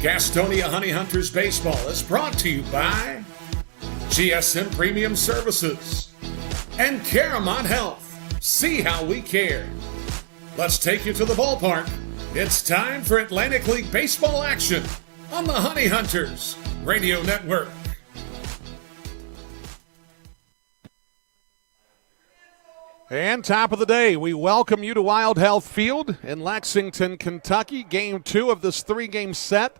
Gastonia Honey Hunters Baseball is brought to you by GSM Premium Services and Caramont Health. See how we care. Let's take you to the ballpark. It's time for Atlantic League baseball action on the Honey Hunters Radio Network. And top of the day, we welcome you to Wild Health Field in Lexington, Kentucky. Game 2 of this 3-game set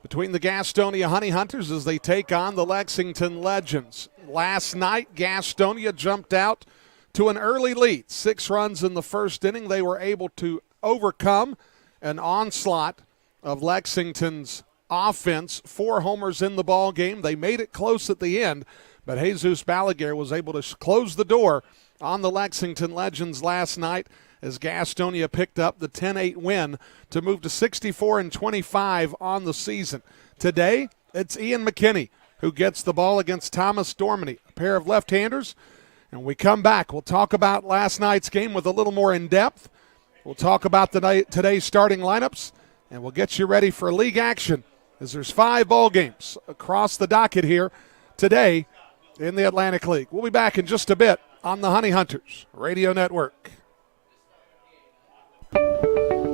between the Gastonia Honey Hunters as they take on the Lexington Legends. Last night, Gastonia jumped out to an early lead. 6 runs in the first inning. They were able to overcome an onslaught of Lexington's offense. 4 homers in the ball game. They made it close at the end, but Jesus Balaguer was able to close the door on the Lexington Legends last night as Gastonia picked up the 10-8 win to move to 64-25 on the season. Today, it's Ian McKinney who gets the ball against Thomas Dormany, a pair of left-handers. And when we come back, we'll talk about last night's game with a little more in-depth. We'll talk about today's starting lineups, and we'll get you ready for league action as there's 5 ball games across the docket here today in the Atlantic League. We'll be back in just a bit on the Honey Hunters Radio Network.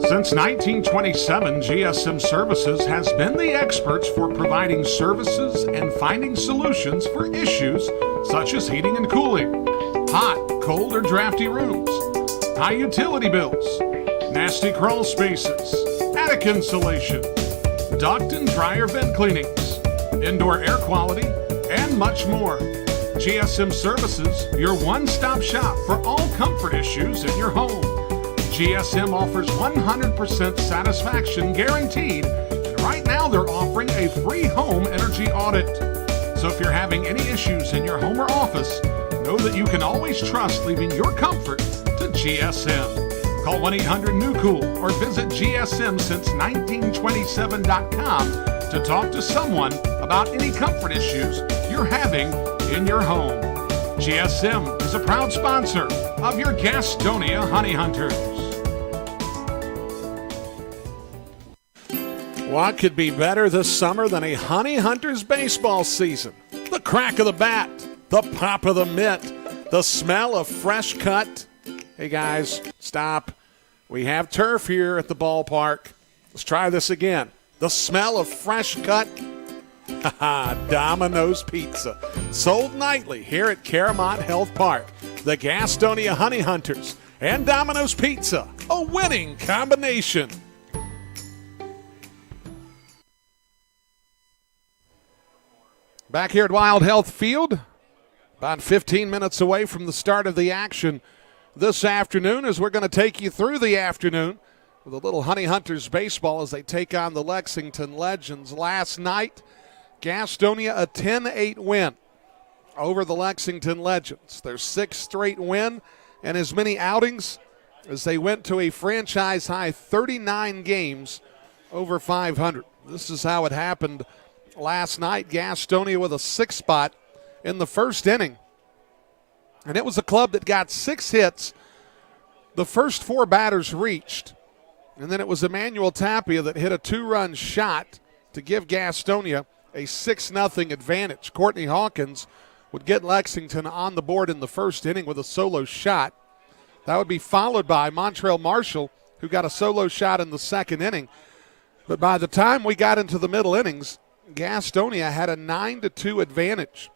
Since 1927, GSM Services has been the experts for providing services and finding solutions for issues such as heating and cooling, hot, cold, or drafty rooms, high utility bills, nasty crawl spaces, attic insulation, duct and dryer vent cleanings, indoor air quality, and much more. GSM Services, your one-stop shop for all comfort issues in your home. GSM offers 100% satisfaction guaranteed, and right now they're offering a free home energy audit. So if you're having any issues in your home or office, know that you can always trust leaving your comfort to GSM. Call 1-800-NEW-COOL or visit GSMSince1927.com to talk to someone about any comfort issues you're having in your home. GSM is a proud sponsor of your Gastonia Honey Hunters. What could be better this summer than a Honey Hunters baseball season? The crack of the bat, the pop of the mitt, the smell of fresh cut. Hey guys, stop. We have turf here at the ballpark. Let's try this again. The smell of fresh cut. Domino's Pizza. Sold nightly here at Caramont Health Park. The Gastonia Honey Hunters and Domino's Pizza. A winning combination. Back here at Wild Health Field, about 15 minutes away from the start of the action this afternoon, as we're going to take you through the afternoon with a little Honey Hunters baseball as they take on the Lexington Legends. Last night, Gastonia a 10-8 win over the Lexington Legends. Their 6th straight win and as many outings as they went to a franchise-high 39 games over 500. This is how it happened last night. Gastonia with a 6th spot in the first inning. And it was a club that got 6 hits. The first 4 batters reached. And then it was Emmanuel Tapia that hit a 2-run shot to give Gastonia a 6-0 advantage. Courtney Hawkins would get Lexington on the board in the first inning with a solo shot. That would be followed by Montrell Marshall, who got a solo shot in the second inning. But by the time we got into the middle innings, Gastonia had a 9-2 advantage.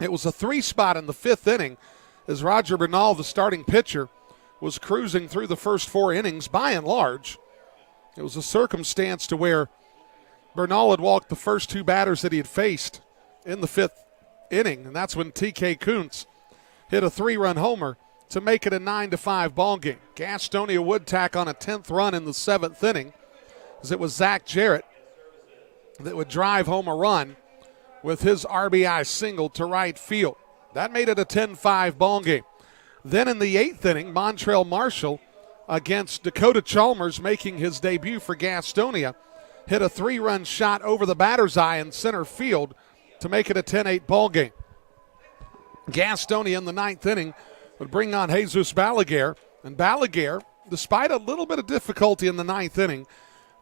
It was a 3-spot in the 5th inning as Roger Bernal, the starting pitcher, was cruising through the first 4 innings by and large. It was a circumstance to where Bernal had walked the first 2 batters that he had faced in the 5th inning, and that's when T.K. Kuntz hit a 3-run homer to make it a 9-5 ball game. Gastonia would tack on a 10th run in the 7th inning as it was Zach Jarrett that would drive home a run with his RBI single to right field. That made it a 10-5 ball game. Then in the 8th inning, Montrell Marshall against Dakota Chalmers, making his debut for Gastonia, hit a 3-run shot over the batter's eye in center field to make it a 10-8 ball game. Gastonia in the 9th inning would bring on Jesus Balaguer, and Balaguer, despite a little bit of difficulty in the 9th inning,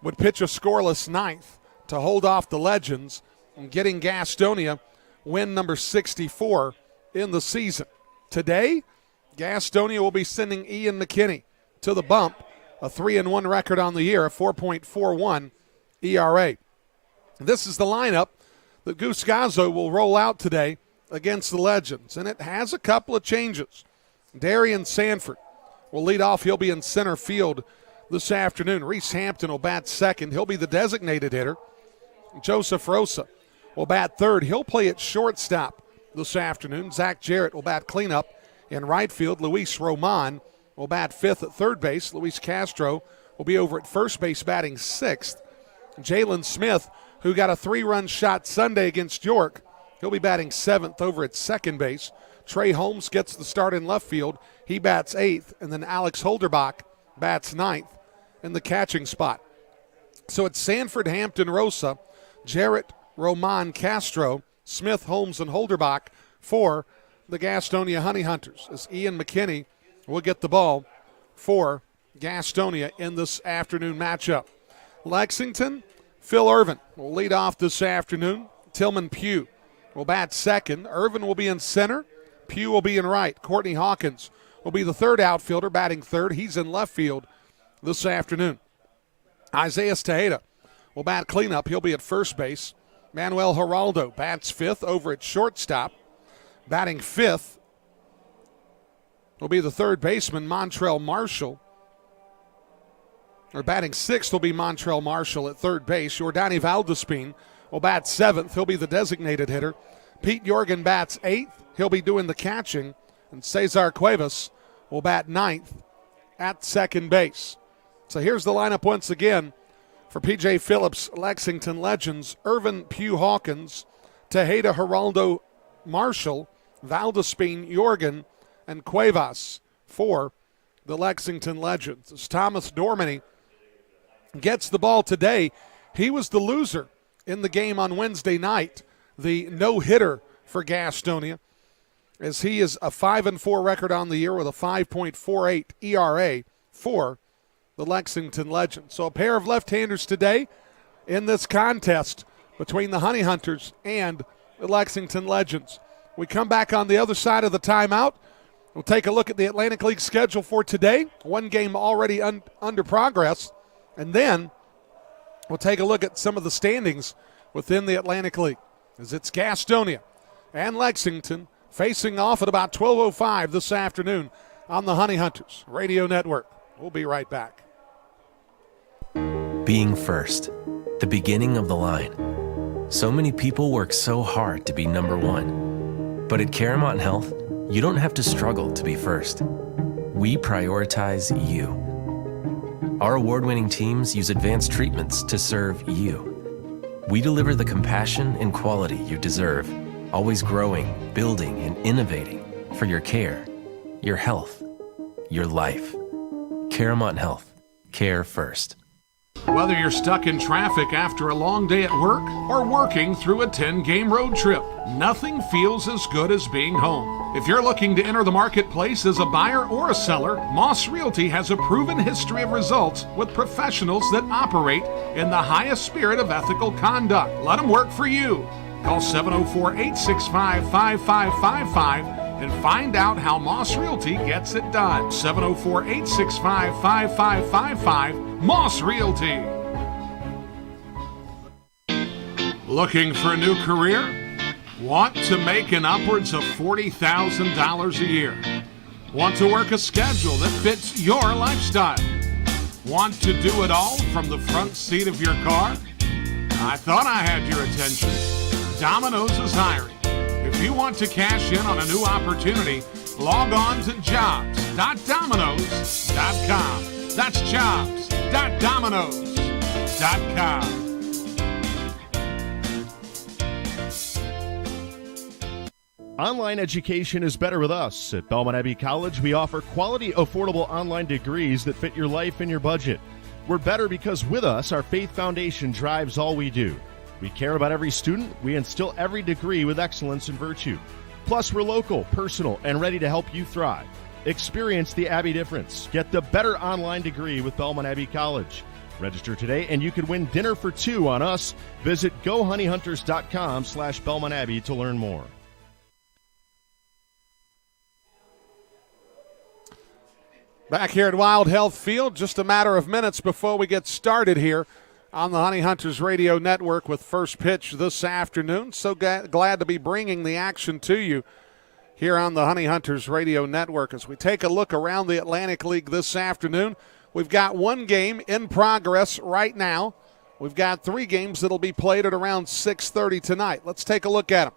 would pitch a scoreless ninth to hold off the Legends and getting Gastonia win number 64 in the season. Today, Gastonia will be sending Ian McKinney to the bump, a 3-1 record on the year, a 4.41 ERA. This is the lineup that Goose Gazzo will roll out today against the Legends, and it has a couple of changes. Darian Sanford will lead off. He'll be in center field this afternoon. Reese Hampton will bat second. He'll be the designated hitter. Joseph Rosa will bat third. He'll play at shortstop this afternoon. Zach Jarrett will bat cleanup in right field. Luis Roman will bat fifth at third base. Luis Castro will be over at first base batting sixth. Jalen Smith, who got a 3-run shot Sunday against York, he'll be batting seventh over at second base. Trey Holmes gets the start in left field. He bats eighth, and then Alex Holderbach bats ninth in the catching spot. So it's Sanford, Hampton, Rosa, Jarrett, Roman, Castro, Smith, Holmes, and Holderbach for the Gastonia Honey Hunters, as Ian McKinney will get the ball for Gastonia in this afternoon matchup. Lexington, Phil Irvin will lead off this afternoon. Tillman Pugh will bat second. Irvin will be in center. Pugh will be in right. Courtney Hawkins will be the third outfielder, batting third. He's in left field this afternoon. Isaiah Tejeda will bat cleanup. He'll be at first base. Manuel Geraldo bats fifth over at shortstop. Batting fifth will be the third baseman, Montrell Marshall. Or batting sixth will be Montrell Marshall at third base. Jordani Valdespin will bat seventh. He'll be the designated hitter. Pete Jorgen bats eighth. He'll be doing the catching. And Cesar Cuevas will bat ninth at second base. So here's the lineup once again for P.J. Phillips, Lexington Legends. Irvin, Pugh, Hawkins, Tejeda, Geraldo, Marshall, Valdespin, Jorgen, and Cuevas for the Lexington Legends. As Thomas Dormany gets the ball today, he was the loser in the game on Wednesday night, the no-hitter for Gastonia, as he is a 5-4 record on the year with a 5.48 ERA for the Lexington Legends. So a pair of left-handers today in this contest between the Honey Hunters and the Lexington Legends. We come back on the other side of the timeout. We'll take a look at the Atlantic League schedule for today. One game already under progress. And then we'll take a look at some of the standings within the Atlantic League, as it's Gastonia and Lexington facing off at about 12:05 this afternoon on the Honey Hunters Radio Network. We'll be right back. Being first, the beginning of the line. So many people work so hard to be number one. But at Caramont Health, you don't have to struggle to be first. We prioritize you. Our award-winning teams use advanced treatments to serve you. We deliver the compassion and quality you deserve, always growing, building, and innovating for your care, your health, your life. Caramont Health. Care first. Whether you're stuck in traffic after a long day at work or working through a 10-game road trip, nothing feels as good as being home. If you're looking to enter the marketplace as a buyer or a seller, Moss Realty has a proven history of results with professionals that operate in the highest spirit of ethical conduct. Let them work for you. Call 704-865-5555 and find out how Moss Realty gets it done. 704-865-5555, Moss Realty. Looking for a new career? Want to make an upwards of $40,000 a year? Want to work a schedule that fits your lifestyle? Want to do it all from the front seat of your car? I thought I had your attention. Domino's is hiring. If you want to cash in on a new opportunity, log on to jobs.domino's.com. That's jobs.domino's.com. Online education is better with us. At Belmont Abbey College, we offer quality, affordable online degrees that fit your life and your budget. We're better because with us, our faith foundation drives all we do. We care about every student. We instill every degree with excellence and virtue. Plus, we're local, personal, and ready to help you thrive. Experience the Abbey difference. Get the better online degree with Belmont Abbey College. Register today and you could win dinner for two on us. Visit GoHoneyHunters.com/Belmont Abbey to learn more. Back here at Wild Health Field, just a matter of minutes before we get started here on the Honey Hunters Radio Network with first pitch this afternoon. So glad to be bringing the action to you here on the Honey Hunters Radio Network. As we take a look around the Atlantic League this afternoon, we've got one game in progress right now. We've got three games that'll be played at around 6:30 tonight. Let's take a look at them.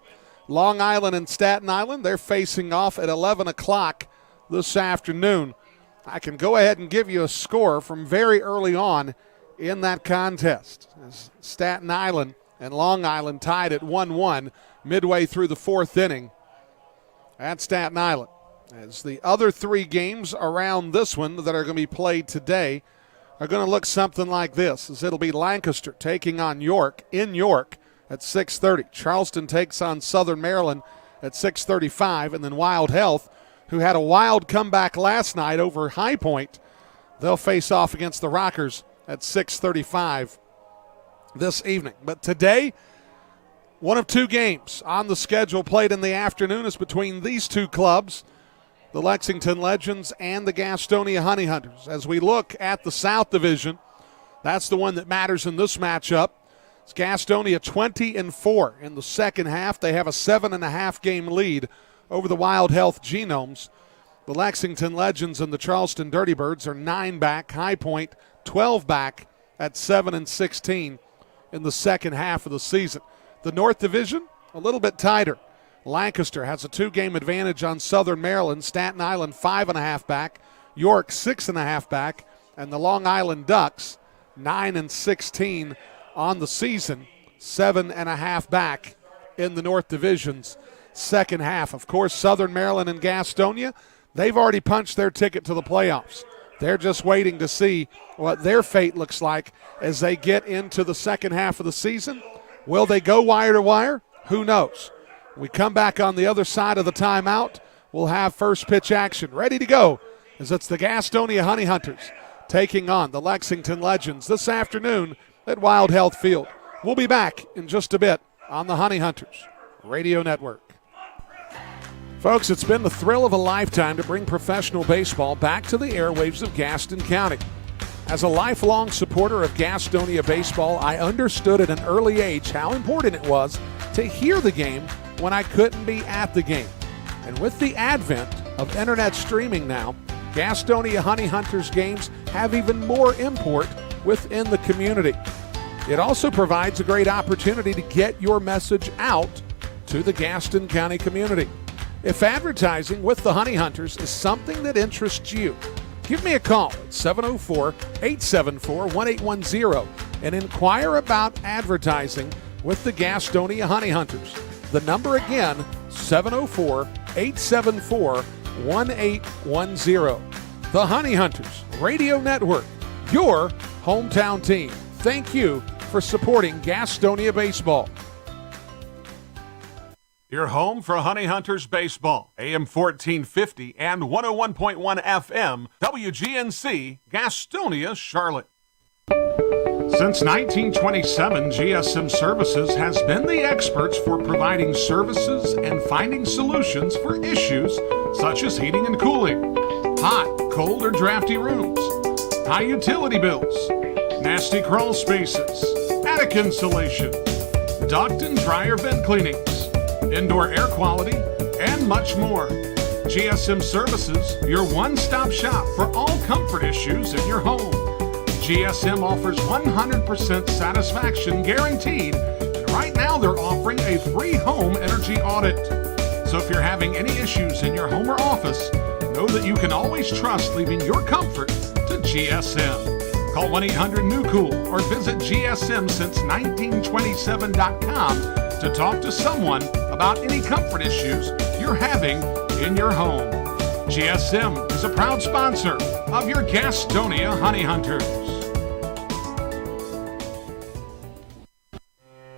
Long Island and Staten Island, they're facing off at 11 o'clock this afternoon. I can go ahead and give you a score from very early on in that contest. As Staten Island and Long Island tied at 1-1 midway through the fourth inning at Staten Island. As the other three games around this one that are going to be played today are going to look something like this, as it'll be Lancaster taking on York in York at 6:30. Charleston takes on Southern Maryland at 6:35, and then Wild Health, who had a wild comeback last night over High Point, they'll face off against the Rockers at 6:35 this evening. But today, one of two games on the schedule played in the afternoon is between these two clubs, the Lexington Legends and the Gastonia Honey Hunters. As we look at the South Division, that's the one that matters in this matchup. It's Gastonia 20-4 in the second half. They have a 7.5 game lead over the Wild Health Genomes. The Lexington Legends and the Charleston Dirty Birds are 9 back. High Point 12 back at 7-16 in the second half of the season. The North Division, a little bit tighter. Lancaster has a 2-game advantage on Southern Maryland. Staten Island 5.5 back. York 6.5 back. And the Long Island Ducks 9-16 on the season, 7.5 back in the North Division's second half. Of course, Southern Maryland and Gastonia, they've already punched their ticket to the playoffs. They're just waiting to see what their fate looks like as they get into the second half of the season. Will they go wire to wire? Who knows? We come back on the other side of the timeout. We'll have first pitch action ready to go, as it's the Gastonia Honey Hunters taking on the Lexington Legends this afternoon at Wild Health Field. We'll be back in just a bit on the Honey Hunters Radio Network. Folks, it's been the thrill of a lifetime to bring professional baseball back to the airwaves of Gaston County. As a lifelong supporter of Gastonia baseball, I understood at an early age how important it was to hear the game when I couldn't be at the game. And with the advent of internet streaming now, Gastonia Honey Hunters games have even more import within the community. It also provides a great opportunity to get your message out to the Gaston County community. If advertising with the Honey Hunters is something that interests you, give me a call at 704-874-1810 and inquire about advertising with the Gastonia Honey Hunters. The number again, 704-874-1810. The Honey Hunters Radio Network, your hometown team. Thank you for supporting Gastonia baseball. Your home for Honey Hunters baseball, AM 1450 and 101.1 FM, WGNC, Gastonia, Charlotte. Since 1927, GSM Services has been the experts for providing services and finding solutions for issues such as heating and cooling, hot, cold, or drafty rooms, high utility bills, nasty crawl spaces, attic insulation, duct and dryer vent cleanings, indoor air quality, and much more. GSM Services, your one-stop shop for all comfort issues in your home. GSM offers 100% satisfaction guaranteed, and right now they're offering a free home energy audit. So if you're having any issues in your home or office, know that you can always trust leaving your comfort to GSM. Call 1-800-NEW-COOL or visit GSMSince1927.com to talk to someone about any comfort issues you're having in your home. GSM is a proud sponsor of your Gastonia Honey Hunters.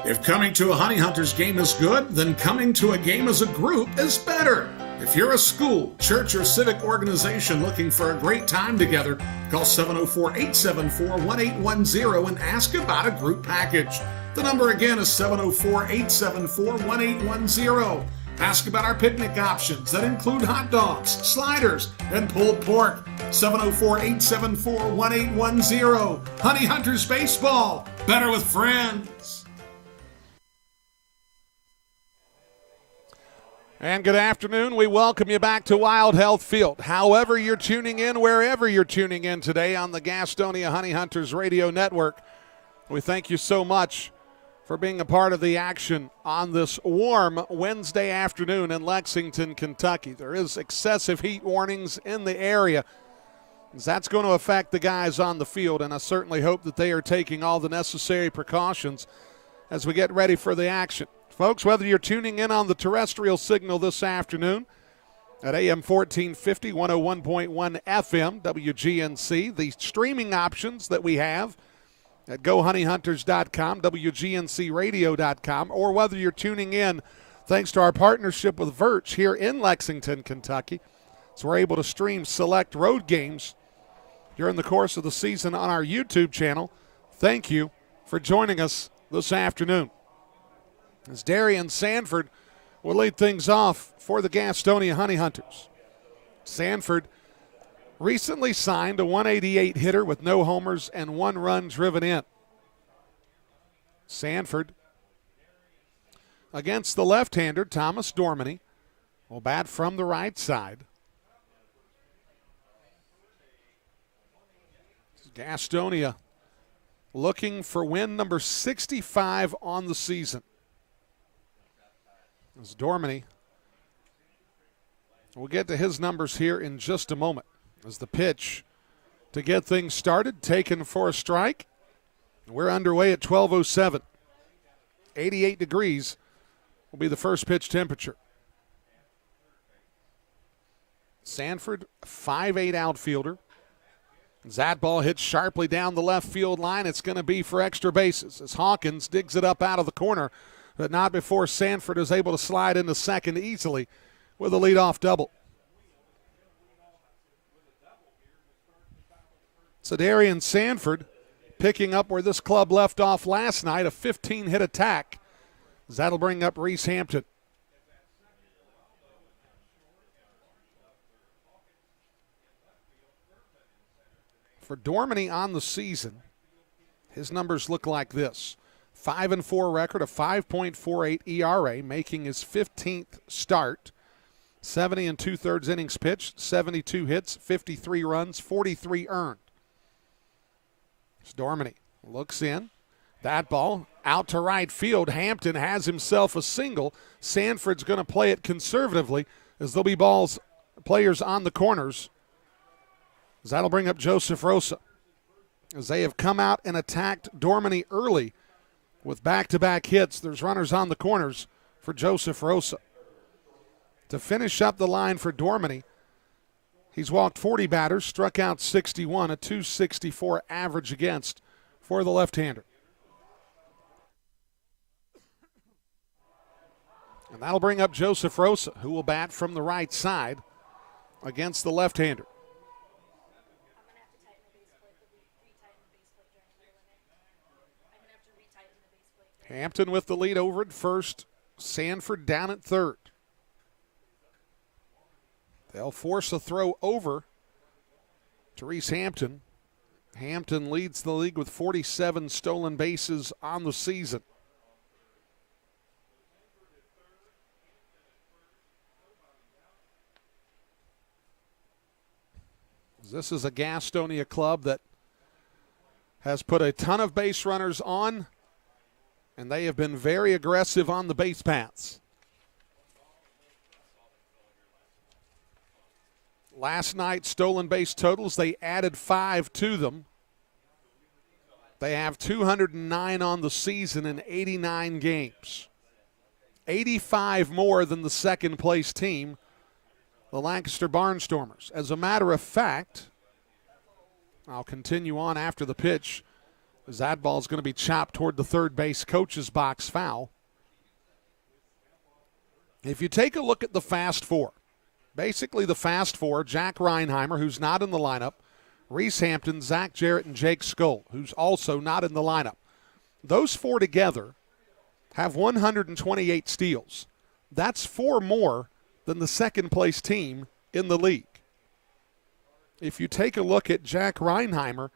If coming to a Honey Hunters game is good, then coming to a game as a group is better. If you're a school, church, or civic organization looking for a great time together, Call 704-874-1810 and ask about a group package. The number again is 704-874-1810. Ask about our picnic options that include hot dogs, sliders, and pulled pork. 704-874-1810. Honey Hunters Baseball. Better with friends. And good afternoon. We welcome you back to Wild Health Field. However you're tuning in, wherever you're tuning in today on the Gastonia Honey Hunters Radio Network, we thank you so much for being a part of the action on this warm Wednesday afternoon in Lexington, Kentucky. There is excessive heat warnings in the area. That's going to affect the guys on the field, and I certainly hope that they are taking all the necessary precautions as we get ready for the action. Folks, whether you're tuning in on the terrestrial signal this afternoon at AM 1450, 101.1 FM, WGNC, the streaming options that we have at GoHoneyHunters.com, WGNCRadio.com, or whether you're tuning in thanks to our partnership with Verge here in Lexington, Kentucky, so we're able to stream select road games during the course of the season on our YouTube channel. Thank you for joining us this afternoon. As Darian Sanford will lead things off for the Gastonia Honey Hunters. Sanford recently signed a 188 hitter with no homers and 1 run driven in. Sanford against the left-hander Thomas Dormany will bat from the right side. Gastonia looking for win number 65 on the season. As Dormany, we'll get to his numbers here in just a moment. As the pitch to get things started, taken for a strike. We're underway at 12:07. 88 degrees will be the first pitch temperature. Sanford, 5'8" outfielder. As that ball hits sharply down the left field line, it's going to be for extra bases as Hawkins digs it up out of the corner, but not before Sanford is able to slide into second easily with a leadoff double. So Darian Sanford picking up where this club left off last night, a 15-hit attack. That'll bring up Reese Hampton. For Dormany on the season, his numbers look like this. 5-4 record, a 5.48 ERA, making his 15th start. 70 2/3 innings pitched, 72 hits, 53 runs, 43 earned. Dormany looks in. That ball out to right field. Hampton has himself a single. Sanford's going to play it conservatively as there'll be players on the corners. As that'll bring up Joseph Rosa. As they have come out and attacked Dormany early with back-to-back hits, there's runners on the corners for Joseph Rosa. To finish up the line for Dormany, he's walked 40 batters, struck out 61, a .264 average against for the left-hander. And that'll bring up Joseph Rosa, who will bat from the right side against the left-hander. Hampton with the lead over at first, Sanford down at third. They'll force a throw over to Reese Hampton. Hampton leads the league with 47 stolen bases on the season. This is a Gastonia club that has put a ton of base runners on, and they have been very aggressive on the base paths. Last night's stolen base totals, they added 5 to them. They have 209 on the season in 89 games. 85 more than the second place team, the Lancaster Barnstormers. As a matter of fact, I'll continue on after the pitch, as that ball is going to be chopped toward the third base coach's box foul. If you take a look at the fast four, basically the fast four, Jack Reinheimer, who's not in the lineup, Reese Hampton, Zach Jarrett, and Jake Skull, who's also not in the lineup. Those four together have 128 steals. That's 4 more than the second-place team in the league. If you take a look at Jack Reinheimer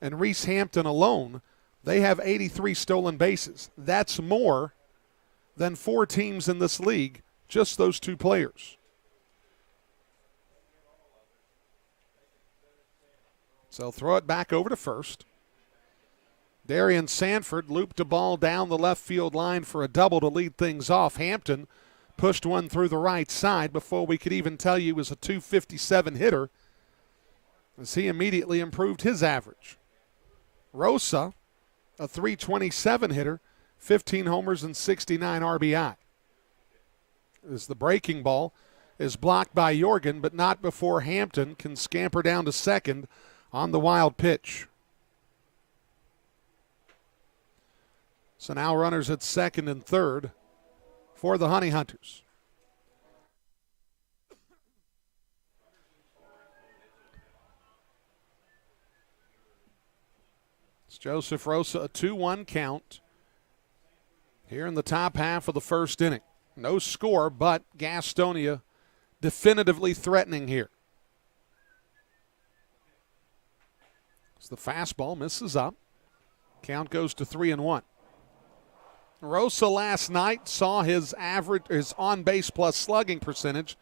and Reese Hampton alone, they have 83 stolen bases. That's more than 4 teams in this league, just those 2 players. So throw it back over to first. Darian Sanford looped a ball down the left field line for a double to lead things off. Hampton pushed one through the right side before we could even tell you he was a .257 hitter, as he immediately improved his average. Rosa, a .327 hitter, 15 homers and 69 RBI. As the breaking ball is blocked by Jorgen, but not before Hampton can scamper down to second on the wild pitch. So now runners at second and third for the Honey Hunters. It's Joseph Rosa, a 2-1 count here in the top half of the first inning. No score, but Gastonia definitively threatening here. As the fastball misses up, count goes to 3-1. Rosa last night saw his on-base plus slugging percentage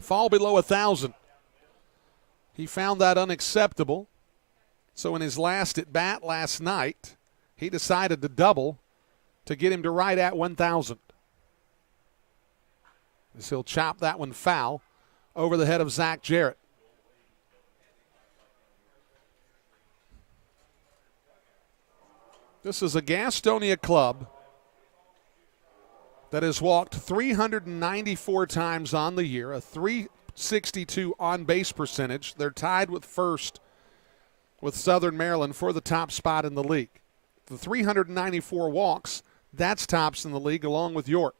fall below 1,000. He found that unacceptable. So in his last at-bat last night, he decided to double to get him to right at 1,000. As he'll chop that one foul over the head of Zach Jarrett. This is a Gastonia club that has walked 394 times on the year, a .362 on-base percentage. They're tied with first with Southern Maryland for the top spot in the league. The 394 walks, that's tops in the league along with York.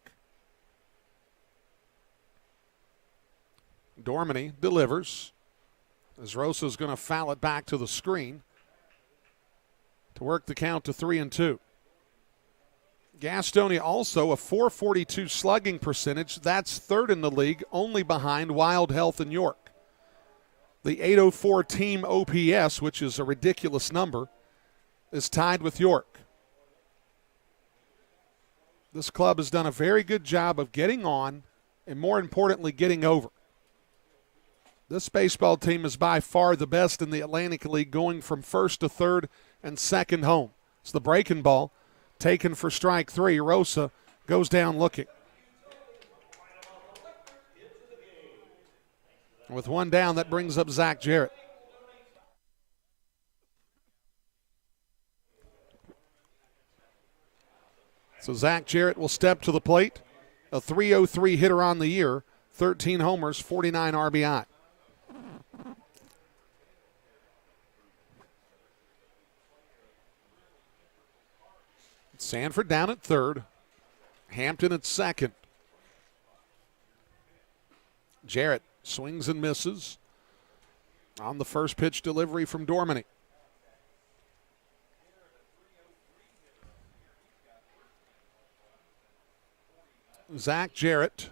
Dorminey delivers as Rosa's going to foul it back to the screen to work the count to 3-2. Gastonia also a .442 slugging percentage. That's third in the league, only behind Wild Health and York. The .804 team OPS, which is a ridiculous number, is tied with York. This club has done a very good job of getting on and, more importantly, getting over. This baseball team is by far the best in the Atlantic League, going from first to third and second home. It's the breaking ball taken for strike 3. Rosa goes down looking. With one down, that brings up Zach Jarrett. So Zach Jarrett will step to the plate. A .303 hitter on the year, 13 homers, 49 RBI. Sanford down at third. Hampton at second. Jarrett swings and misses on the first pitch delivery from Dorminey. Zach Jarrett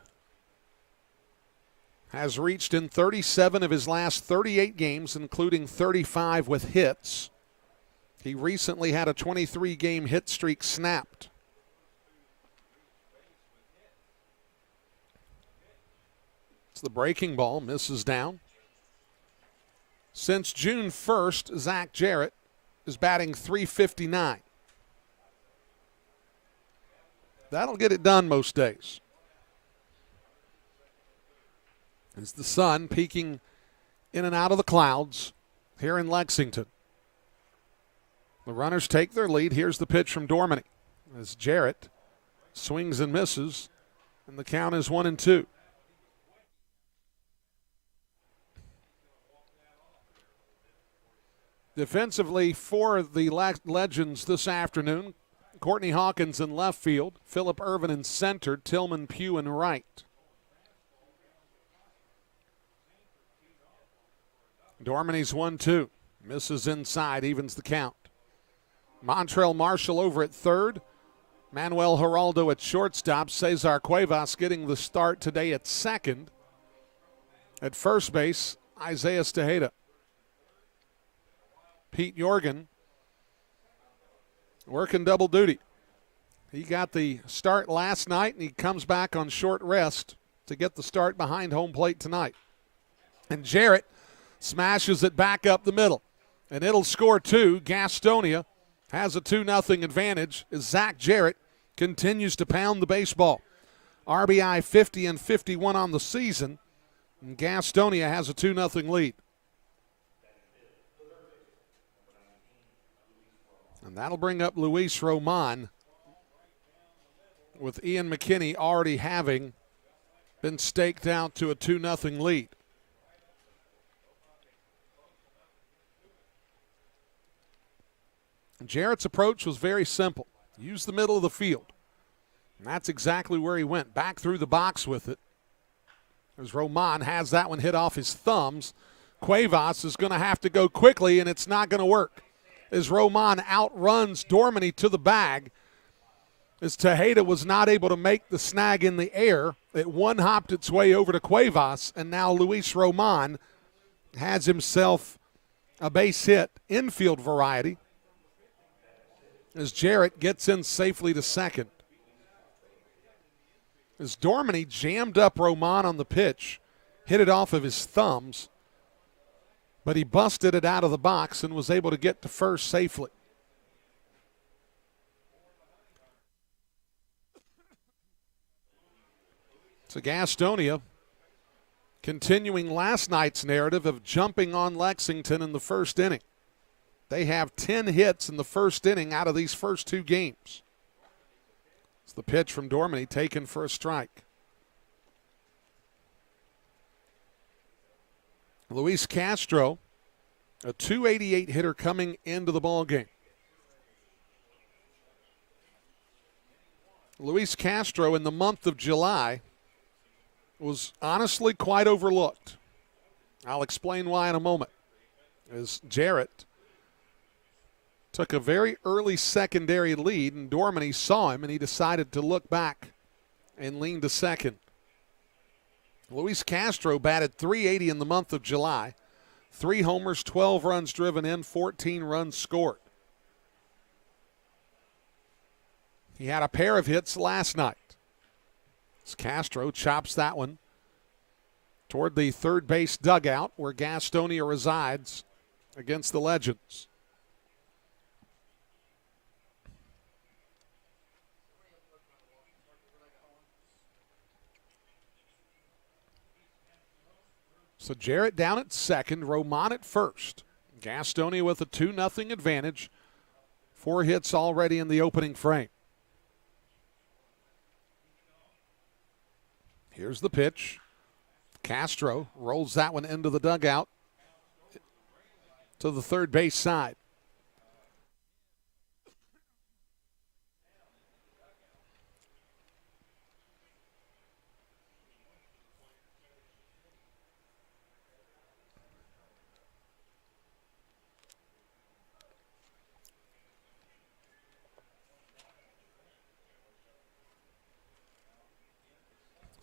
has reached in 37 of his last 38 games, including 35 with hits. He recently had a 23-game hit streak snapped. It's the breaking ball, misses down. Since June 1st, Zach Jarrett is batting .359. That'll get it done most days. As the sun peeking in and out of the clouds here in Lexington. The runners take their lead. Here's the pitch from Dorminey as Jarrett swings and misses, and the count is 1-2. Defensively for the Legends this afternoon, Courtney Hawkins in left field, Phillip Irvin in center, Tillman Pugh in right. Dorminey's 1-2. Misses inside, evens the count. Montrell Marshall over at third. Manuel Geraldo at shortstop. Cesar Cuevas getting the start today at second. At first base, Isaiah Tejeda. Pete Jorgen working double duty. He got the start last night, and he comes back on short rest to get the start behind home plate tonight. And Jarrett smashes it back up the middle, and it'll score two. Gastonia has a 2-0 advantage as Zach Jarrett continues to pound the baseball. RBI 50 and 51 on the season, and Gastonia has a 2-0 lead. And that'll bring up Luis Roman, with Ian McKinney already having been staked out to a 2-0 lead. Jarrett's approach was very simple. Use the middle of the field. And that's exactly where he went, back through the box with it. As Roman has that one hit off his thumbs. Cuevas is going to have to go quickly, and it's not going to work. As Roman outruns Dorminey to the bag, as Tejeda was not able to make the snag in the air, it one-hopped its way over to Cuevas, and now Luis Roman has himself a base hit, infield variety, as Jarrett gets in safely to second. As Dorminey jammed up Roman on the pitch, hit it off of his thumbs, but he busted it out of the box and was able to get to first safely. So Gastonia continuing last night's narrative of jumping on Lexington in the first inning. They have 10 hits in the first inning out of these first two games. It's the pitch from Dorminey taken for a strike. Luis Castro, a .288 hitter coming into the ballgame. Luis Castro in the month of July was honestly quite overlooked. I'll explain why in a moment. As Jarrett took a very early secondary lead, and Dorminey saw him, and he decided to look back and lean to second. Luis Castro batted .380 in the month of July. 3 homers, 12 runs driven in, 14 runs scored. He had a pair of hits last night. As Castro chops that one toward the third base dugout where Gastonia resides against the Legends. So Jarrett down at second, Roman at first. Gastonia with a 2-0 advantage. 4 hits already in the opening frame. Here's the pitch. Castro rolls that one into the dugout to the third base side.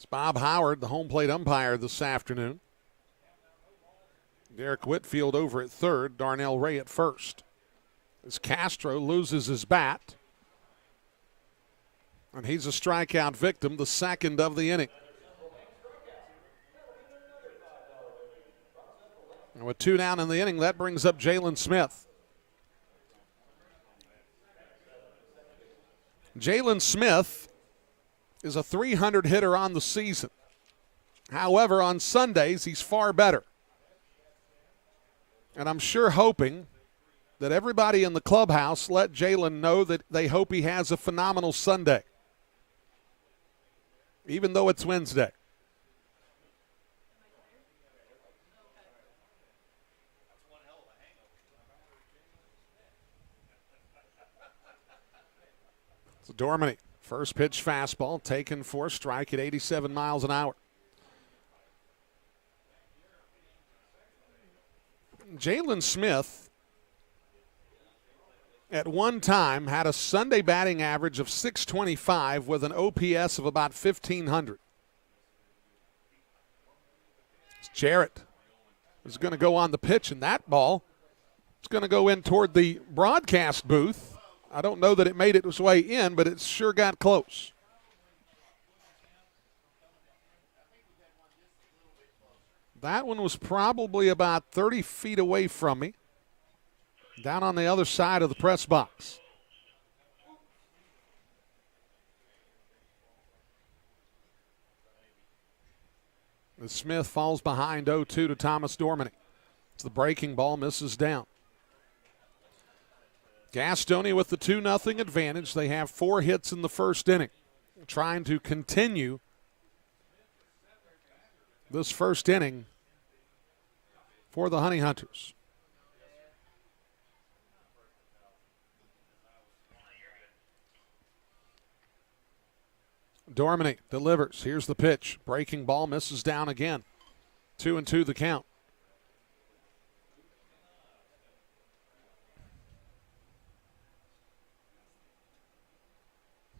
Bob Howard, the home plate umpire this afternoon. Derek Whitfield over at third, Darnell Ray at first. As Castro loses his bat, and he's a strikeout victim, the second of the inning. And with 2 down in the inning, that brings up Jalen Smith. Jalen Smith is a .300 hitter on the season. However, on Sundays, he's far better. And I'm sure hoping that everybody in the clubhouse let Jalen know that they hope he has a phenomenal Sunday, even though it's Wednesday. So Dorminey. First pitch fastball taken for a strike at 87 miles an hour. Jalen Smith at one time had a Sunday batting average of .625 with an OPS of about 1,500. Jarrett is going to go on the pitch, and that ball is going to go in toward the broadcast booth. I don't know that it made its way in, but it sure got close. That one was probably about 30 feet away from me, down on the other side of the press box. As Smith falls behind 0-2 to Thomas Dorminey. It's the breaking ball, misses down. Gastonia with the 2-0 advantage. They have 4 hits in the first inning. Trying to continue this first inning for the Honey Hunters. Dorminey delivers. Here's the pitch. Breaking ball, misses down again. 2-2 the count.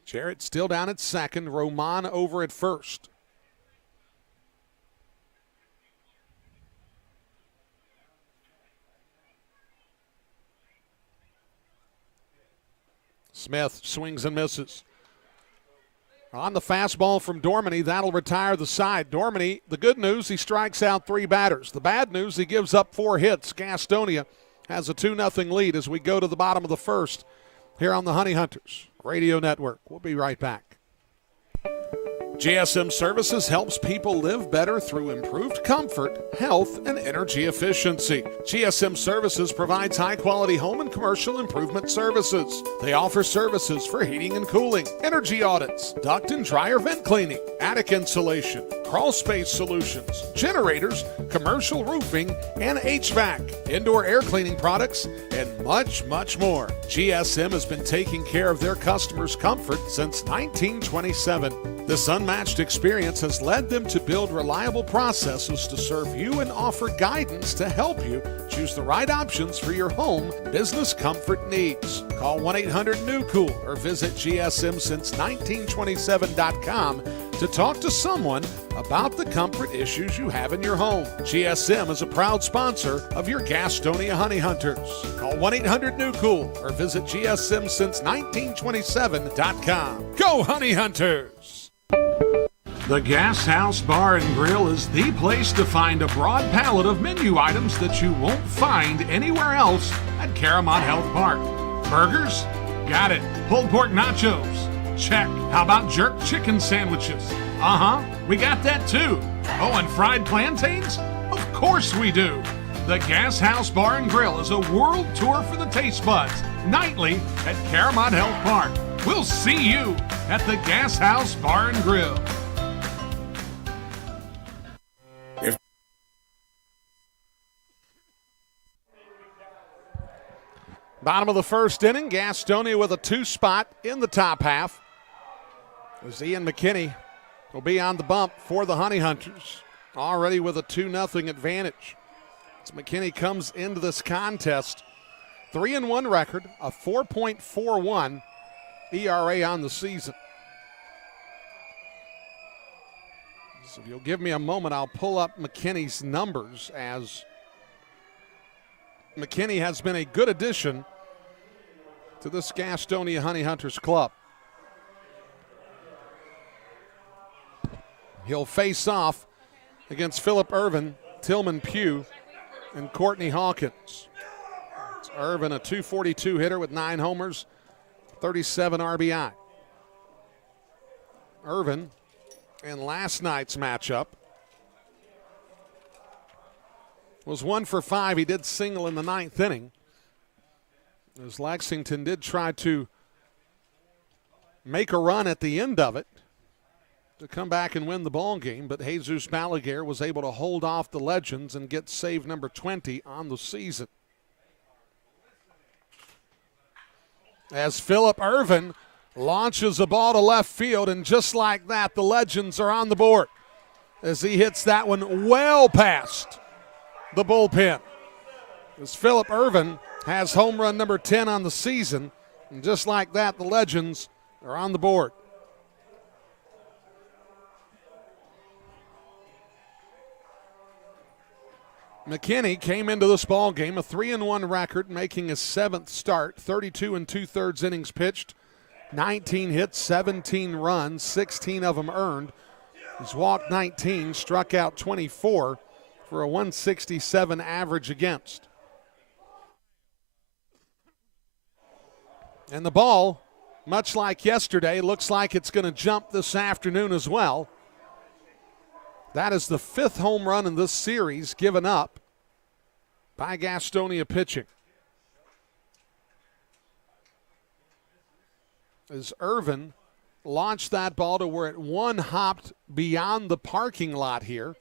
Jarrett still down at second. Roman over at first. Smith swings and misses. On the fastball from Dorminey, that'll retire the side. Dorminey, the good news, he strikes out 3 batters. The bad news, he gives up 4 hits. Gastonia has a 2-0 lead as we go to the bottom of the first here on the Honey Hunters Radio Network. We'll be right back. GSM Services helps people live better through improved comfort, health, and energy efficiency. GSM Services provides high-quality home and commercial improvement services. They offer services for heating and cooling, energy audits, duct and dryer vent cleaning, attic insulation, crawl space solutions, generators, commercial roofing, and HVAC, indoor air cleaning products, and much, much more. GSM has been taking care of their customers' comfort since 1927. This unmatched experience has led them to build reliable processes to serve you and offer guidance to help you choose the right options for your home business comfort needs. Call 1-800-NEW-COOL or visit GSM-since-1927.com to talk to someone about the comfort issues you have in your home. GSM is a proud sponsor of your Gastonia Honey Hunters. Call 1-800-NEW-COOL or visit GSM-since-1927.com. Go Honey Hunters! The Gas House Bar and Grill is the place to find a broad palette of menu items that you won't find anywhere else at Caramont Health Park. Burgers? Got it. Pulled pork nachos? Check. How about jerk chicken sandwiches? We got that too. Oh, and fried plantains? Of course we do. The Gas House Bar and Grill is a world tour for the taste buds, nightly at Caramont Health Park. We'll see you at the Gas House Bar and Grill. Bottom of the first inning, Gastonia with a 2 spot in the top half. As Ian McKinney will be on the bump for the Honey Hunters, already with a 2-0 advantage. As McKinney comes into this contest, 3-1 record, a 4.41 ERA on the season. So if you'll give me a moment, I'll pull up McKinney's numbers, as McKinney has been a good addition to this Gastonia Honey Hunters club. He'll face off against Phillip Irvin, Tillman Pugh, and Courtney Hawkins. It's Irvin, a .242 hitter with 9 homers, 37 RBI. Irvin, in last night's matchup, was 1 for 5. He did single in the 9th inning, as Lexington did try to make a run at the end of it to come back and win the ball game, but Jesus Balaguer was able to hold off the Legends and get save number 20 on the season. As Phillip Irvin launches a ball to left field, and just like that, the Legends are on the board as he hits that one well past the bullpen. as Phillip Ervin has home run number 10 on the season. And just like that, the Legends are on the board. McKinney came into this ball game a 3-1 record, making his 7th start, 32 2/3 innings pitched, 19 hits, 17 runs, 16 of them earned. He's walked 19, struck out 24 for a 167 average against. And the ball, much like yesterday, looks like it's going to jump this afternoon as well. That is the 5th home run in this series given up by Gastonia pitching. As Ervin launched that ball to where it one-hopped beyond the parking lot here.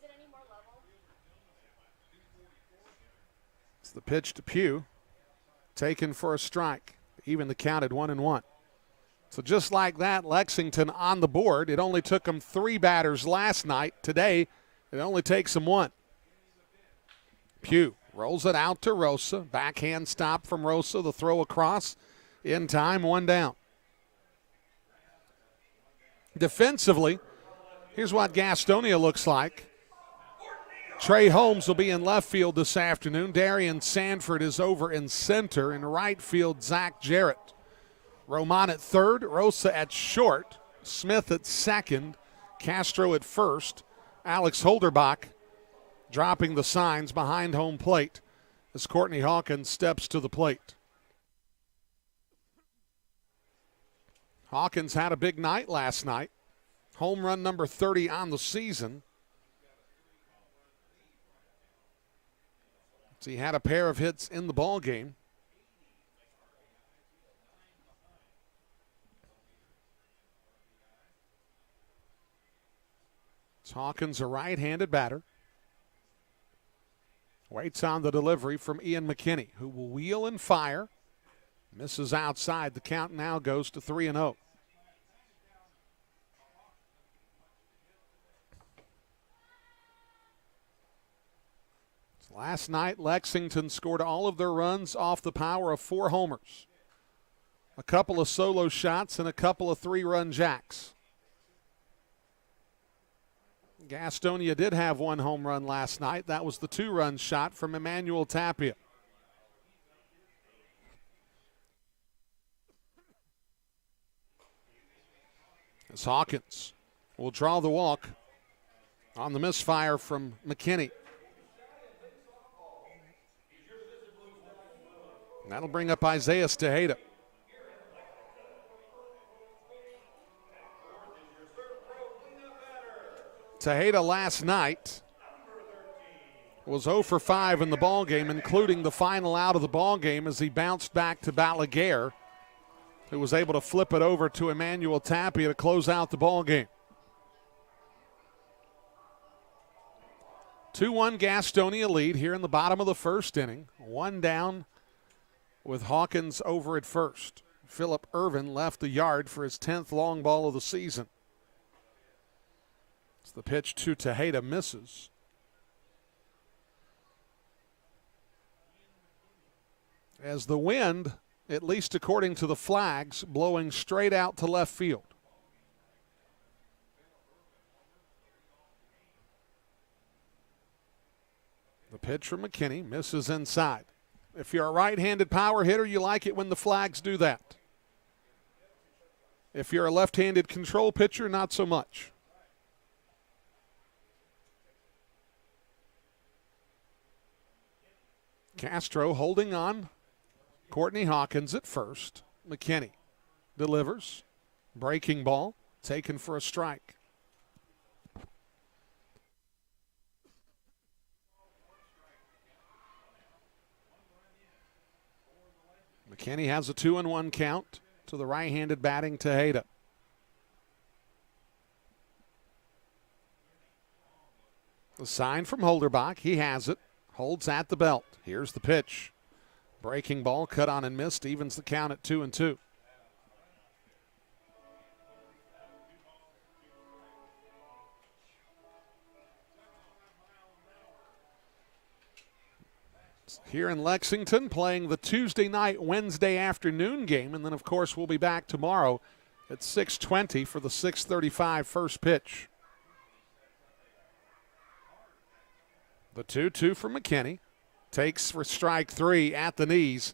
It's the pitch to Pugh, taken for a strike. Even the count at 1-1. So just like that, Lexington on the board. It only took them 3 batters last night. Today, it only takes them 1. Pugh rolls it out to Rosa. Backhand stop from Rosa. The throw across in time, 1 down. Defensively, here's what Gastonia looks like. Trey Holmes will be in left field this afternoon. Darian Sanford is over in center. In right field, Zach Jarrett. Roman at third, Rosa at short, Smith at second, Castro at first, Alex Holderbach dropping the signs behind home plate as Courtney Hawkins steps to the plate. Hawkins had a big night last night. Home run number 30 on the season. So he had a pair of hits in the ball game. Hawkins, a right-handed batter. Waits on the delivery from Ian McKinney, who will wheel and fire. Misses outside. The count now goes to 3-0. Last night, Lexington scored all of their runs off the power of 4 homers. A couple of solo shots and a couple of 3-run jacks. Gastonia did have 1 home run last night. That was the 2-run shot from Emmanuel Tapia. As Hawkins will draw the walk on the misfire from McKinney. That'll bring up Isaiah Tejeda. Tejeda last night was 0 for 5 in the ballgame, including the final out of the ballgame as he bounced back to Balaguer, who was able to flip it over to Emmanuel Tapia to close out the ballgame. 2-1 Gastonia lead here in the bottom of the first inning. 1 down with Hawkins over at first. Phillip Ervin left the yard for his 10th long ball of the season. It's the pitch to Tejeda, misses. As the wind, at least according to the flags, blowing straight out to left field. The pitch from McKinney misses inside. If you're a right-handed power hitter, you like it when the flags do that. If you're a left-handed control pitcher, not so much. Castro holding on. Courtney Hawkins at first. McKinney delivers. Breaking ball, taken for a strike. McKinney has a 2-1 count to the right-handed batting Tejeda. The sign from Holderbach, he has it, holds at the belt. Here's the pitch. Breaking ball, cut on and missed, evens the count at 2-2. here in Lexington, playing the Tuesday night, Wednesday afternoon game. And then, of course, we'll be back tomorrow at 6:20 for the 6:35 first pitch. The 2-2 from McKinney. Takes for strike 3 at the knees.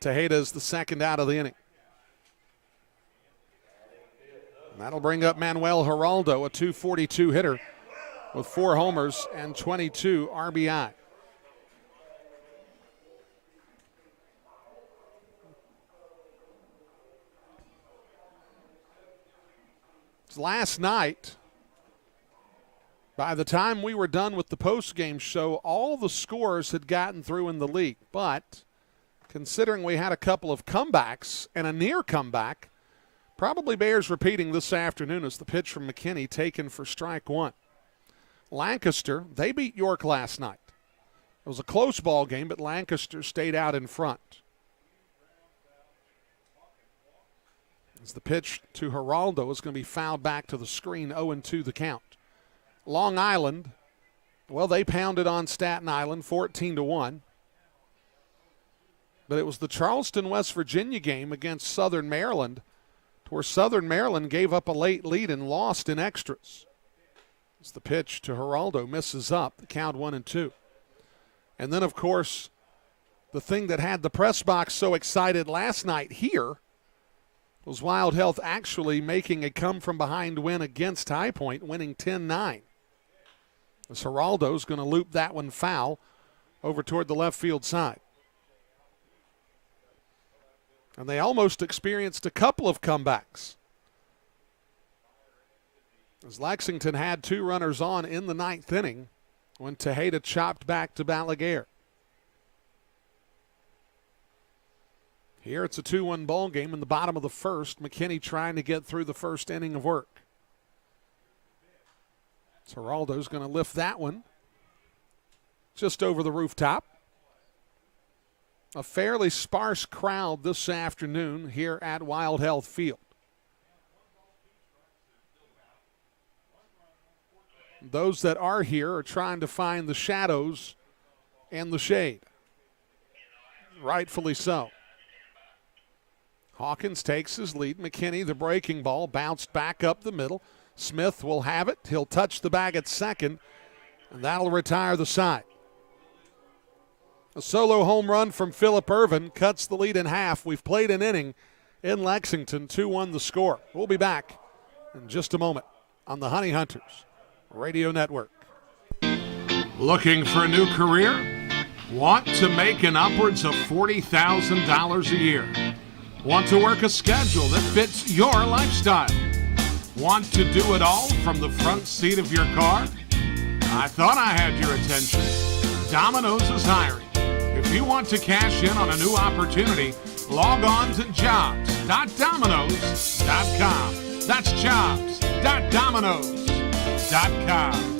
Tejeda's the second out of the inning. And that'll bring up Manuel Geraldo, a .242 hitter with 4 homers and 22 RBI. Last night, by the time we were done with the post-game show, all the scores had gotten through in the league. But considering we had a couple of comebacks and a near comeback, probably bears repeating this afternoon as the pitch from McKinney taken for strike 1. Lancaster, they beat York last night. It was a close ball game, but Lancaster stayed out in front. As the pitch to Geraldo is going to be fouled back to the screen, 0-2 the count. Long Island, well, they pounded on Staten Island 14-1. But it was the Charleston, West Virginia game against Southern Maryland, where Southern Maryland gave up a late lead and lost in extras. As the pitch to Geraldo misses up, the count 1-2. And then, of course, the thing that had the press box so excited last night here was Wild Health actually making a come-from-behind win against High Point, winning 10-9. As Geraldo's going to loop that one foul over toward the left field side. And they almost experienced a couple of comebacks, as Lexington had 2 runners on in the 9th inning when Tejeda chopped back to Balaguer. Here it's a 2-1 ball game in the bottom of the first. McKinney trying to get through the first inning of work. Geraldo's going to lift that one just over the rooftop. A fairly sparse crowd this afternoon here at Wild Health Field. Those that are here are trying to find the shadows and the shade. Rightfully so. Hawkins takes his lead. McKinney, the breaking ball, bounced back up the middle. Smith will have it. He'll touch the bag at second, and that'll retire the side. A solo home run from Phillip Irvin cuts the lead in half. We've played an inning in Lexington, 2-1 the score. We'll be back in just a moment on the Honey Hunters Radio Network. Looking for a new career? Want to make an upwards of $40,000 a year? Want to work a schedule that fits your lifestyle? Want to do it all from the front seat of your car? I thought I had your attention. Domino's is hiring. If you want to cash in on a new opportunity, log on to jobs.domino's.com. That's jobs.domino's.com.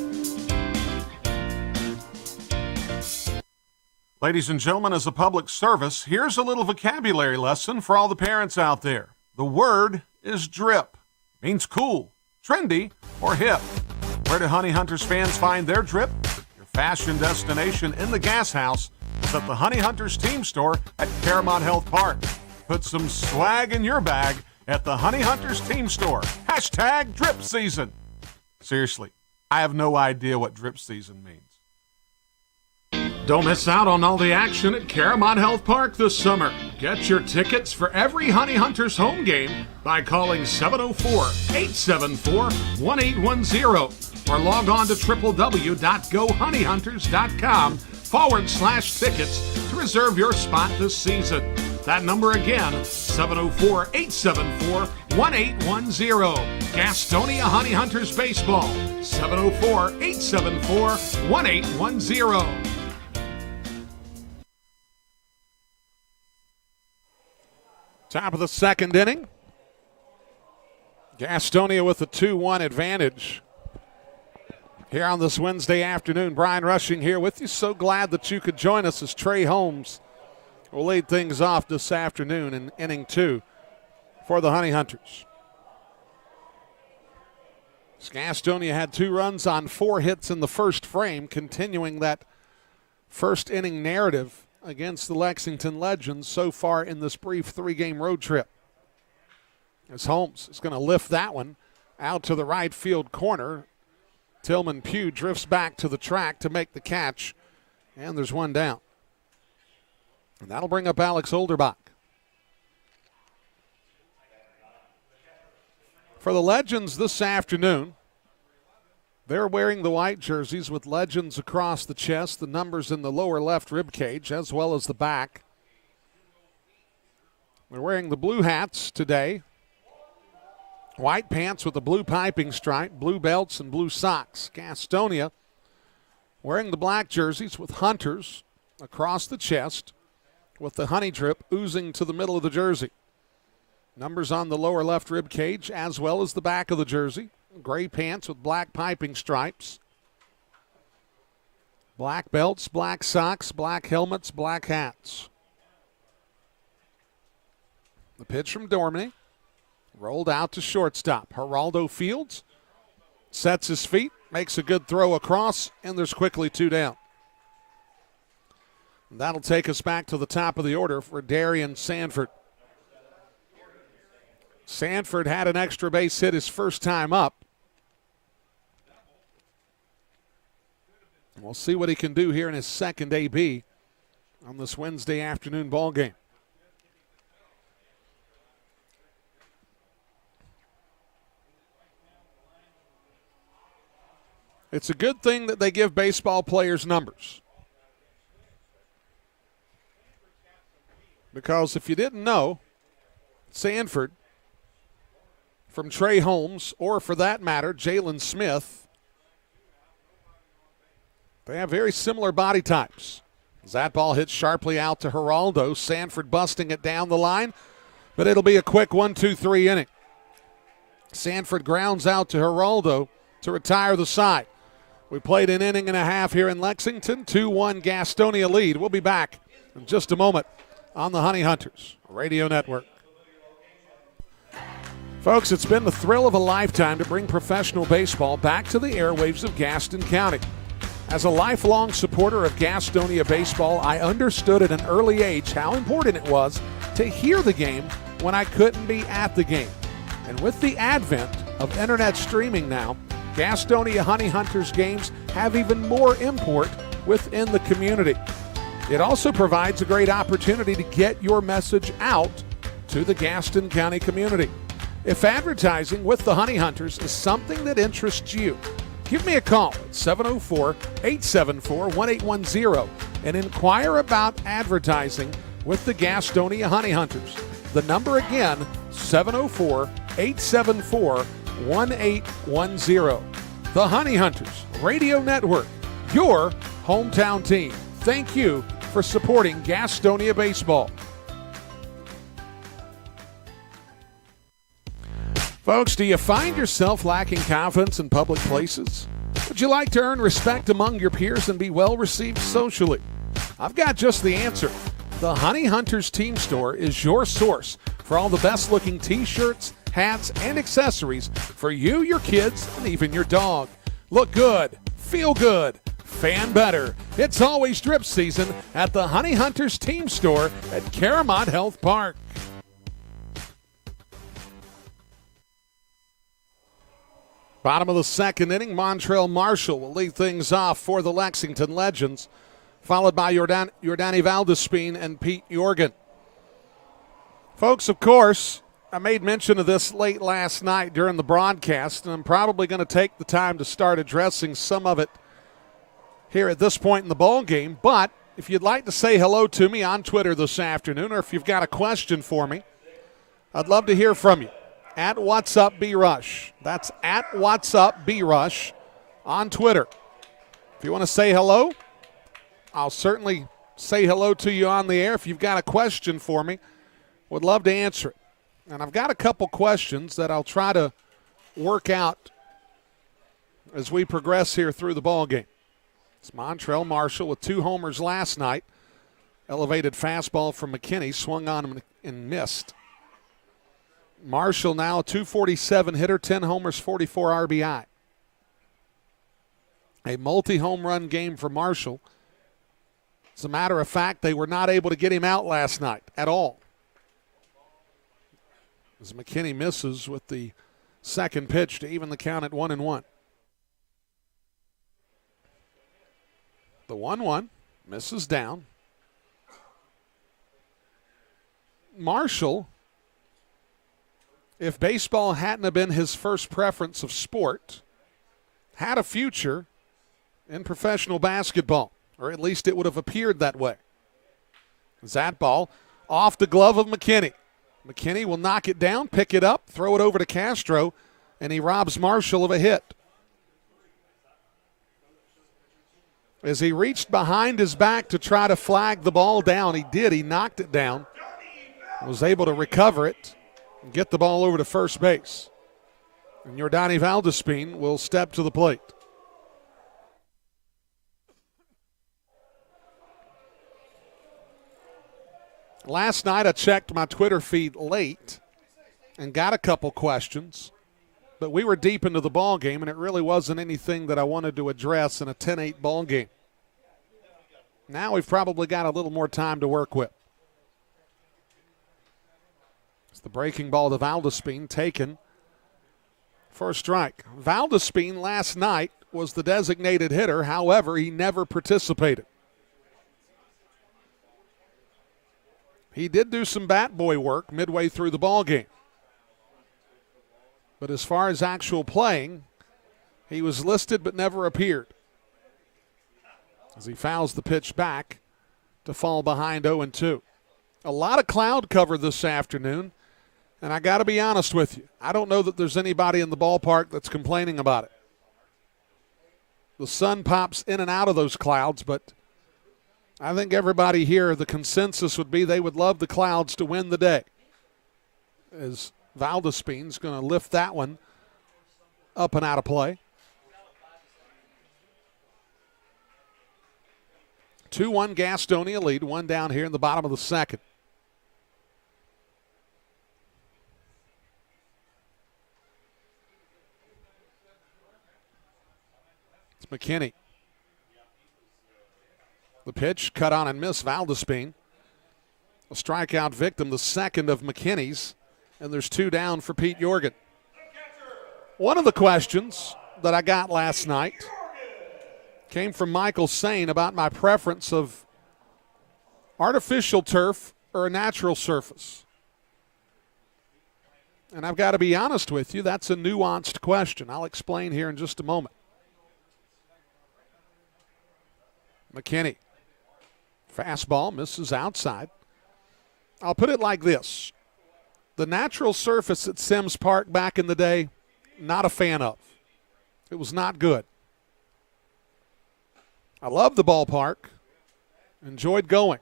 Ladies and gentlemen, as a public service, here's a little vocabulary lesson for all the parents out there. The word is drip. Means cool, trendy, or hip. Where do Honey Hunters fans find their drip? Your fashion destination in the gas house is at the Honey Hunters team store at Paramount Health Park. Put some swag in your bag at the Honey Hunters team store. Hashtag drip season. Seriously, I have no idea what drip season means. Don't miss out on all the action at Paramount Health Park this summer. Get your tickets for every Honey Hunters home game by calling 704-874-1810 or log on to www.gohoneyhunters.com/tickets to reserve your spot this season. That number again, 704-874-1810. Gastonia Honey Hunters Baseball, 704-874-1810. Top of the second inning. Gastonia with a 2-1 advantage here on this Wednesday afternoon. Brian Rushing here with you. So glad that you could join us as Trey Holmes will lead things off this afternoon in inning 2 for the Honey Hunters. Gastonia had 2 runs on 4 hits in the first frame, continuing that first inning narrative against the Lexington Legends so far in this brief 3-game road trip. As Holmes is going to lift that one out to the right field corner. Tillman Pugh drifts back to the track to make the catch, and there's one down. And that'll bring up Alex Olderbach. For the Legends this afternoon, they're wearing the white jerseys with Legends across the chest, the numbers in the lower left rib cage, as well as the back. They're wearing the blue hats today. White pants with a blue piping stripe, blue belts, and blue socks. Gastonia wearing the black jerseys with Hunters across the chest with the honey drip oozing to the middle of the jersey. Numbers on the lower left rib cage as well as the back of the jersey. Gray pants with black piping stripes. Black belts, black socks, black helmets, black hats. The pitch from Dorminey. Rolled out to shortstop. Geraldo Fields sets his feet, makes a good throw across, and there's quickly 2 down. And that'll take us back to the top of the order for Darian Sanford. Sanford had an extra base hit his first time up. We'll see what he can do here in his second AB on this Wednesday afternoon ball game. It's a good thing that they give baseball players numbers. Because if you didn't know, Sanford, from Trey Holmes, or for that matter, Jalen Smith, they have very similar body types. As that ball hits sharply out to Geraldo, Sanford busting it down the line, but it'll be a quick 1-2-3 inning. Sanford grounds out to Geraldo to retire the side. We played an inning and a half here in Lexington. 2-1 Gastonia lead. We'll be back in just a moment on the Honey Hunters Radio Network. Folks, it's been the thrill of a lifetime to bring professional baseball back to the airwaves of Gaston County. As a lifelong supporter of Gastonia baseball, I understood at an early age how important it was to hear the game when I couldn't be at the game. And with the advent of internet streaming now, Gastonia Honey Hunters games have even more import within the community. It also provides a great opportunity to get your message out to the Gaston County community. If advertising with the Honey Hunters is something that interests you, give me a call at 704-874-1810 and inquire about advertising with the Gastonia Honey Hunters. The number again, 704-874-1810. The Honey Hunters Radio Network, your hometown team. Thank you for supporting Gastonia baseball. Folks, do you find yourself lacking confidence in public places? Would you like to earn respect among your peers and be well received socially? I've got just the answer. The Honey Hunters Team Store is your source for all the best looking t-shirts, hats, and accessories for you, your kids, and even your dog. Look good, feel good, fan better. It's always drip season at the Honey Hunters Team Store at Caramont Health Park. Bottom of the second inning, Montrell Marshall will lead things off for the Lexington Legends, followed by Jordani Valdespin and Pete Jorgen. Folks, of course, I made mention of this late last night during the broadcast, and I'm probably going to take the time to start addressing some of it here at this point in the ball game. But if you'd like to say hello to me on Twitter this afternoon, or if you've got a question for me, I'd love to hear from you. At What's Up B Rush. That's at What's Up B Rush on Twitter. If you want to say hello, I'll certainly say hello to you on the air. If you've got a question for me, would love to answer it. And I've got a couple questions that I'll try to work out as we progress here through the ball game. It's Montrell Marshall with 2 homers last night. Elevated fastball from McKinney, swung on him and missed. Marshall now a .247 hitter, 10 homers, 44 RBI. A multi-home run game for Marshall As a matter of fact, they were not able to get him out last night at all. As McKinney misses with the second pitch to even the count at 1-1. The 1-1 misses down. Marshall, if baseball hadn't have been his first preference of sport, had a future in professional basketball, or at least it would have appeared that way. That ball off the glove of McKinney. McKinney will knock it down, pick it up, throw it over to Castro, and he robs Marshall of a hit. As he reached behind his back to try to flag the ball down, he did. He knocked it down, was able to recover it and get the ball over to first base. And Yordani Valdespin will step to the plate. Last night I checked my Twitter feed late and got a couple questions, but we were deep into the ball game, and it really wasn't anything that I wanted to address in a 10-8 ball game. Now we've probably got a little more time to work with. It's the breaking ball to Valdespin, taken for a strike. Valdespin last night was the designated hitter. However, he never participated. He did do some bat boy work midway through the ball game. But as far as actual playing, he was listed but never appeared. As he fouls the pitch back to fall behind 0-2. A lot of cloud cover this afternoon, and I got to be honest with you, I don't know that there's anybody in the ballpark that's complaining about it. The sun pops in and out of those clouds, but I think everybody here, the consensus would be they would love the Clouds to win the day. As Valdespin's going to lift that one up and out of play. 2-1 Gastonia lead, one down here in the bottom of the second. It's McKinney. The pitch, cut on and miss, Valdespin. A strikeout victim, the second of McKinney's, and there's two down for Pete Jorgen. One of the questions that I got last night came from Michael Sane about my preference of artificial turf or a natural surface. And I've got to be honest with you, that's a nuanced question. I'll explain here in just a moment. McKinney. Fastball misses outside. I'll put it like this. The natural surface at Sims Park back in the day, not a fan of. It was not good. I loved the ballpark. Enjoyed going.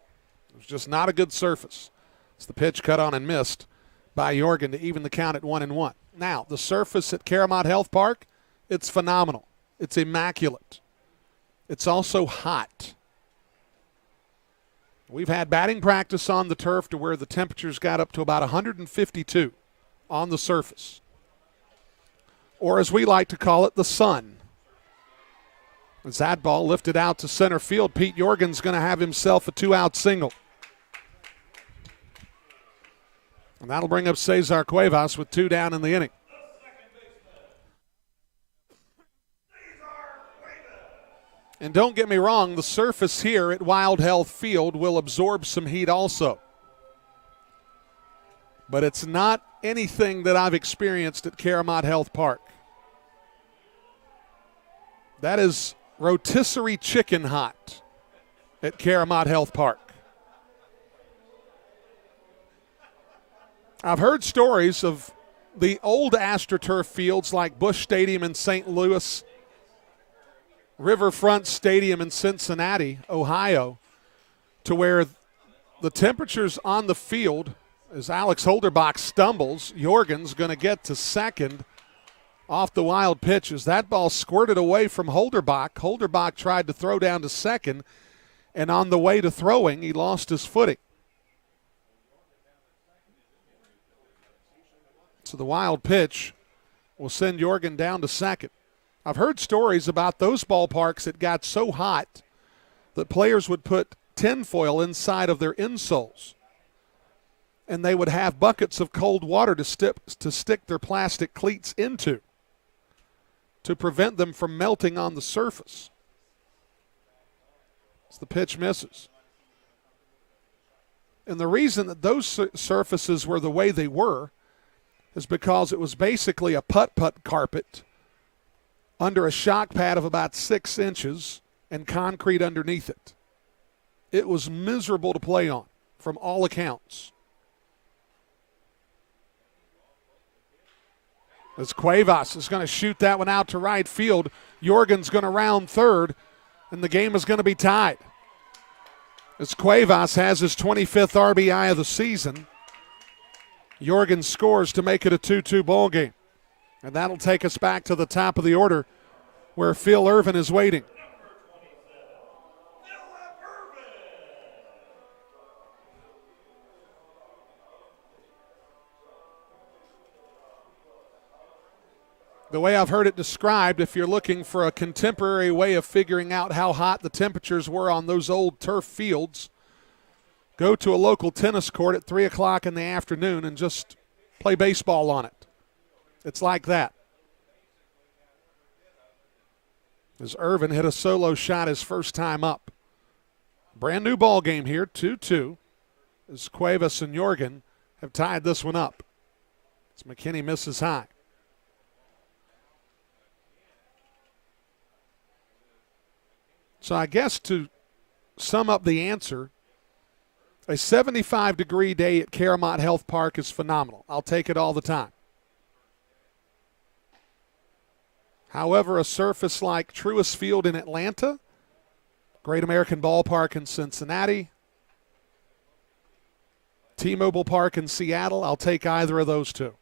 It was just not a good surface. It's the pitch cut on and missed by Jorgen to even the count at 1-1. Now, the surface at Caramount Health Park, it's phenomenal. It's immaculate. It's also hot. We've had batting practice on the turf to where the temperatures got up to about 152 on the surface. Or as we like to call it, the sun. As that ball lifted out to center field, Pete Jorgen's going to have himself a two-out single. And that'll bring up Cesar Cuevas with two down in the inning. And don't get me wrong, the surface here at Wild Health Field will absorb some heat also. But it's not anything that I've experienced at Caramount Health Park. That is rotisserie chicken hot at Caramount Health Park. I've heard stories of the old AstroTurf fields like Busch Stadium in St. Louis, Riverfront Stadium in Cincinnati, Ohio, to where the temperatures on the field, as Alex Holderbach stumbles, Jorgen's going to get to second off the wild pitch. As that ball squirted away from Holderbach. Holderbach tried to throw down to second, and on the way to throwing, he lost his footing. So the wild pitch will send Jorgen down to second. I've heard stories about those ballparks that got so hot that players would put tinfoil inside of their insoles. And they would have buckets of cold water to stick their plastic cleats into to prevent them from melting on the surface. As the pitch misses. And the reason that those surfaces were the way they were is because it was basically a putt-putt carpet under a shock pad of about 6 inches and concrete underneath it. It was miserable to play on from all accounts. As Cuevas is going to shoot that one out to right field, Jorgen's going to round third, and the game is going to be tied. As Cuevas has his 25th RBI of the season, Jorgen scores to make it a 2-2 ball game. And that'll take us back to the top of the order where Phil Irvin is waiting. The way I've heard it described, if you're looking for a contemporary way of figuring out how hot the temperatures were on those old turf fields, go to a local tennis court at 3 o'clock in the afternoon and just play baseball on it. It's like that. As Irvin hit a solo shot his first time up. Brand new ball game here, 2-2. As Cuevas and Jorgen have tied this one up. As McKinney misses high. So I guess to sum up the answer, a 75-degree day at Caramont Health Park is phenomenal. I'll take it all the time. However, a surface like Truist Field in Atlanta, Great American Ballpark in Cincinnati, T-Mobile Park in Seattle, I'll take either of those two.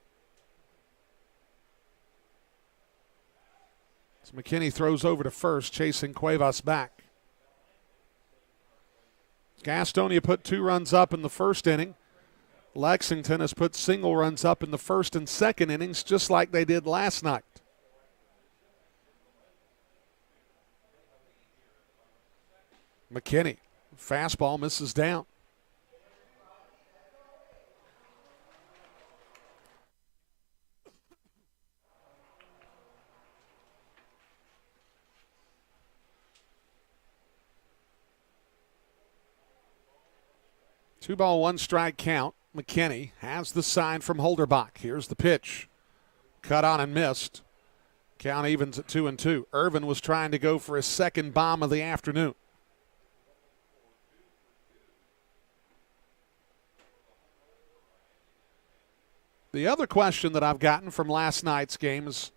McKinney throws over to first, chasing Cuevas back. Gastonia put 2 runs up in the first inning. Lexington has put single runs up in the first and second innings, just like they did last night. McKinney, fastball misses down. Two ball, 1 strike count. McKinney has the sign from Holderbach. Here's the pitch. Cut on and missed. Count evens at 2-2. Irvin was trying to go for his second bomb of the afternoon. The other question that I've gotten from last night's game is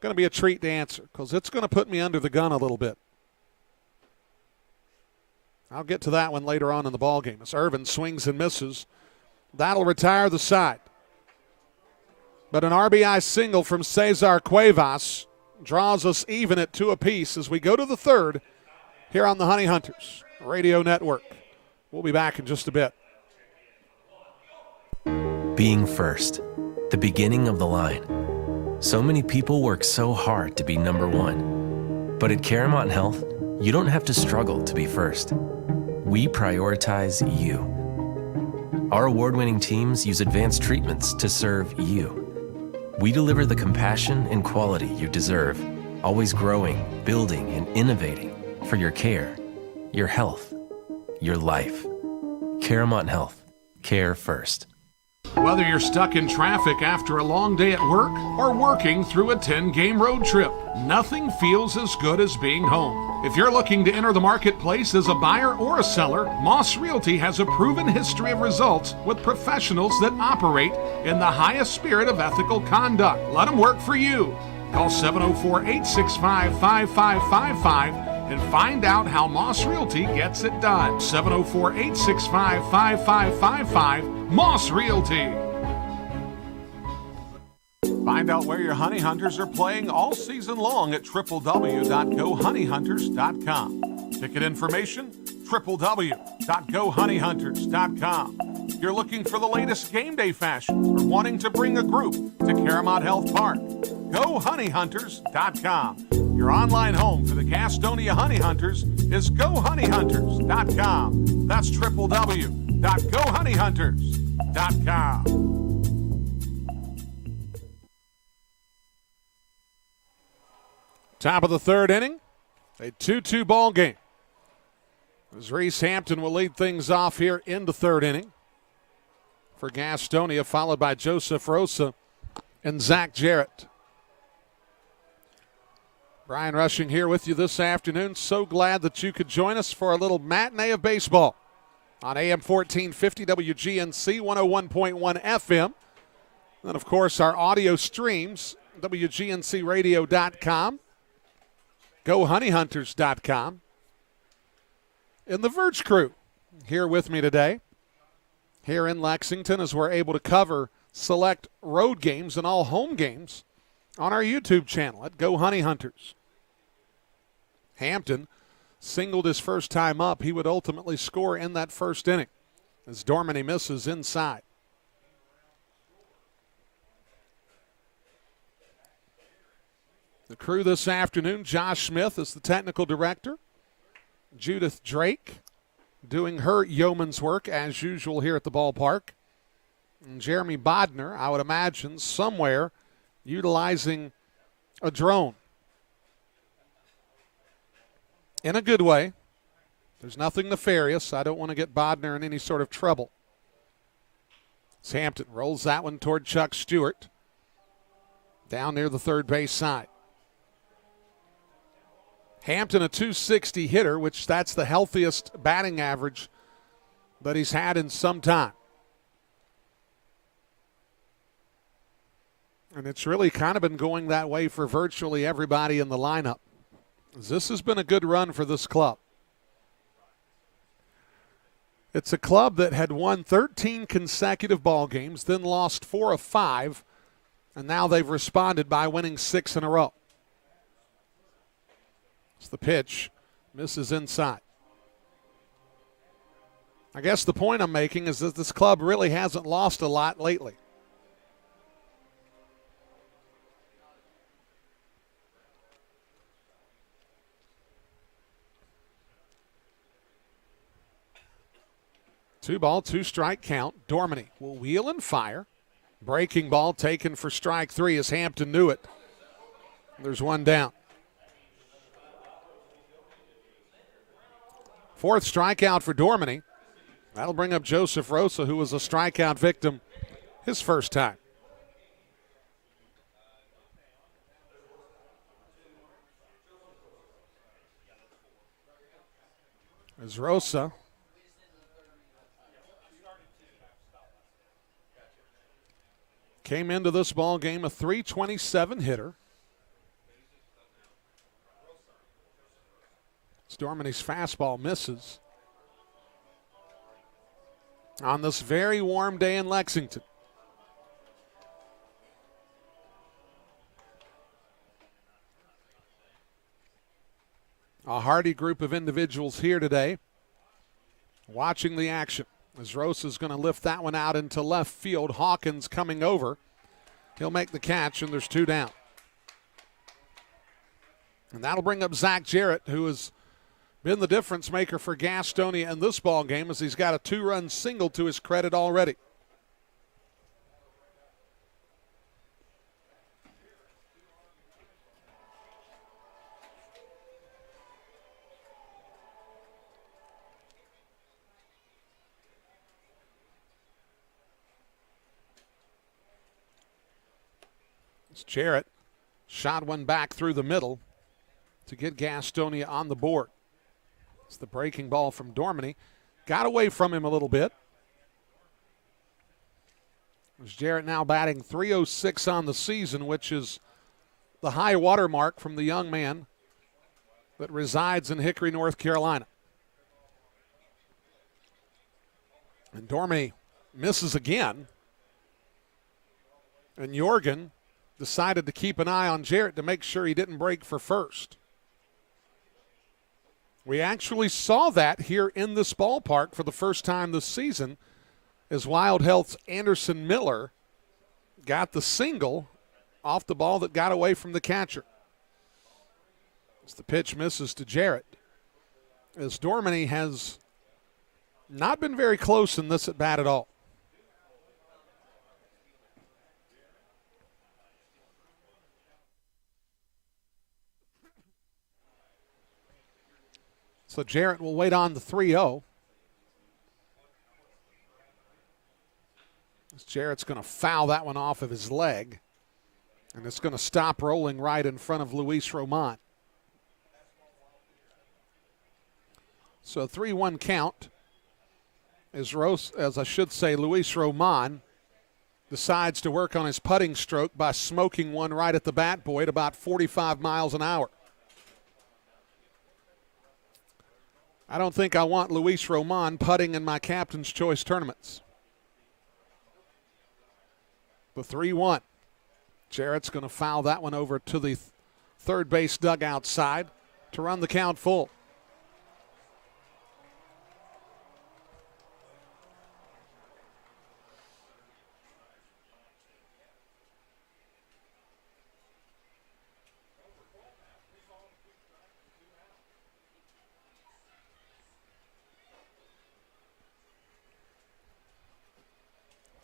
going to be a treat to answer because it's going to put me under the gun a little bit. I'll get to that one later on in the ballgame. As Irvin swings and misses, that'll retire the side. But an RBI single from Cesar Cuevas draws us even at 2 apiece as we go to the third here on the Honey Hunters Radio Network. We'll be back in just a bit. Being first, the beginning of the line. So many people work so hard to be number one. But at Caramont Health, you don't have to struggle to be first. We prioritize you. Our award-winning teams use advanced treatments to serve you. We deliver the compassion and quality you deserve, always growing, building, and innovating for your care, your health, your life. Caramont Health. Care first. Whether you're stuck in traffic after a long day at work or working through a 10-game road trip, nothing feels as good as being home. If you're looking to enter the marketplace as a buyer or a seller, Moss Realty has a proven history of results with professionals that operate in the highest spirit of ethical conduct. Let them work for you. Call 704-865-5555 and find out how Moss Realty gets it done. 704-865-5555, Moss Realty. Find out where your honey hunters are playing all season long at www.gohoneyhunters.com. Ticket information, www.gohoneyhunters.com. You're looking for the latest game day fashion or wanting to bring a group to Caramont Health Park. GoHoneyHunters.com. Your online home for the Gastonia Honey Hunters is GoHoneyHunters.com. That's www.GoHoneyHunters.com. Top of the third inning, a 2-2 ball game. As Reese Hampton will lead things off here in the third inning for Gastonia, followed by Joseph Rosa and Zach Jarrett. Brian Rushing here with you this afternoon. So glad that you could join us for a little matinee of baseball on AM 1450 WGNC 101.1 FM. And, of course, our audio streams, WGNCradio.com. GoHoneyHunters.com. And the Verge crew here with me today, here in Lexington, as we're able to cover select road games and all home games on our YouTube channel at Go Honey Hunters. Hampton singled his first time up. He would ultimately score in that first inning as Dormany misses inside. The crew this afternoon, Josh Smith is the technical director. Judith Drake doing her yeoman's work as usual here at the ballpark. And Jeremy Bodner, I would imagine, somewhere utilizing a drone. In a good way. There's nothing nefarious. I don't want to get Bodner in any sort of trouble. As Hampton rolls that one toward Chuck Stewart. Down near the third base side. Hampton, a .260 hitter, which that's the healthiest batting average that he's had in some time. And it's really kind of been going that way for virtually everybody in the lineup. This has been a good run for this club. It's a club that had won 13 consecutive ball games, then lost 4 of 5, and now they've responded by winning 6 in a row. It's the pitch, misses inside. I guess the point I'm making is that this club really hasn't lost a lot lately. Two ball, two strike count. Dormany will wheel and fire. Breaking ball taken for strike 3 as Hampton knew it. There's one down. Fourth strikeout for Dormany. That'll bring up Joseph Rosa, who was a strikeout victim his first time. As Rosa came into this ball game a .327 hitter. Dormany's fastball misses on this very warm day in Lexington. A hearty group of individuals here today watching the action as Rosa's going to lift that one out into left field. Hawkins coming over. He'll make the catch, and there's 2 down. And that'll bring up Zach Jarrett, who has been the difference maker for Gastonia in this ball game, as he's got a 2-run single to his credit already. As Jarrett shot one back through the middle to get Gastonia on the board. It's the breaking ball from Dormany. Got away from him a little bit. As Jarrett now batting .306 on the season, which is the high water mark from the young man that resides in Hickory, North Carolina. And Dormany misses again. And Jorgen decided to keep an eye on Jarrett to make sure he didn't break for first. We actually saw that here in this ballpark for the first time this season as Wild Health's Anderson Miller got the single off the ball that got away from the catcher. As the pitch misses to Jarrett. As Dormany has not been very close in this at bat at all. So Jarrett will wait on the 3-0. Jarrett's going to foul that one off of his leg. And it's going to stop rolling right in front of Luis Roman. So 3-1 count as Luis Roman decides to work on his putting stroke by smoking one right at the bat boy at about 45 miles an hour. I don't think I want Luis Roman putting in my captain's choice tournaments. The 3-1. Jarrett's going to foul that one over to the third base dugout side to run the count full.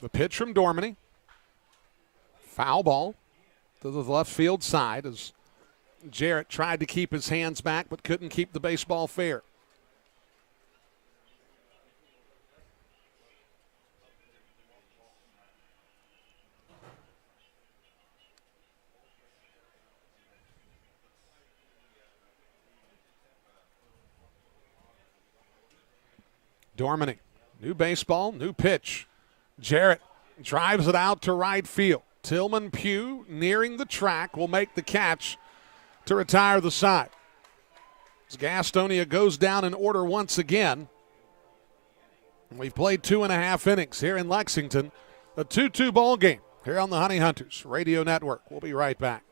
The pitch from Dormany. Foul ball to the left field side as Jarrett tried to keep his hands back but couldn't keep the baseball fair. Dormany, new baseball, new pitch. Jarrett drives it out to right field. Tillman Pugh, nearing the track, will make the catch to retire the side. As Gastonia goes down in order once again. We've played 2.5 innings here in Lexington. A 2-2 ball game here on the Honey Hunters Radio Network. We'll be right back.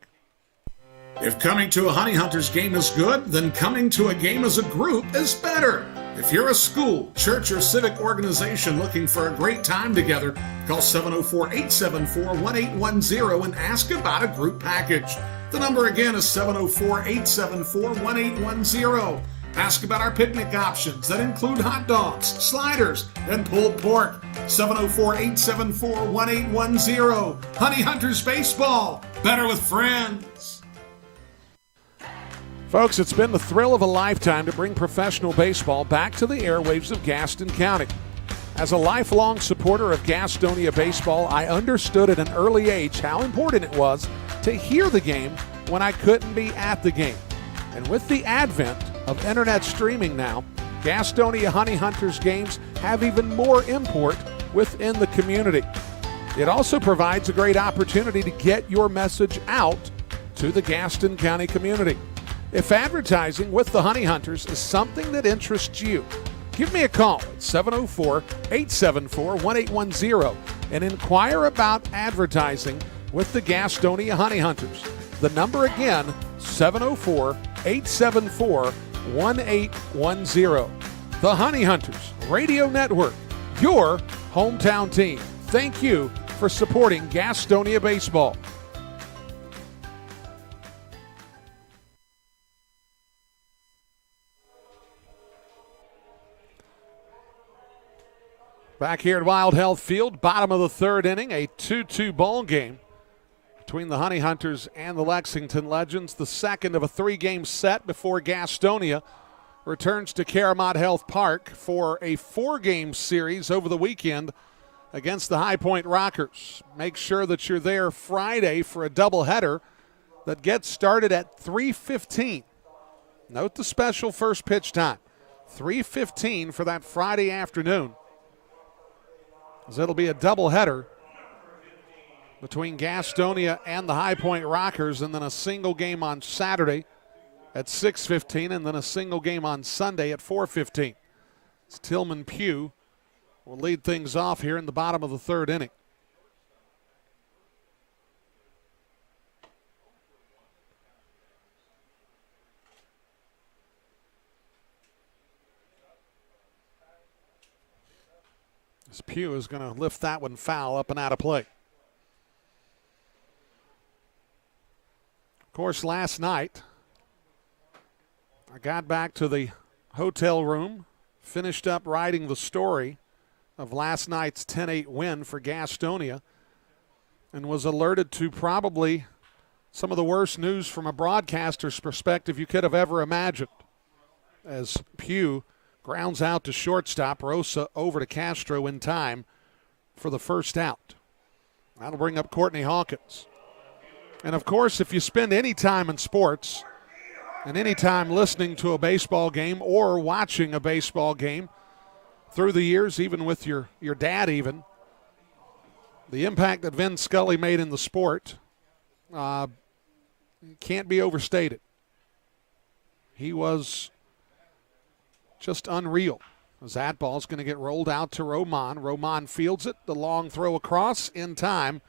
If coming to a Honey Hunters game is good, then coming to a game as a group is better. If you're a school, church, or civic organization looking for a great time together, call 704-874-1810 and ask about a group package. The number again is 704-874-1810. Ask about our picnic options that include hot dogs, sliders, and pulled pork. 704-874-1810. Honey Hunters Baseball. Better with friends. Folks, it's been the thrill of a lifetime to bring professional baseball back to the airwaves of Gaston County. As a lifelong supporter of Gastonia baseball, I understood at an early age how important it was to hear the game when I couldn't be at the game. And with the advent of internet streaming now, Gastonia Honey Hunters games have even more import within the community. It also provides a great opportunity to get your message out to the Gaston County community. If advertising with the Honey Hunters is something that interests you, give me a call at 704-874-1810 and inquire about advertising with the Gastonia Honey Hunters. The number again, 704-874-1810. The Honey Hunters Radio Network, your hometown team. Thank you for supporting Gastonia baseball. Back here at Wild Health Field, bottom of the third inning, a 2-2 ball game between the Honey Hunters and the Lexington Legends, the second of a 3-game set before Gastonia returns to Caramont Health Park for a 4-game series over the weekend against the High Point Rockers. Make sure that you're there Friday for a doubleheader that gets started at 3:15. Note the special first pitch time, 3:15 for that Friday afternoon. As it'll be a doubleheader between Gastonia and the High Point Rockers, and then a single game on Saturday at 6:15, and then a single game on Sunday at 4:15. It's Tillman Pugh will lead things off here in the bottom of the third inning. Pugh is going to lift that one foul up and out of play. Of course, last night, I got back to the hotel room, finished up writing the story of last night's 10-8 win for Gastonia, and was alerted to probably some of the worst news from a broadcaster's perspective you could have ever imagined. As Pugh grounds out to shortstop, Rosa over to Castro in time for the first out. That'll bring up Courtney Hawkins. And of course, if you spend any time in sports and any time listening to a baseball game or watching a baseball game through the years, even with your dad even, the impact that Vin Scully made in the sport can't be overstated. He was just unreal. As that ball's going to get rolled out to Roman. Roman fields it. The long throw across in time.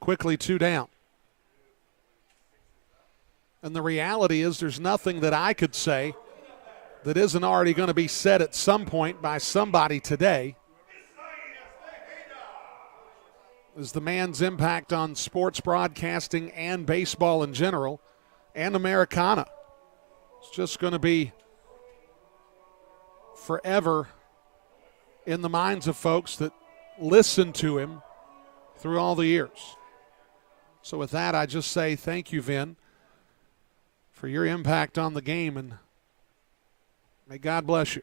Quickly 2 down. And the reality is there's nothing that I could say that isn't already going to be said at some point by somebody today. Is the man's impact on sports broadcasting and baseball in general and Americana. It's just going to be forever in the minds of folks that listen to him through all the years. So with that, I just say thank you, Vin, for your impact on the game, and may God bless you.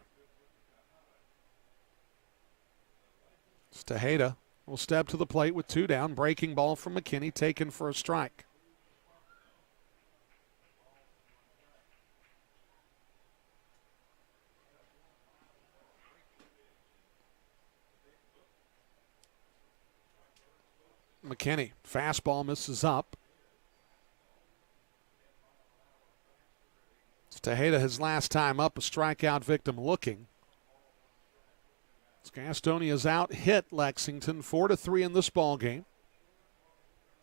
Tejeda will step to the plate with 2 down. Breaking ball from McKinney, taken for a strike. McKinney, fastball misses up. Tejeda, his last time up, a strikeout victim looking. Gastonia's out hit Lexington 4-3 in this ball game.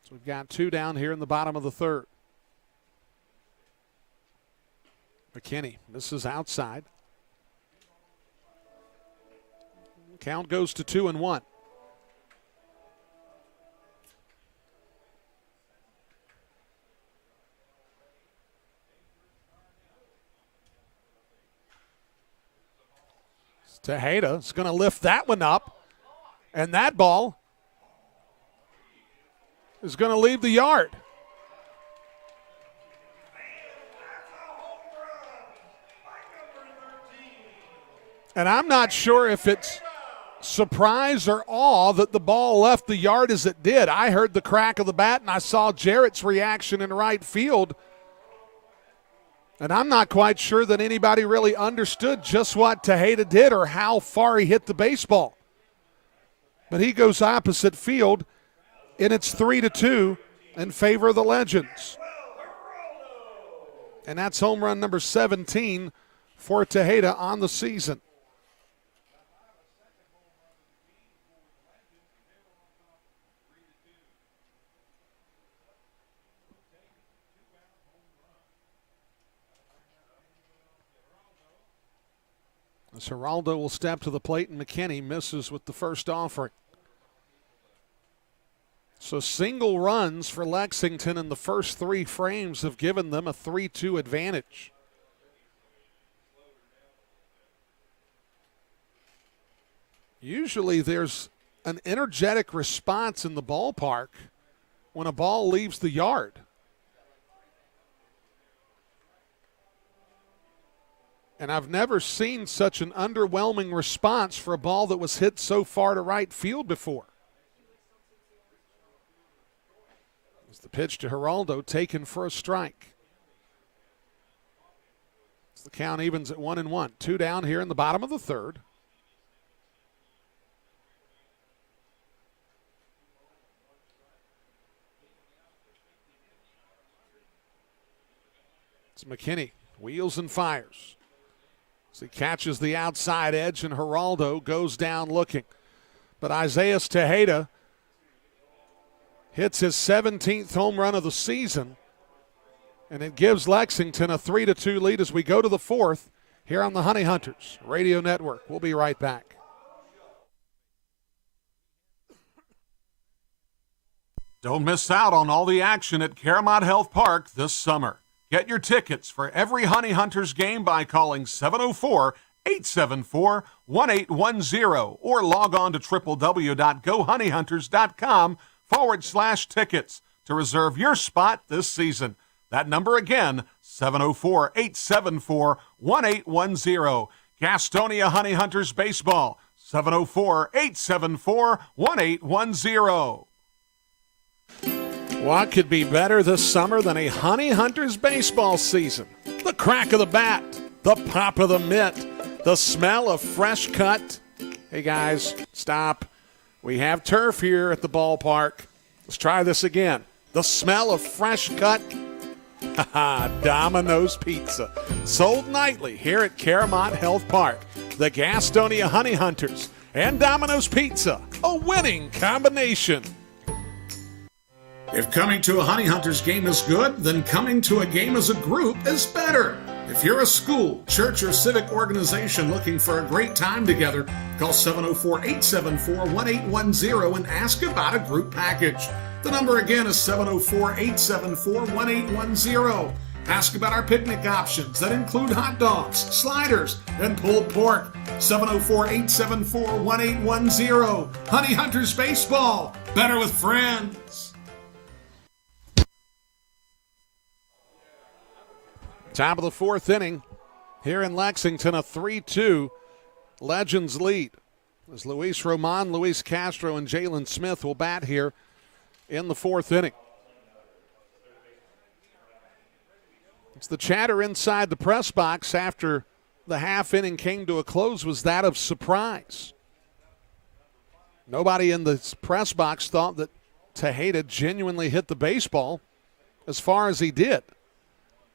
So we've got 2 down here in the bottom of the 3rd. McKinney misses outside. Count goes to 2-1. Tejeda is going to lift that one up, and that ball is going to leave the yard. And I'm not sure if it's surprise or awe that the ball left the yard as it did. I heard the crack of the bat, and I saw Jarrett's reaction in right field. And I'm not quite sure that anybody really understood just what Tejeda did or how far he hit the baseball. But he goes opposite field, and it's 3-2 in favor of the Legends. And that's home run number 17 for Tejeda on the season. Geraldo will step to the plate, and McKinney misses with the first offering. So single runs for Lexington in the first 3 frames have given them a 3-2 advantage. Usually there's an energetic response in the ballpark when a ball leaves the yard. And I've never seen such an underwhelming response for a ball that was hit so far to right field before. As the pitch to Geraldo, taken for a strike. As the count evens at 1-1. 2 down here in the bottom of the 3rd. It's McKinney, wheels and fires. As he catches the outside edge, and Geraldo goes down looking. But Isaiah Tejeda hits his 17th home run of the season, and it gives Lexington a 3-2 lead as we go to the 4th here on the Honey Hunters Radio Network. We'll be right back. Don't miss out on all the action at Caramount Health Park this summer. Get your tickets for every Honey Hunters game by calling 704-874-1810 or log on to www.gohoneyhunters.com/tickets to reserve your spot this season. That number again, 704-874-1810. Gastonia Honey Hunters Baseball, 704-874-1810. What could be better this summer than a Honey Hunters baseball season? The crack of the bat, the pop of the mitt, the smell of fresh cut. Hey guys, stop. We have turf here at the ballpark. Let's try this again. The smell of fresh cut. Domino's Pizza. Sold nightly here at Caramont Health Park. The Gastonia Honey Hunters and Domino's Pizza. A winning combination. If coming to a Honey Hunters game is good, then coming to a game as a group is better. If you're a school, church, or civic organization looking for a great time together, call 704-874-1810 and ask about a group package. The number again is 704-874-1810. Ask about our picnic options that include hot dogs, sliders, and pulled pork. 704-874-1810. Honey Hunters Baseball. Better with friends. Top of the fourth inning here in Lexington, a 3-2 Legends lead. As Luis Roman, Luis Castro, and Jalen Smith will bat here in the fourth inning. It's the chatter inside the press box after the half inning came to a close was that of surprise. Nobody in the press box thought that Tejeda genuinely hit the baseball as far as he did.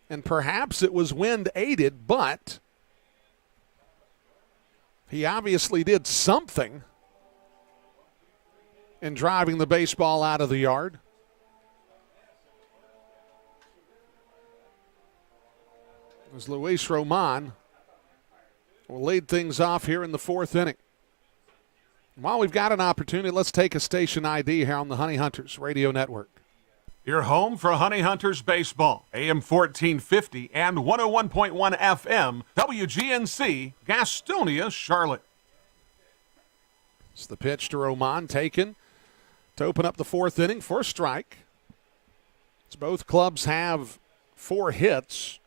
And perhaps it was wind aided, but he obviously did something in driving the baseball out of the yard. As Luis Roman will lead things off here in the fourth inning. While we've got an opportunity, let's take a station ID here on the Honey Hunters Radio Network. Your home for Honey Hunters baseball, AM 1450 and 101.1 FM, WGNC, Gastonia, Charlotte. It's the pitch to Roman, taken to open up the fourth inning for a strike. As both clubs have 4 hits.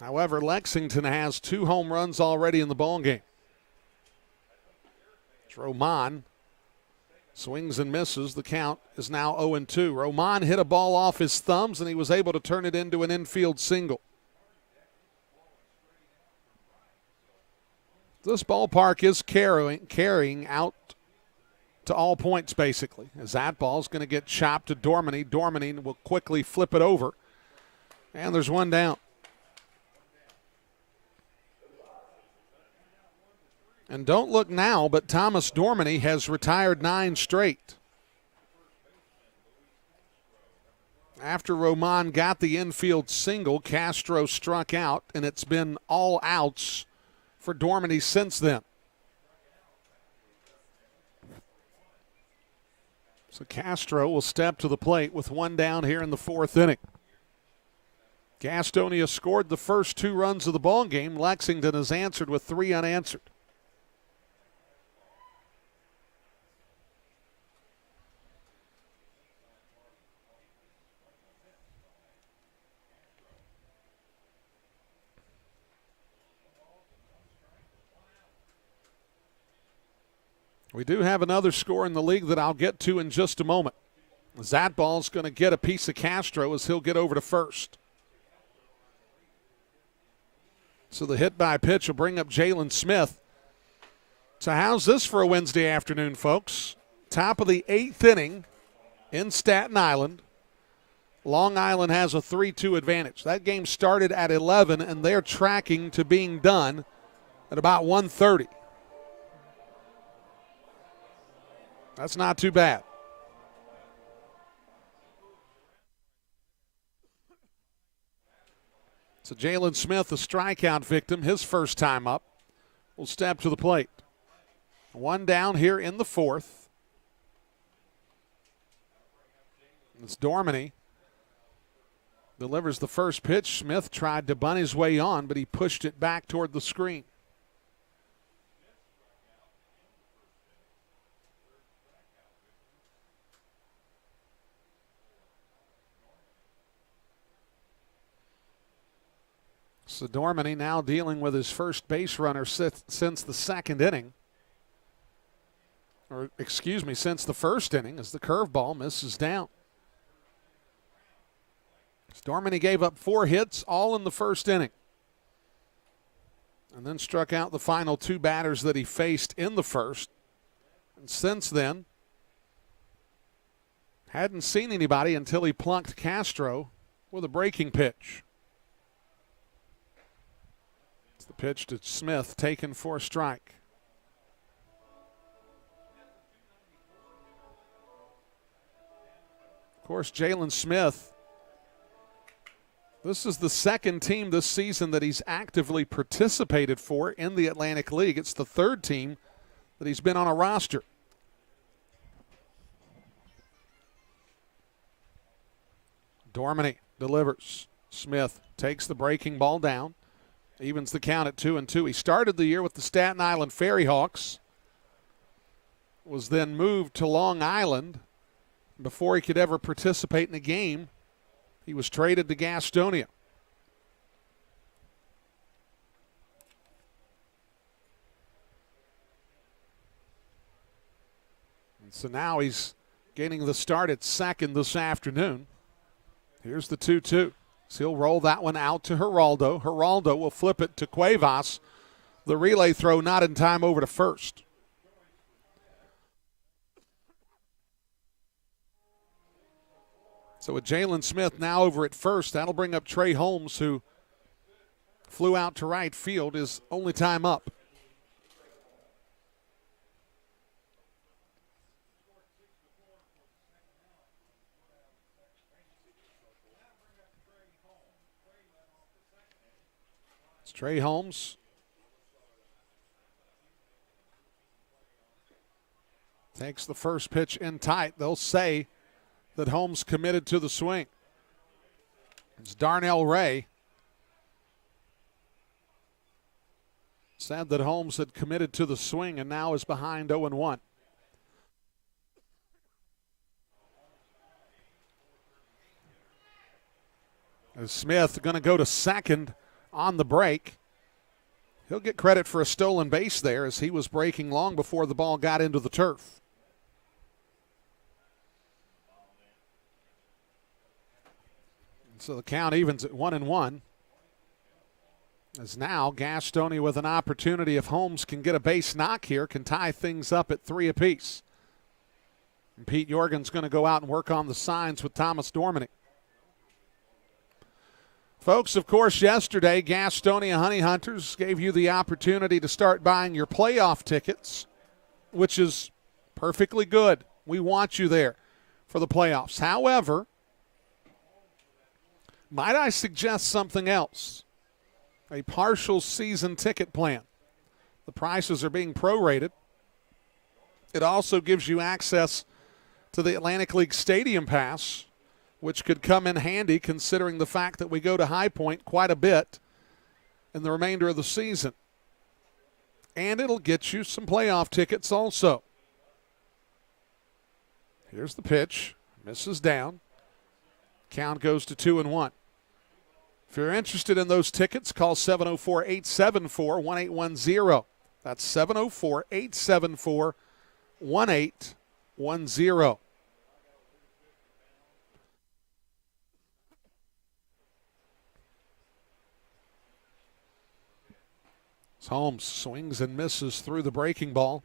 However, Lexington has 2 home runs already in the ballgame. Roman swings and misses. The count is now 0-2. Roman hit a ball off his thumbs, and he was able to turn it into an infield single. This ballpark is carrying out to all points, basically. As that ball is going to get chopped to Dorminey. Dorminey will quickly flip it over. And there's one down. And don't look now, but Thomas Dorminey has retired 9 straight. After Roman got the infield single, Castro struck out, and it's been all outs for Dorminey since then. So Castro will step to the plate with 1 down here in the fourth inning. Gastonia scored the first 2 runs of the ballgame. Lexington has answered with 3 unanswered. We do have another score in the league that I'll get to in just a moment. That ball's going to get a piece of Castro as he'll get over to first. So the hit by pitch will bring up Jalen Smith. So how's this for a Wednesday afternoon, folks? Top of the 8th inning in Staten Island. Long Island has a 3-2 advantage. That game started at 11, and they're tracking to being done at about 1:30. That's not too bad. So Jalen Smith, a strikeout victim, his first time up, will step to the plate. 1 down here in the fourth. It's Dorminey delivers the first pitch. Smith tried to bunt his way on, but he pushed it back toward the screen. So Dormany now dealing with his first base runner since the second inning. Or, excuse me, since the first inning, as the curveball misses down. Dormany gave up 4 hits, all in the first inning. And then struck out the final 2 batters that he faced in the first. And since then, hadn't seen anybody until he plunked Castro with a breaking pitch. It's the pitch to Smith, taken for a strike. Of course, Jalen Smith, this is the second team this season that he's actively participated for in the Atlantic League. It's the third team that he's been on a roster. Dormany delivers. Smith takes the breaking ball down, evens the count at 2-2. He started the year with the Staten Island Ferry Hawks, was then moved to Long Island. Before he could ever participate in a game, he was traded to Gastonia. And so now he's getting the start at second this afternoon. Here's the 2-2. So he'll roll that one out to Geraldo. Geraldo will flip it to Cuevas. The relay throw not in time over to first. So with Jalen Smith now over at first, that'll bring up Trey Holmes, who flew out to right field, his only time up. It's Trey Holmes. Takes the first pitch in tight. They'll say that Holmes committed to the swing. It's Darnell Ray. Said that Holmes had committed to the swing and now is behind 0-1. As Smith going to go to second on the break. He'll get credit for a stolen base there, as he was breaking long before the ball got into the turf. So the count evens at 1-1. As now Gastonia, with an opportunity, if Holmes can get a base knock here, can tie things up at 3 apiece. And Pete Jorgen's going to go out and work on the signs with Thomas Dormany. Folks, of course, yesterday Gastonia Honey Hunters gave you the opportunity to start buying your playoff tickets, which is perfectly good. We want you there for the playoffs. However, might I suggest something else? A partial season ticket plan. The prices are being prorated. It also gives you access to the Atlantic League Stadium Pass, which could come in handy considering the fact that we go to High Point quite a bit in the remainder of the season. And it'll get you some playoff tickets also. Here's the pitch. Misses down. Count goes to 2-1. If you're interested in those tickets, call 704-874-1810. That's 704-874-1810. Holmes swings and misses through the breaking ball.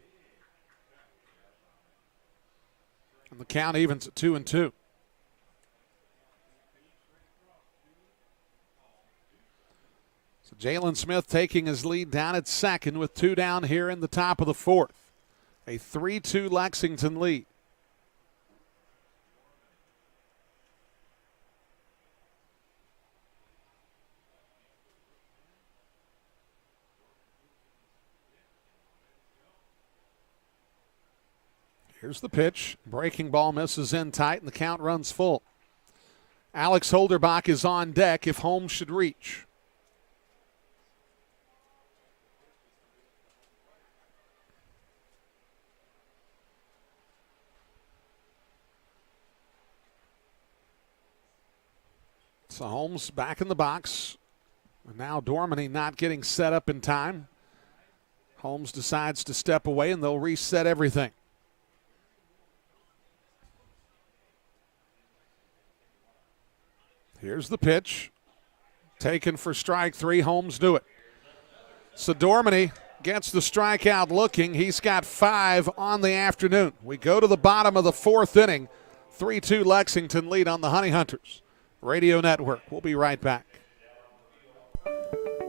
And the count evens at 2-2. So Jalen Smith taking his lead down at second with 2 down here in the top of the 4th. A 3-2 Lexington lead. Here's the pitch. Breaking ball misses in tight, and the count runs full. Alex Holderbach is on deck if Holmes should reach. So Holmes back in the box. And now Dormany not getting set up in time. Holmes decides to step away, and they'll reset everything. Here's the pitch. Taken for strike three. Holmes knew it. So Dormany gets the strikeout looking. He's got 5 on the afternoon. We go to the bottom of the 4th inning. 3-2 Lexington lead on the Honey Hunters Radio Network. We'll be right back.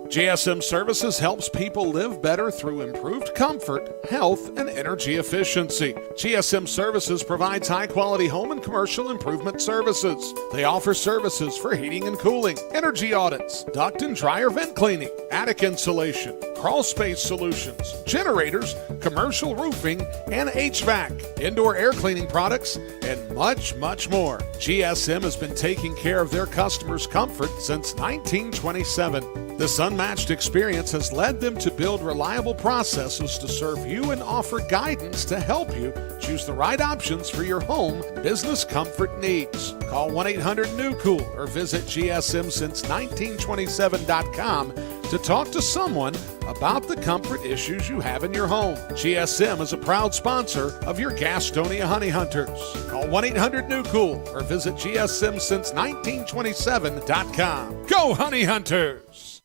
GSM Services helps people live better through improved comfort, health, and energy efficiency. GSM Services provides high-quality home and commercial improvement services. They offer services for heating and cooling, energy audits, duct and dryer vent cleaning, attic insulation, crawl space solutions, generators, commercial roofing, and HVAC, indoor air cleaning products, and much, much more. GSM has been taking care of their customers' comfort since 1927. This unmatched experience has led them to build reliable processes to serve you and offer guidance to help you choose the right options for your home business comfort needs. Call 1-800-NEW-COOL or visit GSMsince1927.com to talk to someone about the comfort issues you have in your home. GSM is a proud sponsor of your Gastonia Honey Hunters. Call 1-800-NEW-COOL or visit GSMsince1927.com. Go Honey Hunters!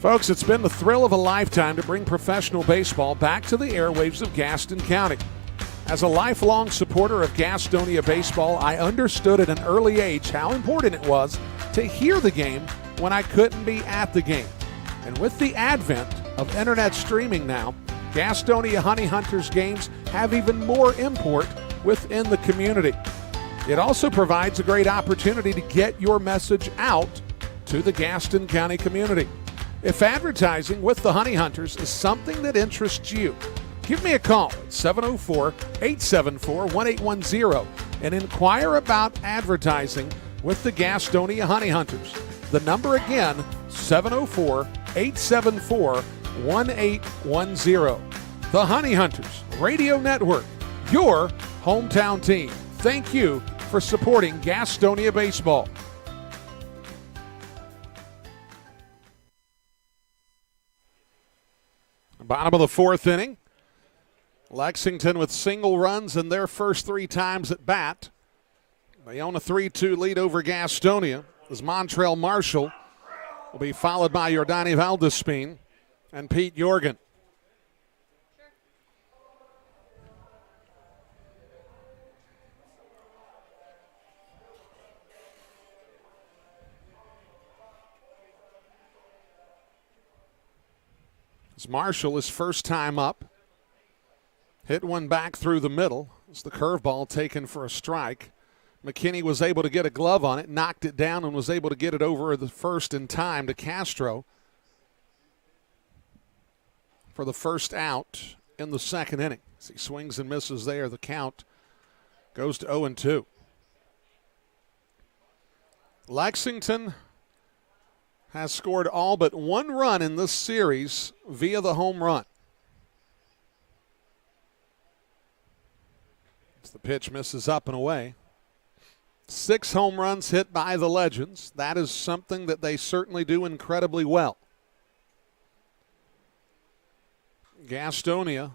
Folks, it's been the thrill of a lifetime to bring professional baseball back to the airwaves of Gaston County. As a lifelong supporter of Gastonia baseball, I understood at an early age how important it was to hear the game when I couldn't be at the game. And with the advent of internet streaming now, Gastonia Honey Hunters games have even more import within the community. It also provides a great opportunity to get your message out to the Gaston County community. If advertising with the Honey Hunters is something that interests you, give me a call at 704-874-1810 and inquire about advertising with the Gastonia Honey Hunters. The number again, 704-874-1810. The Honey Hunters Radio Network, your hometown team. Thank you for supporting Gastonia baseball. Bottom of the 4th inning. Lexington with single runs in their first 3 times at bat. They own a 3-2 lead over Gastonia as Montrell Marshall will be followed by Jordani Valdespin and Pete Jorgen. As Marshall, his first time up, hit one back through the middle. It's the curveball taken for a strike. McKinney was able to get a glove on it, knocked it down, and was able to get it over the first in time to Castro for the first out in the 2nd inning. As he swings and misses there, the count goes to 0-2. Lexington has scored all but 1 run in this series via the home run. As the pitch misses up and away. 6 home runs hit by the Legends. That is something that they certainly do incredibly well. Gastonia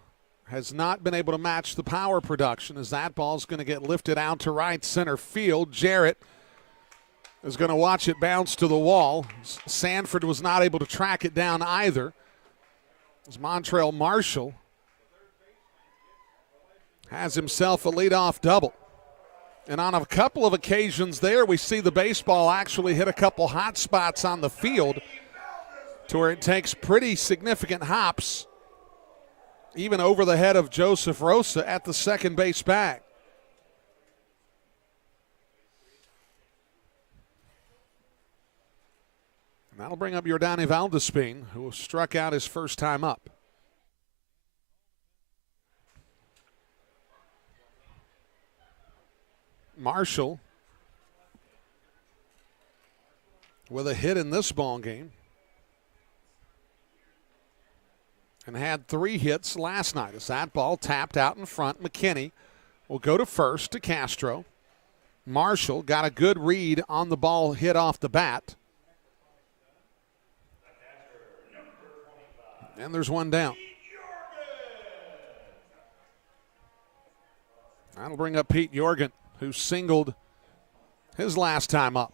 has not been able to match the power production as that ball's going to get lifted out to right center field. Jarrett is going to watch it bounce to the wall. Sanford was not able to track it down either. As Montrell Marshall has himself a leadoff double. And on a couple of occasions there, we see the baseball actually hit a couple hot spots on the field to where it takes pretty significant hops, even over the head of Joseph Rosa at the second base bag. And that'll bring up Jordani Valdespin, who struck out his first time up. Marshall with a hit in this ball game and had 3 hits last night. As that ball tapped out in front, McKinney will go to first to Castro. Marshall got a good read on the ball hit off the bat. And there's one down. That'll bring up Pete Jorgen, who singled his last time up.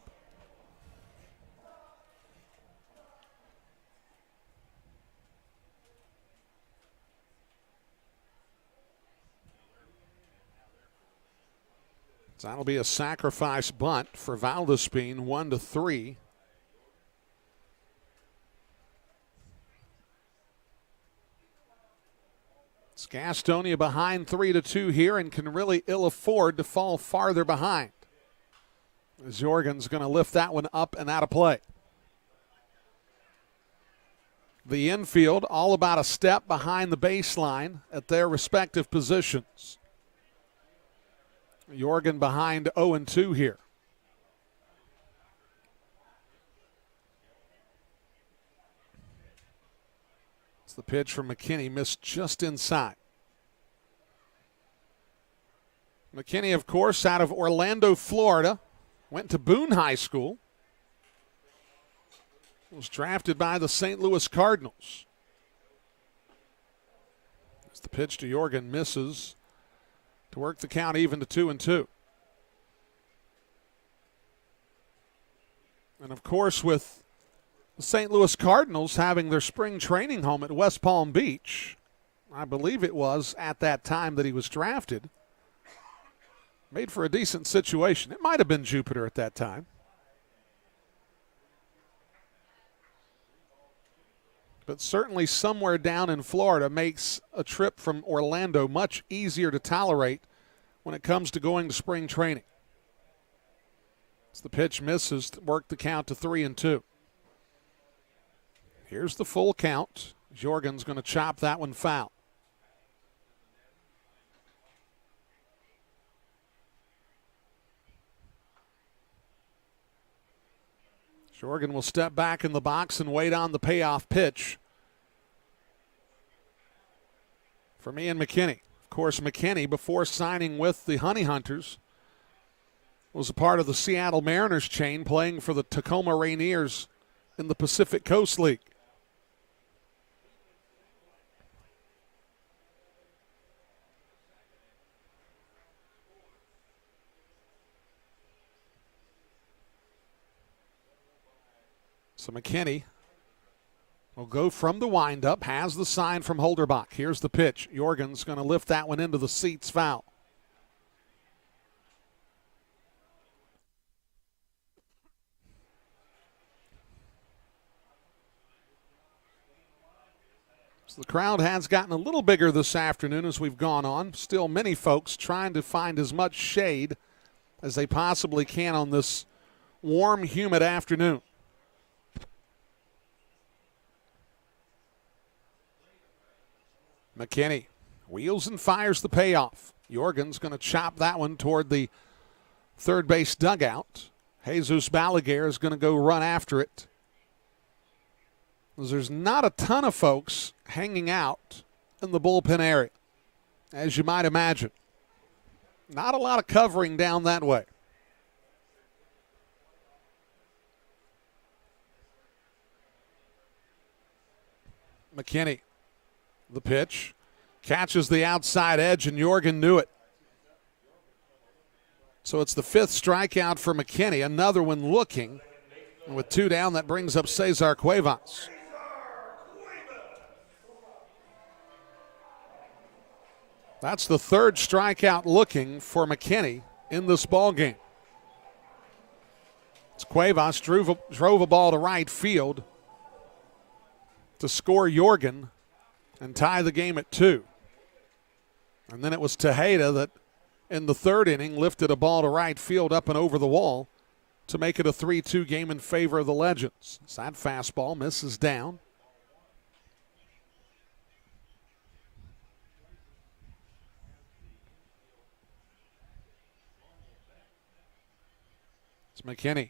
So that'll be a sacrifice bunt for Valdespine, 1-3. It's Gastonia behind 3-2 here and can really ill afford to fall farther behind. As Jorgen's going to lift that one up and out of play. The infield all about a step behind the baseline at their respective positions. Jorgen behind 0-2 here. It's the pitch from McKinney, missed just inside. McKinney, of course, out of Orlando, Florida, went to Boone High School. Was drafted by the St. Louis Cardinals. As the pitch to Jorgen misses to work the count even to 2-2. And of course, with the St. Louis Cardinals having their spring training home at West Palm Beach, I believe it was at that time that he was drafted, made for a decent situation. It might have been Jupiter at that time. But certainly somewhere down in Florida makes a trip from Orlando much easier to tolerate when it comes to going to spring training. As the pitch misses, to work the count to 3-2. Here's the full count. Jorgen's going to chop that one foul. Jorgen will step back in the box and wait on the payoff pitch from Ian McKinney. Of course, McKinney, before signing with the Honey Hunters, was a part of the Seattle Mariners chain, playing for the Tacoma Rainiers in the Pacific Coast League. So McKinney will go from the windup, has the sign from Holderbach. Here's the pitch. Jorgen's going to lift that one into the seats, foul. So the crowd has gotten a little bigger this afternoon as we've gone on. Still many folks trying to find as much shade as they possibly can on this warm, humid afternoon. McKinney wheels and fires the payoff. Jorgen's going to chop that one toward the third base dugout. Jesus Balaguer is going to go run after it. There's not a ton of folks hanging out in the bullpen area, as you might imagine. Not a lot of covering down that way. McKinney, the pitch, catches the outside edge, and Jorgen knew it. So it's the 5th strikeout for McKinney, another one looking. And with 2 down, that brings up Cesar Cuevas. That's the 3rd strikeout looking for McKinney in this ballgame. Cuevas drove a ball to right field to score Jorgen and tie the game at 2. And then it was Tejeda that in the 3rd inning lifted a ball to right field up and over the wall to make it a 3-2 game in favor of the Legends. So that fastball misses down. It's McKinney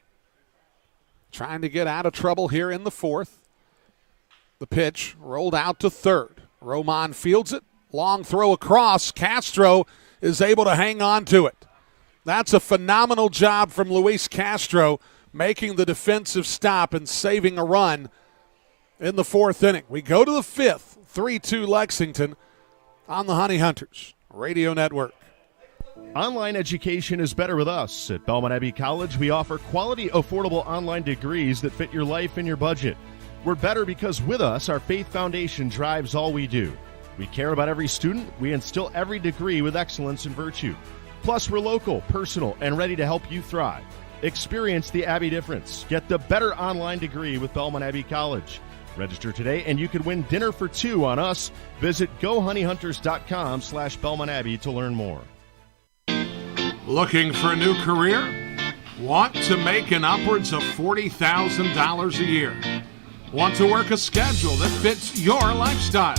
trying to get out of trouble here in the fourth. The pitch rolled out to third. Roman fields it. Long throw across. Castro is able to hang on to it. That's a phenomenal job from Luis Castro, making the defensive stop and saving a run in the fourth inning. We go to the fifth, 3-2 Lexington on the Honey Hunters Radio Network. Online education is better with us. At Belmont Abbey College, we offer quality, affordable online degrees that fit your life and your budget. We're better because with us, our faith foundation drives all we do. We care about every student. We instill every degree with excellence and virtue. Plus, we're local, personal, and ready to help you thrive. Experience the Abbey difference. Get the better online degree with Belmont Abbey College. Register today, and you could win dinner for two on us. Visit GoHoneyHunters.com/Belmont Abbey to learn more. Looking for a new career? Want to make an upwards of $40,000 a year? Want to work a schedule that fits your lifestyle?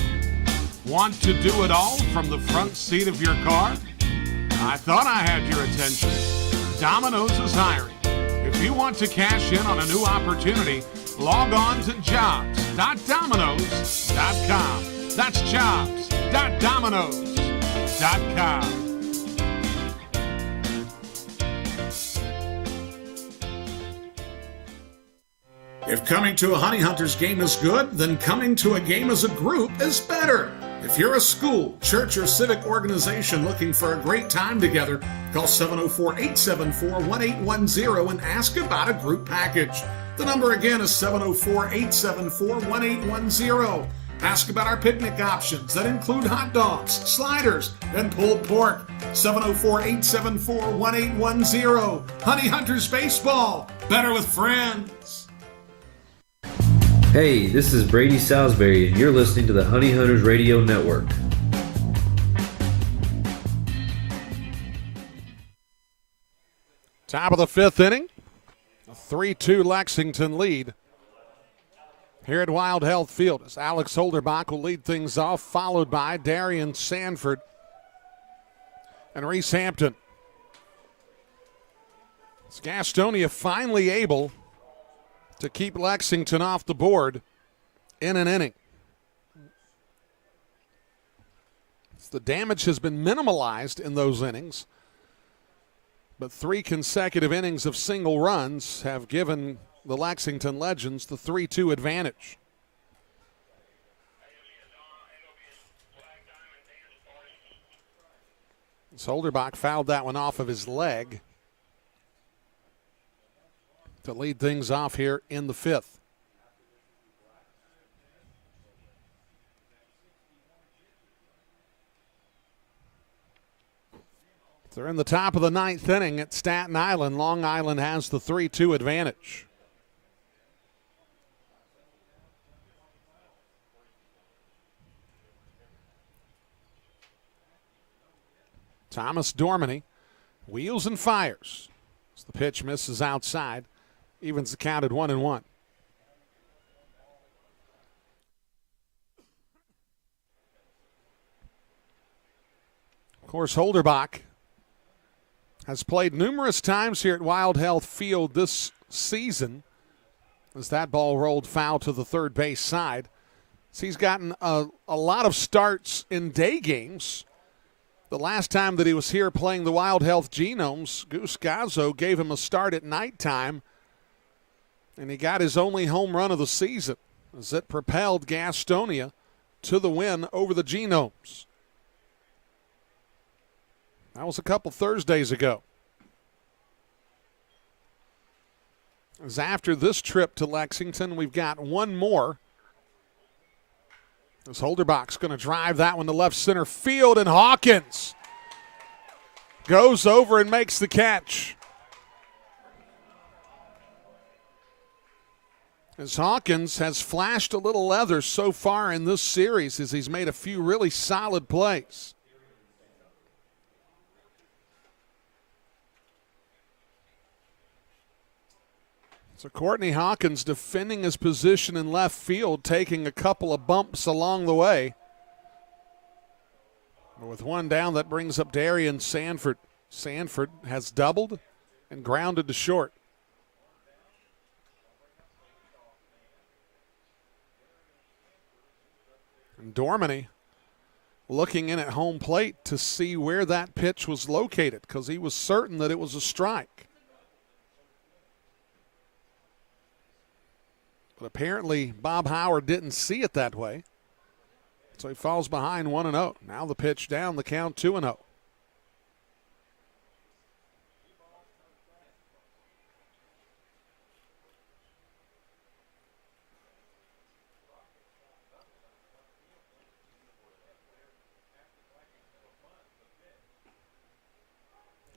Want to do it all from the front seat of your car? I thought I had your attention. Domino's is hiring. If you want to cash in on a new opportunity, log on to jobs.domino's.com. That's jobs.domino's.com. If coming to a Honey Hunters game is good, then coming to a game as a group is better. If you're a school, church, or civic organization looking for a great time together, call 704-874-1810 and ask about a group package. The number again is 704-874-1810. Ask about our picnic options that include hot dogs, sliders, and pulled pork. 704-874-1810. Honey Hunters Baseball. Better with friends. Hey, this is Brady Salisbury, and you're listening to the Honey Hunters Radio Network. Top of the fifth inning, a 3-2 Lexington lead here at Wild Health Field as Alex Holderbach will lead things off, followed by Darian Sanford and Reese Hampton. Is Gastonia finally able to keep Lexington off the board in an inning? The damage has been minimalized in those innings, but 3 consecutive innings of single runs have given the Lexington Legends the 3-2 advantage. Holderbach fouled that one off of his leg to lead things off here in the fifth. They're in the top of the ninth inning at Staten Island. Long Island has the 3-2 advantage. Thomas Dormany wheels and fires as the pitch misses outside. Evens the count at 1-1. Of course, Holderbach has played numerous times here at Wild Health Field this season as that ball rolled foul to the third base side. So he's gotten a lot of starts in day games. The last time that he was here playing the Wild Health Genomes, Goose Gazzo gave him a start at nighttime, and he got his only home run of the season as it propelled Gastonia to the win over the Genomes. That was a couple Thursdays ago. As after this trip to Lexington, we've got one more. As Holderbach's going to drive that one to left center field, and Hawkins goes over and makes the catch. As Hawkins has flashed a little leather so far in this series as he's made a few really solid plays. So Courtney Hawkins defending his position in left field, taking a couple of bumps along the way. But with one down, that brings up Darian Sanford. Sanford has doubled and grounded to short. And Dorminey looking in at home plate to see where that pitch was located because he was certain that it was a strike. But apparently Bob Howard didn't see it that way. So he falls behind 1-0. Now the pitch down, the count 2-0.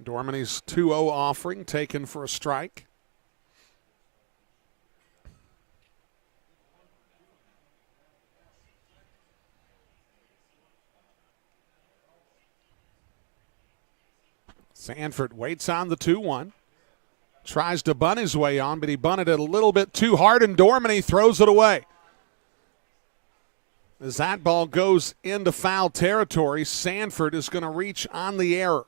Dorminey's 2-0 offering taken for a strike. Sanford waits on the 2-1. Tries to bunt his way on, but he bunted it a little bit too hard, and Dorminey throws it away. As that ball goes into foul territory, Sanford is going to reach on the error.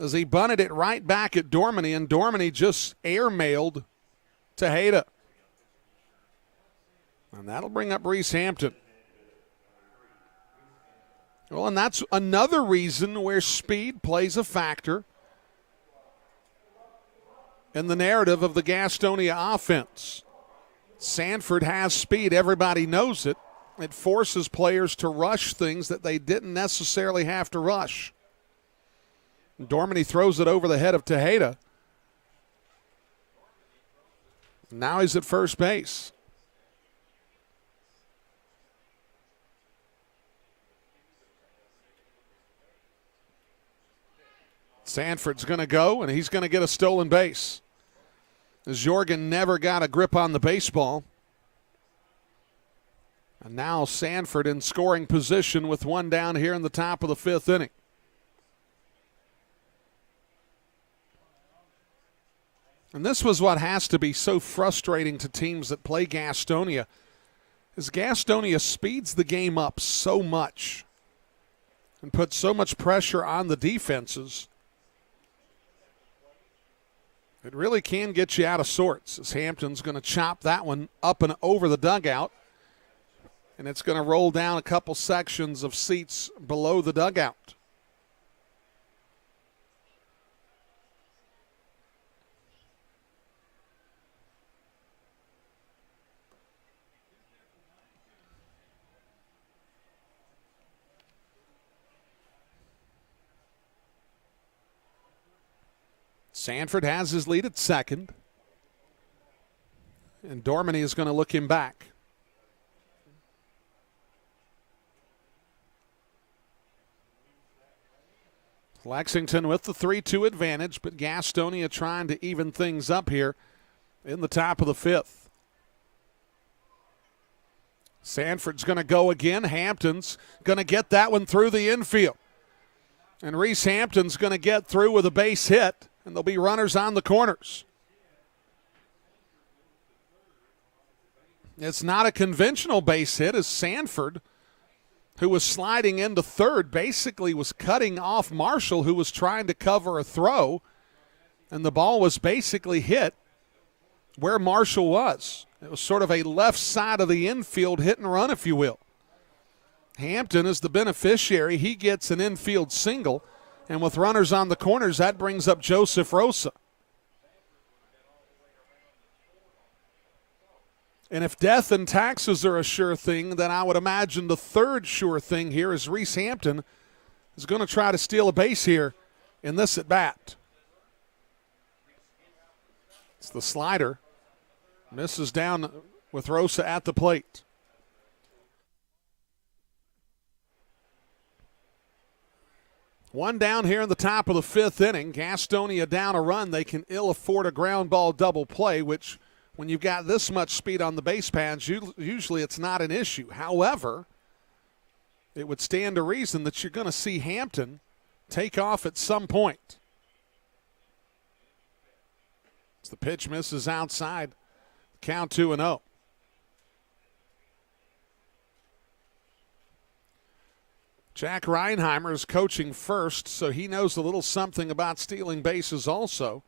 As he bunted it right back at Dorminey, and Dorminey just airmailed Tejeda. And that'll bring up Reese Hampton. Well, and that's another reason where speed plays a factor in the narrative of the Gastonia offense. Sanford has speed. Everybody knows it. It forces players to rush things that they didn't necessarily have to rush. Dorminey throws it over the head of Tejeda. Now he's at first base. Sanford's going to go, and he's going to get a stolen base. As Jorgen never got a grip on the baseball. And now Sanford in scoring position with one down here in the top of the fifth inning. And this was what has to be so frustrating to teams that play Gastonia, is Gastonia speeds the game up so much and puts so much pressure on the defenses. It really can get you out of sorts, as Hampton's going to chop that one up and over the dugout. And it's going to roll down a couple sections of seats below the dugout. Sanford has his lead at second. And Dorminey is going to look him back. Lexington with the 3-2 advantage, but Gastonia trying to even things up here in the top of the fifth. Sanford's going to go again. Hampton's going to get that one through the infield. And Reese Hampton's going to get through with a base hit, and there'll be runners on the corners. It's not a conventional base hit, as Sanford, who was sliding into third, basically was cutting off Marshall, who was trying to cover a throw, and the ball was basically hit where Marshall was. It was sort of a left side of the infield hit and run, if you will. Hampton is the beneficiary. He gets an infield single, and with runners on the corners, that brings up Joseph Rosa. And if death and taxes are a sure thing, then I would imagine the third sure thing here is Reese Hampton is going to try to steal a base here in this at-bat. It's the slider. Misses down with Rosa at the plate. One down here in the top of the fifth inning. Gastonia down a run. They can ill afford a ground ball double play, which when you've got this much speed on the base paths, usually it's not an issue. However, it would stand to reason that you're going to see Hampton take off at some point. As the pitch misses outside, count 2-0. Jack Reinheimer is coaching first, so he knows a little something about stealing bases also.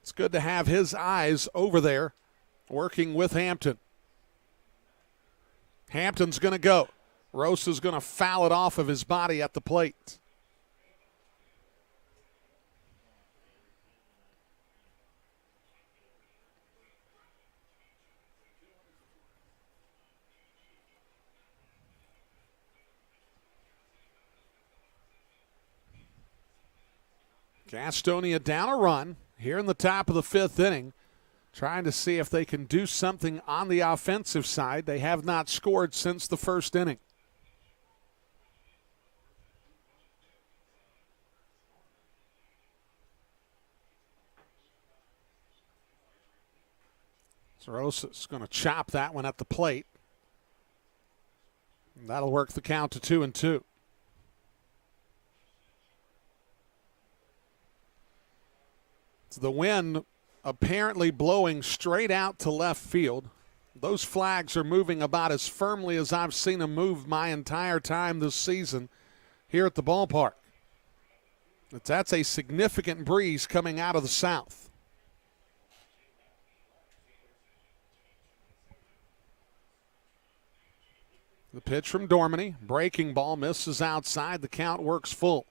It's good to have his eyes over there, working with Hampton. Hampton's going to go. Rosa's going to foul it off of his body at the plate. Gastonia down a run here in the top of the fifth inning, trying to see if they can do something on the offensive side. They have not scored since the first inning. Rosa's going to chop that one at the plate. And that'll work the count to 2-2. The wind apparently blowing straight out to left field. Those flags are moving about as firmly as I've seen them move my entire time this season here at the ballpark. But that's a significant breeze coming out of the south. The pitch from Dorminey, breaking ball, misses outside. The count works full.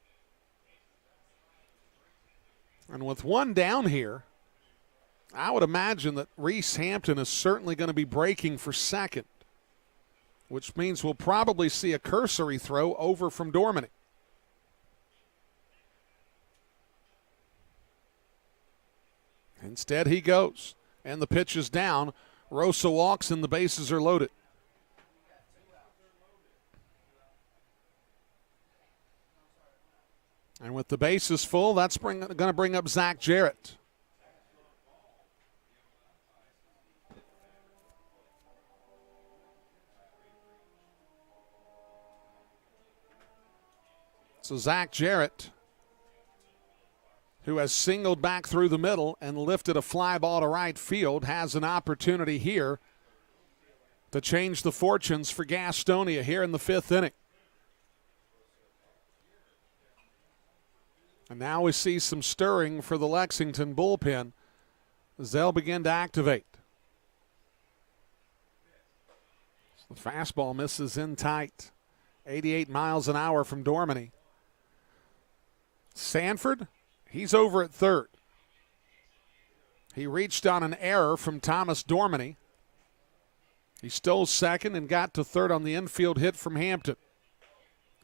And with one down here, I would imagine that Reese Hampton is certainly going to be breaking for second, which means we'll probably see a cursory throw over from Dorminey. Instead, he goes, and the pitch is down. Rosa walks, and the bases are loaded. And with the bases full, that's going to bring up Zach Jarrett. So Zach Jarrett, who has singled back through the middle and lifted a fly ball to right field, has an opportunity here to change the fortunes for Gastonia here in the fifth inning. And now we see some stirring for the Lexington bullpen as they'll begin to activate. The fastball misses in tight. 88 miles an hour from Dorminey. Sanford, he's over at third. He reached on an error from Thomas Dorminey. He stole second and got to third on the infield hit from Hampton.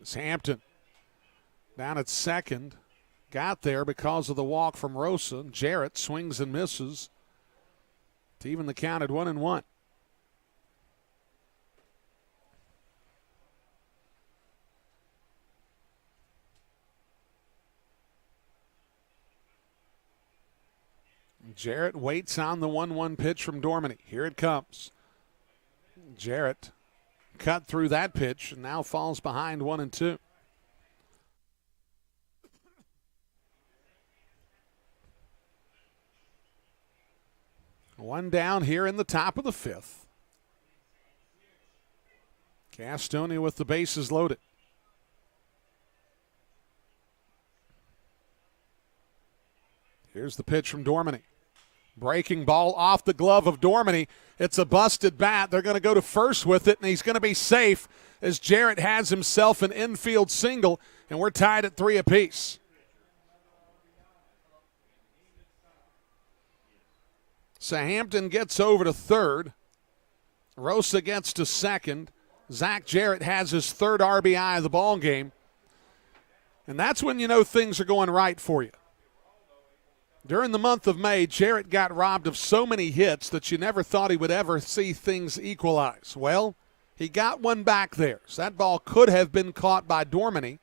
It's Hampton down at second. Got there because of the walk from Rosa. Jarrett swings and misses to even the count at 1-1. Jarrett waits on the 1-1 pitch from Dorminey. Here it comes. Jarrett cut through that pitch and now falls behind 1-2. One down here in the top of the fifth. Gastonia with the bases loaded. Here's the pitch from Dorminey. Breaking ball off the glove of Dorminey. It's a busted bat. They're going to go to first with it, and he's going to be safe as Jarrett has himself an infield single, and we're tied at 3 apiece. So Hampton gets over to third. Rosa gets to second. Zach Jarrett has his third RBI of the ball game. And that's when you know things are going right for you. During the month of May, Jarrett got robbed of so many hits that you never thought he would ever see things equalize. Well, he got one back there. So that ball could have been caught by Dorminey.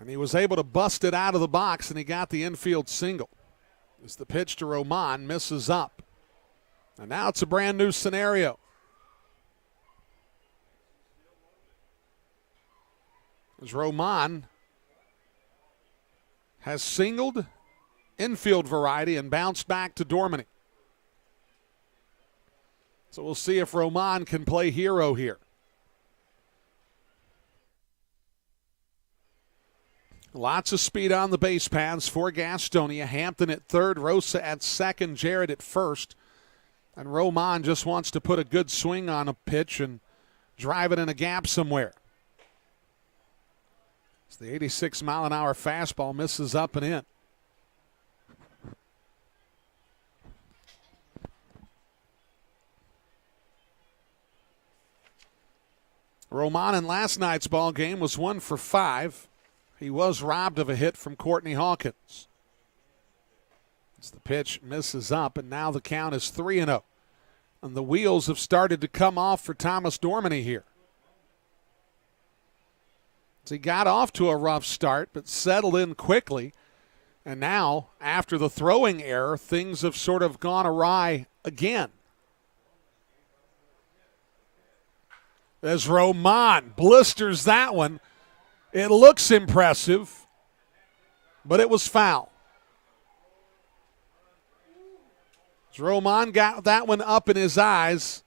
And he was able to bust it out of the box, and he got the infield single. As the pitch to Roman misses up. And now it's a brand new scenario. As Roman has singled infield variety and bounced back to Dorminey. So we'll see if Roman can play hero here. Lots of speed on the base paths for Gastonia. Hampton at third, Rosa at second, Jarrett at first. And Roman just wants to put a good swing on a pitch and drive it in a gap somewhere. As the 86-mile-an-hour fastball misses up and in. Roman in last night's ball game was 1 for 5. He was robbed of a hit from Courtney Hawkins. As the pitch misses up, and now the count is 3-0. And the wheels have started to come off for Thomas Dorminey here. As he got off to a rough start, but settled in quickly. And now, after the throwing error, things have sort of gone awry again. As Roman blisters that one, it looks impressive, but it was foul. As Roman got that one up in his eyes,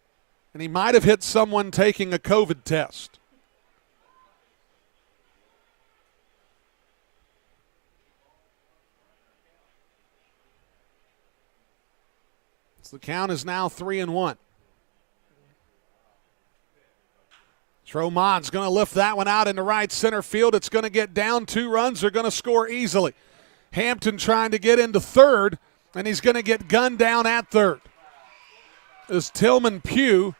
and he might have hit someone taking a COVID test. So the count is now 3-1. Roman's going to lift that one out into right center field. It's going to get down 2 runs. They're going to score easily. Hampton trying to get into third, and he's going to get gunned down at third. As Tillman Pugh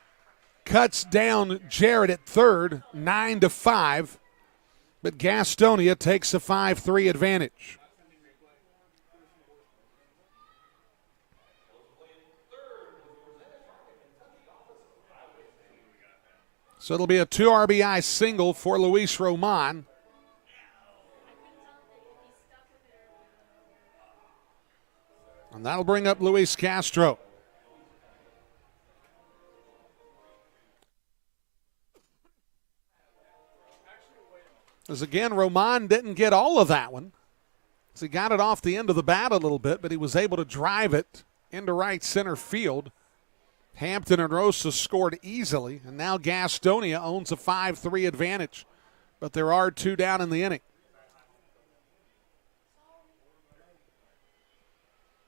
cuts down Jarrett at third, 9-5, but Gastonia takes a 5-3 advantage. So it'll be a 2 RBI single for Luis Roman. And that'll bring up Luis Castro. As again, Roman didn't get all of that one. So he got it off the end of the bat a little bit, but he was able to drive it into right center field. Hampton and Rosa scored easily, and now Gastonia owns a 5-3 advantage. But there are 2 down in the inning.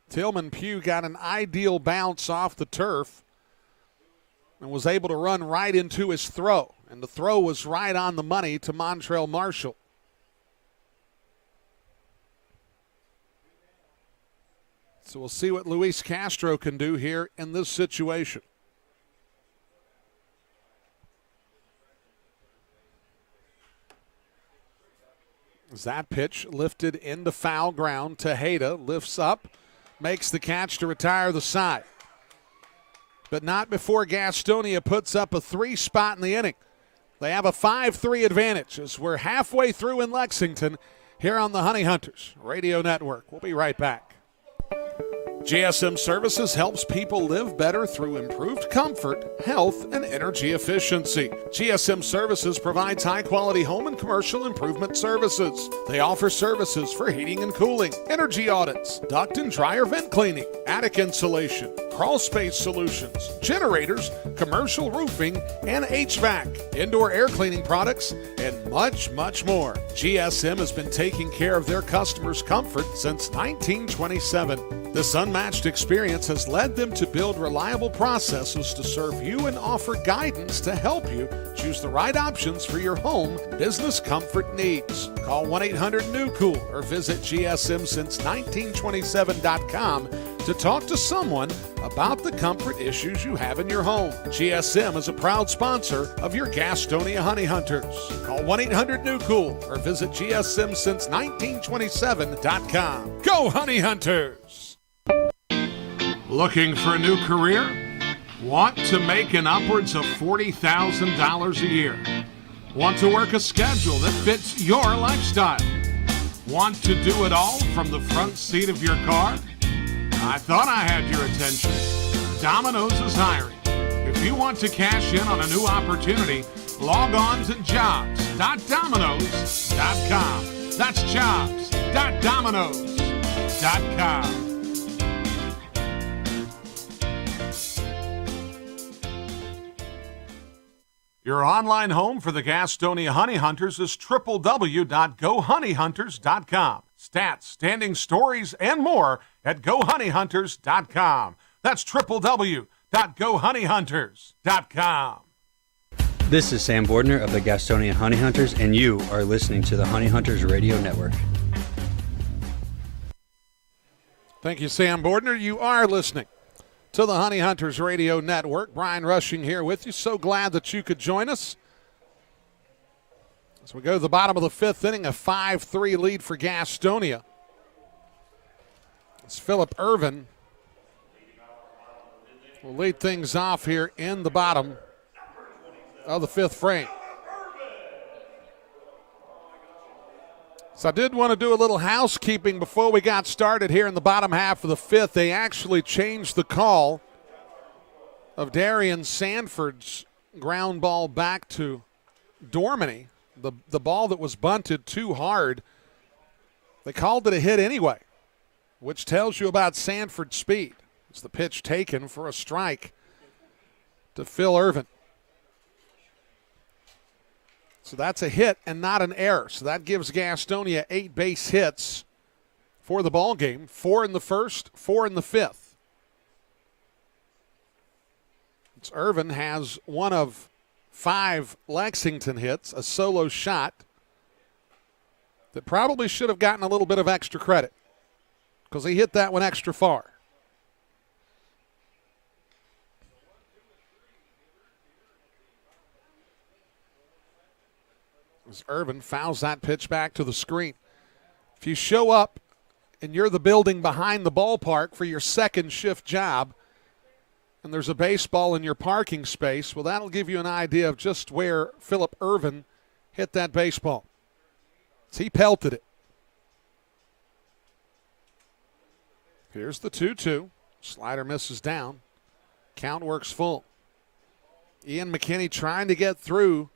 Tillman Pugh got an ideal bounce off the turf and was able to run right into his throw. And the throw was right on the money to Montrell Marshall. So we'll see what Luis Castro can do here in this situation. As that pitch lifted into foul ground, Tejeda lifts up, makes the catch to retire the side. But not before Gastonia puts up a 3 spot in the inning. They have a 5-3 advantage as we're halfway through in Lexington here on the Honey Hunters Radio Network. We'll be right back. GSM Services helps people live better through improved comfort, health, and energy efficiency. GSM Services provides high-quality home and commercial improvement services. They offer services for heating and cooling, energy audits, duct and dryer vent cleaning, attic insulation, crawl space solutions, generators, commercial roofing, and HVAC, indoor air cleaning products, and much, much more. GSM has been taking care of their customers' comfort since 1927. This unmatched experience has led them to build reliable processes to serve you and offer guidance to help you choose the right options for your home business comfort needs. Call 1-800-NEW-COOL or visit GSMsince1927.com to talk to someone about the comfort issues you have in your home. GSM is a proud sponsor of your Gastonia Honey Hunters. Call 1-800-NEW-COOL or visit GSMsince1927.com. Go Honey Hunters! Looking for a new career? Want to make an upwards of $40,000 a year? Want to work a schedule that fits your lifestyle? Want to do it all from the front seat of your car? I thought I had your attention. Domino's is hiring. If you want to cash in on a new opportunity, log on to jobs.domino's.com. That's jobs.domino's.com. Your online home for the Gastonia Honey Hunters is www.gohoneyhunters.com. Stats, standing stories, and more at gohoneyhunters.com. That's www.gohoneyhunters.com. www.gohoneyhunters.com. This is Sam Bordner of the Gastonia Honey Hunters, and you are listening to the Honey Hunters Radio Network. Thank you, Sam Bordner. You are listening to the Honey Hunters Radio Network. Brian Rushing here with you. So glad that you could join us. As we go to the bottom of the fifth inning, a 5-3 lead for Gastonia. It's Phillip Irvin will lead things off here in the bottom of the fifth frame. So I did want to do a little housekeeping before we got started here in the bottom half of the fifth. They actually changed the call of Darian Sanford's ground ball back to Dorminey. The ball that was bunted too hard, they called it a hit anyway, which tells you about Sanford's speed. It's the pitch taken for a strike to Phil Irvin. So that's a hit and not an error. So that gives Gastonia 8 base hits for the ball game. 4 in the first, 4 in the fifth. It's Irvin has one of 5 Lexington hits, a solo shot that probably should have gotten a little bit of extra credit because he hit that one extra far. As Irvin fouls that pitch back to the screen. If you show up and you're the building behind the ballpark for your second shift job and there's a baseball in your parking space, well, that'll give you an idea of just where Phillip Irvin hit that baseball. So he pelted it. Here's the 2-2. Slider misses down. Count works full. Ian McKinney trying to get through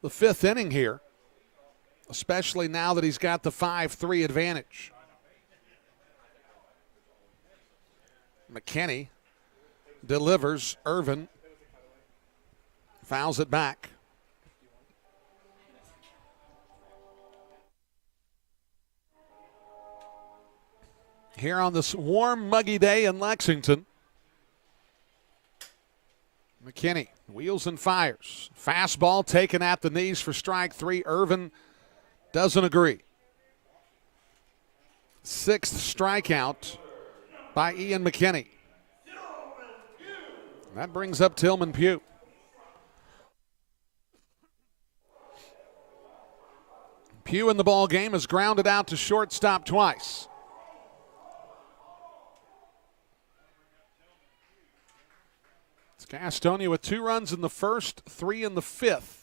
the fifth inning here, especially now that he's got the 5-3 advantage. McKinney delivers. Irvin fouls it back. Here on this warm, muggy day in Lexington, McKinney wheels and fires. Fastball taken at the knees for strike 3. Irvin doesn't agree. 6th strikeout by Ian McKinney. That brings up Tillman Pugh. Pugh in the ball game has grounded out to shortstop twice. It's Gastonia with 2 runs in the first, 3 in the fifth.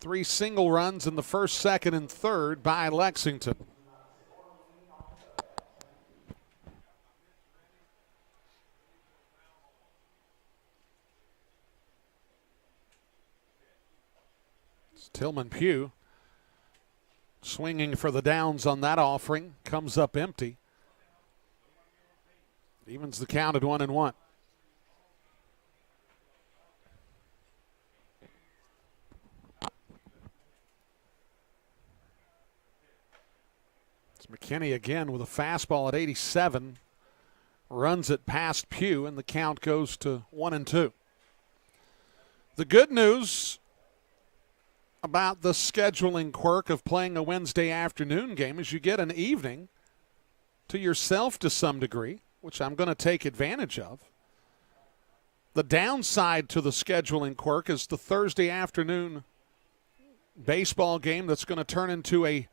3 single runs in the first, second, and third by Lexington. It's Tillman Pugh swinging for the downs on that offering. Comes up empty. Evens the count at 1-1. McKinney again with a fastball at 87. Runs it past Pugh, and the count goes to 1-2. The good news about the scheduling quirk of playing a Wednesday afternoon game is you get an evening to yourself to some degree, which I'm going to take advantage of. The downside to the scheduling quirk is the Thursday afternoon baseball game that's going to turn into a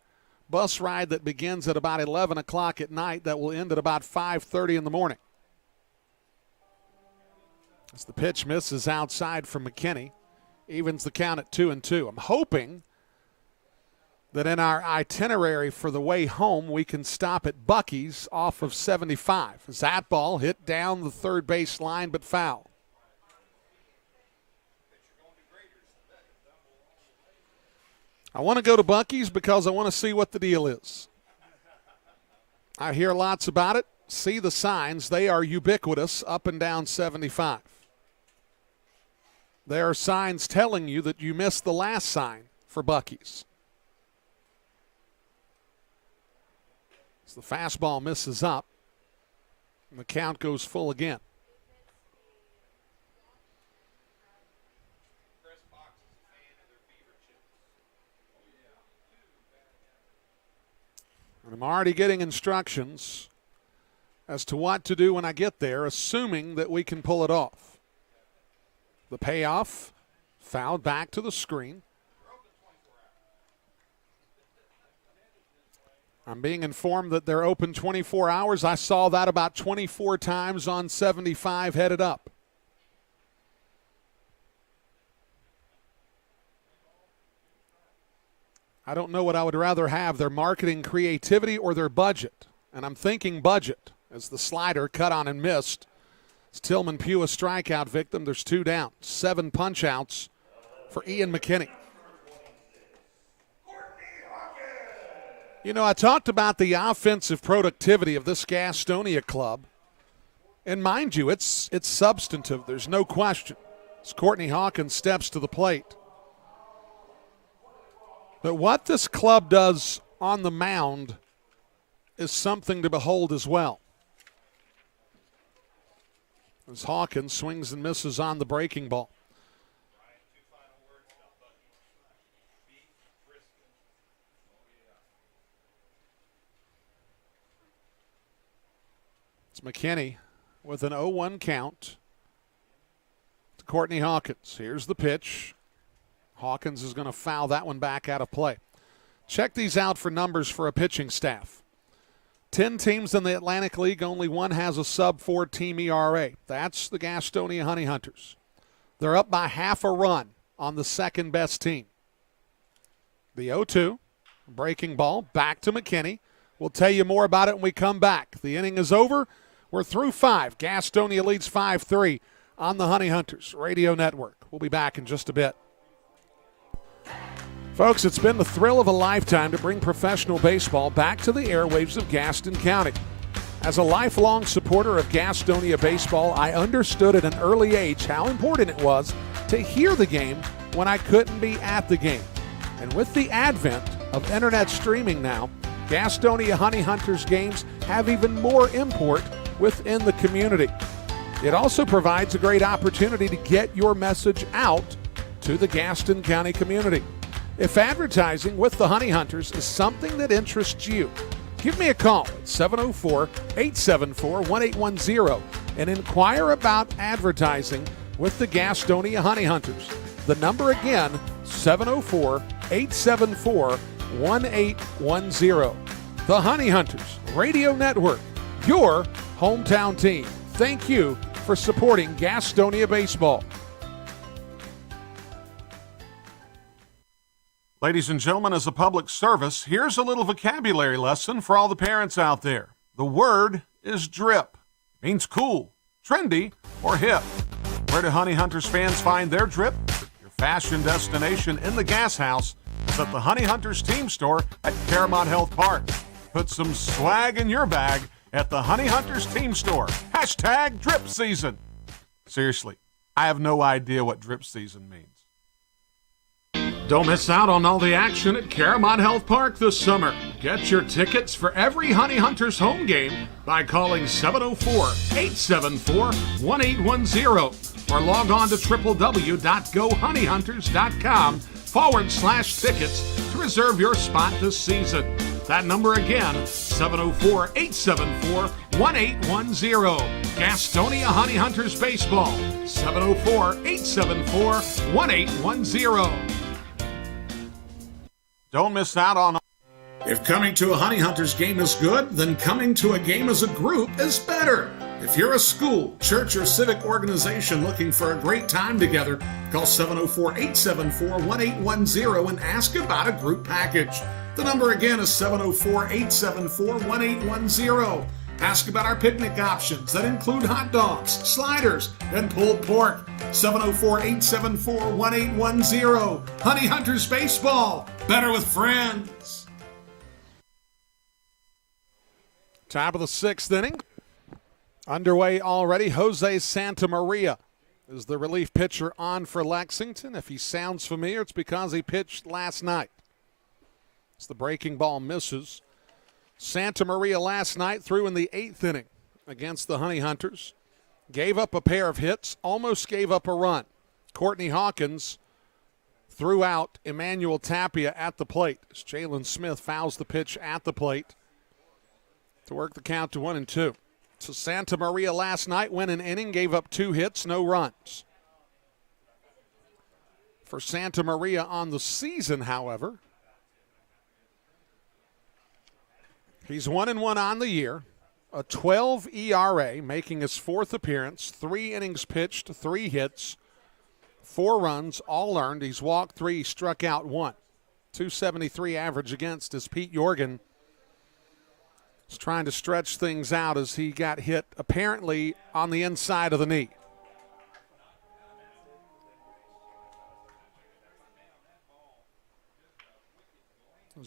bus ride that begins at about 11 o'clock at night that will end at about 5:30 in the morning. As the pitch misses outside from McKinney, evens the count at 2-2. I'm hoping that in our itinerary for the way home we can stop at Buc-ee's off of 75. As that ball hit down the third base line but foul. I want to go to Buc-ee's because I want to see what the deal is. I hear lots about it, see the signs. They are ubiquitous up and down 75. There are signs telling you that you missed the last sign for Buc-ee's. As the fastball misses up, and the count goes full again. I'm already getting instructions as to what to do when I get there, assuming that we can pull it off. The payoff, fouled back to the screen. I'm being informed that they're open 24 hours. I saw that about 24 times on 75 headed up. I don't know what I would rather have, their marketing creativity or their budget. And I'm thinking budget as the slider cut on and missed. It's Tillman Pugh, a strikeout victim. There's 2 down. 7 punch-outs for Ian McKinney. You know, I talked about the offensive productivity of this Gastonia club. And mind you, it's substantive. There's no question. As Courtney Hawkins steps to the plate. But what this club does on the mound is something to behold as well. As Hawkins swings and misses on the breaking ball. It's McKinney with an 0-1 count to Courtney Hawkins. Here's the pitch. Hawkins is going to foul that one back out of play. Check these out for numbers for a pitching staff. 10 teams in the Atlantic League, only one has a sub-4 team ERA. That's the Gastonia Honey Hunters. They're up by half a run on the second best team. The 0-2, breaking ball, back to McKinney. We'll tell you more about it when we come back. The inning is over. We're through 5. Gastonia leads 5-3 on the Honey Hunters Radio Network. We'll be back in just a bit. Folks, it's been the thrill of a lifetime to bring professional baseball back to the airwaves of Gaston County. As a lifelong supporter of Gastonia baseball, I understood at an early age how important it was to hear the game when I couldn't be at the game. And with the advent of internet streaming now, Gastonia Honey Hunters games have even more import within the community. It also provides a great opportunity to get your message out to the Gaston County community. If advertising with the Honey Hunters is something that interests you, give me a call at 704-874-1810 and inquire about advertising with the Gastonia Honey Hunters. The number again, 704-874-1810. The Honey Hunters Radio Network, your hometown team. Thank you for supporting Gastonia baseball. Ladies and gentlemen, as a public service, here's a little vocabulary lesson for all the parents out there. The word is drip. Means cool, trendy, or hip. Where do Honey Hunters fans find their drip? Your fashion destination in the gas house is at the Honey Hunters team store at Caramont Health Park. Put some swag in your bag at the Honey Hunters team store. Hashtag drip season. Seriously, I have no idea what drip season means. Don't miss out on all the action at Caramont Health Park this summer. Get your tickets for every Honey Hunters home game by calling 704-874-1810 or log on to www.gohoneyhunters.com/tickets to reserve your spot this season. That number again, 704-874-1810. Gastonia Honey Hunters Baseball, 704-874-1810. Don't miss out on. If coming to a Honey Hunters game is good, then coming to a game as a group is better. If you're a school, church, or civic organization looking for a great time together, call 704-874-1810 and ask about a group package. The number again is 704-874-1810. Ask about our picnic options that include hot dogs, sliders, and pulled pork. 704-874-1810. Honey Hunters Baseball. Better with friends. Top of the 6th inning. Underway already. Jose Santa Maria is the relief pitcher on for Lexington. If he sounds familiar, it's because he pitched last night. As the breaking ball misses. Santa Maria last night threw in the 8th inning against the Honey Hunters. Gave up a pair of hits, almost gave up a run. Courtney Hawkins threw out Emmanuel Tapia at the plate as Jalen Smith fouls the pitch at the plate. to work the count to 1-2. So Santa Maria last night went an inning, gave up 2 hits, no runs. For Santa Maria on the season, however, he's 1-1 on the year, a 12 ERA, making his 4th appearance, 3 innings pitched, 3 hits, 4 runs, all earned. He's walked 3, struck out 1. 273 average against as Pete Jorgen is trying to stretch things out as he got hit apparently on the inside of the knee.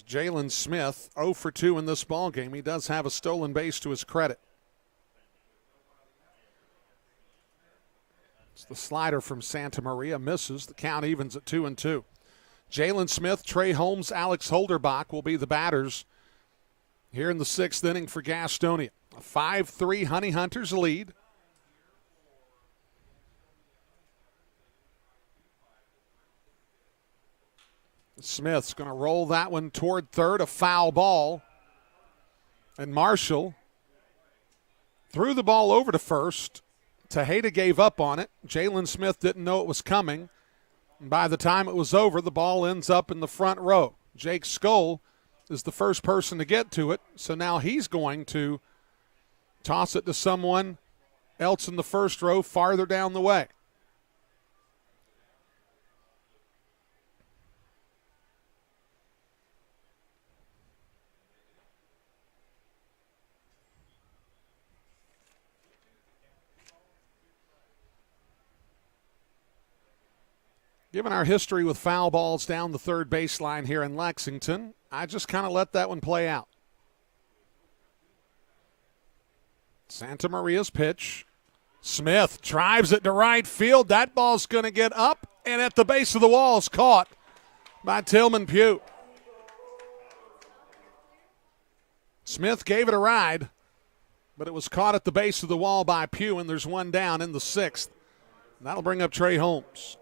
Jalen Smith 0 for 2 in this ballgame. He does have a stolen base to his credit. It's the slider from Santa Maria, misses. The count evens at 2-2. Jalen Smith, Trey Holmes, Alex Holderbach will be the batters here in the 6th inning for Gastonia. A 5-3 Honey Hunters lead. Smith's going to roll that one toward third, a foul ball. And Marshall threw the ball over to first. Tejeda gave up on it. Jalen Smith didn't know it was coming. And by the time it was over, the ball ends up in the front row. Jake Skoll is the first person to get to it, so now he's going to toss it to someone else in the first row farther down the way. Given our history with foul balls down the third baseline here in Lexington, I just kind of let that one play out. Santa Maria's pitch. Smith drives it to right field. That ball's going to get up and at the base of the wall is caught by Tillman Pugh. Smith gave it a ride, but it was caught at the base of the wall by Pugh, and there's one down in the 6th. And that'll bring up Trey Holmes.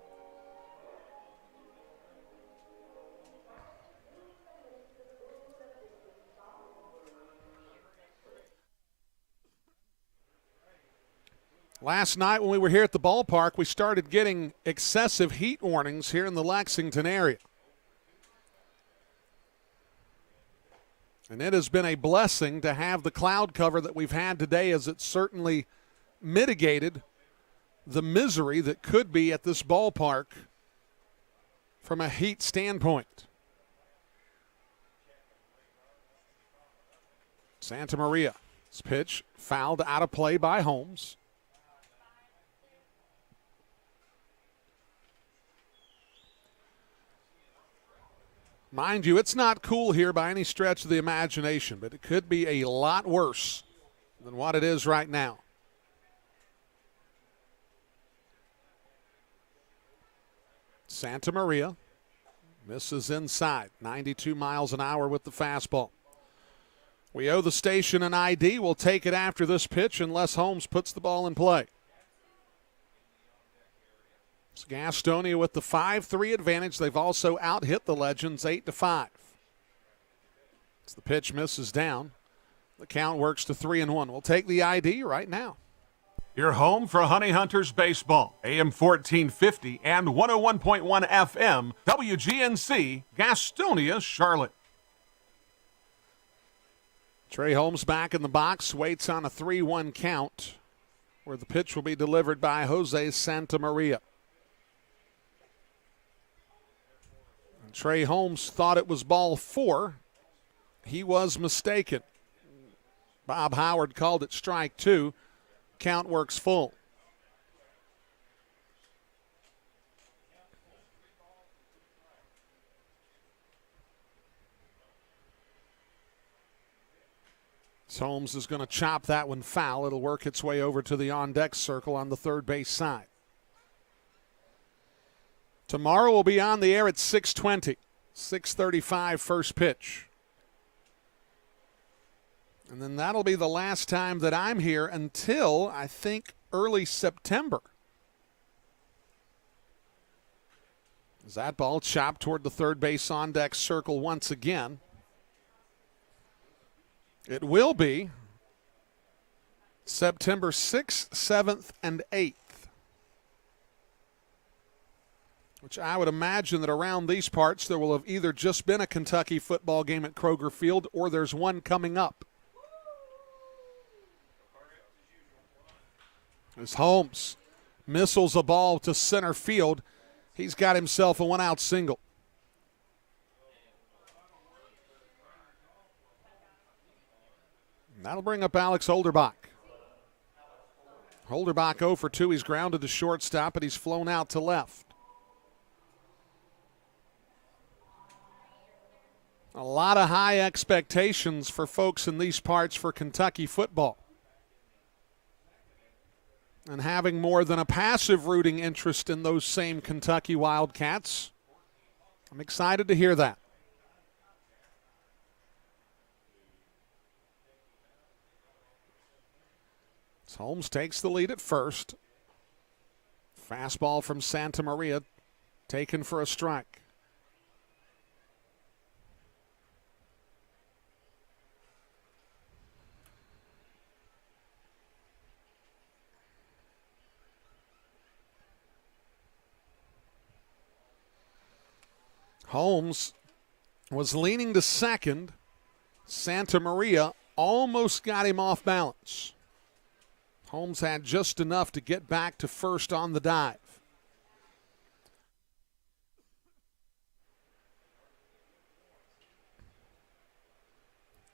Last night when we were here at the ballpark, we started getting excessive heat warnings here in the Lexington area. And it has been a blessing to have the cloud cover that we've had today, as it certainly mitigated the misery that could be at this ballpark from a heat standpoint. Santa Maria's pitch fouled out of play by Holmes. Mind you, it's not cool here by any stretch of the imagination, but it could be a lot worse than what it is right now. Santa Maria misses inside, 92 miles an hour with the fastball. We owe the station an ID. We'll take it after this pitch unless Holmes puts the ball in play. It's Gastonia with the 5-3 advantage. They've also out-hit the Legends 8-5. As the pitch misses down, the count works to 3-1. We'll take the ID right now. Your home for Honey Hunters baseball. AM 1450 and 101.1 FM, WGNC, Gastonia, Charlotte. Trey Holmes back in the box, waits on a 3-1 count, where the pitch will be delivered by Jose Santa Maria. Trey Holmes thought it was ball 4. He was mistaken. Bob Howard called it strike 2. Count works full. Holmes is going to chop that one foul. It'll work its way over to the on-deck circle on the third base side. Tomorrow we'll be on the air at 6:20, 6:35 first pitch. And then that'll be the last time that I'm here until, I think, early September. As that ball chopped toward the third base on-deck circle once again. It will be September 6th, 7th, and 8th. Which I would imagine that around these parts there will have either just been a Kentucky football game at Kroger Field or there's one coming up. As Holmes missiles a ball to center field, he's got himself a one-out single. And that'll bring up Alex Holderbach. Holderbach 0 for 2. He's grounded to shortstop, but he's flown out to left. A lot of high expectations for folks in these parts for Kentucky football. And having more than a passive rooting interest in those same Kentucky Wildcats. I'm excited to hear that. So Holmes takes the lead at first. Fastball from Santa Maria taken for a strike. Holmes was leaning to second. Santa Maria almost got him off balance. Holmes had just enough to get back to first on the dive.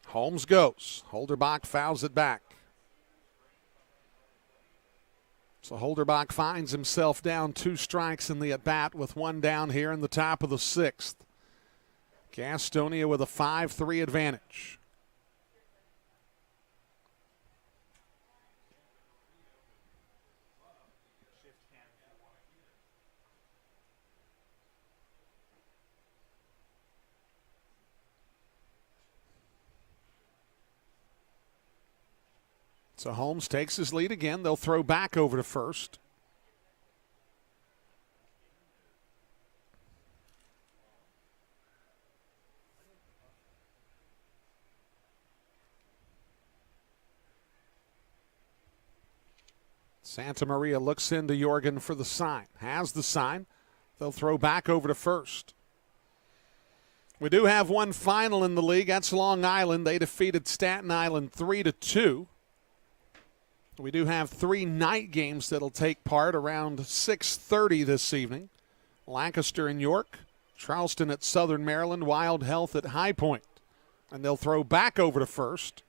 Holmes goes. Holderbach fouls it back. So Holderbach finds himself down 2 strikes in the at-bat with 1 down here in the top of the 6th. Gastonia with a 5-3 advantage. So Holmes takes his lead again. They'll throw back over to first. Santa Maria looks into Jorgen for the sign. Has the sign. They'll throw back over to first. We do have one final in the league. That's Long Island. They defeated Staten Island 3-2. We do have 3 night games that'll take part around 6:30 this evening. Lancaster and York, Charleston at Southern Maryland, Wild Health at High Point. And they'll throw back over to first.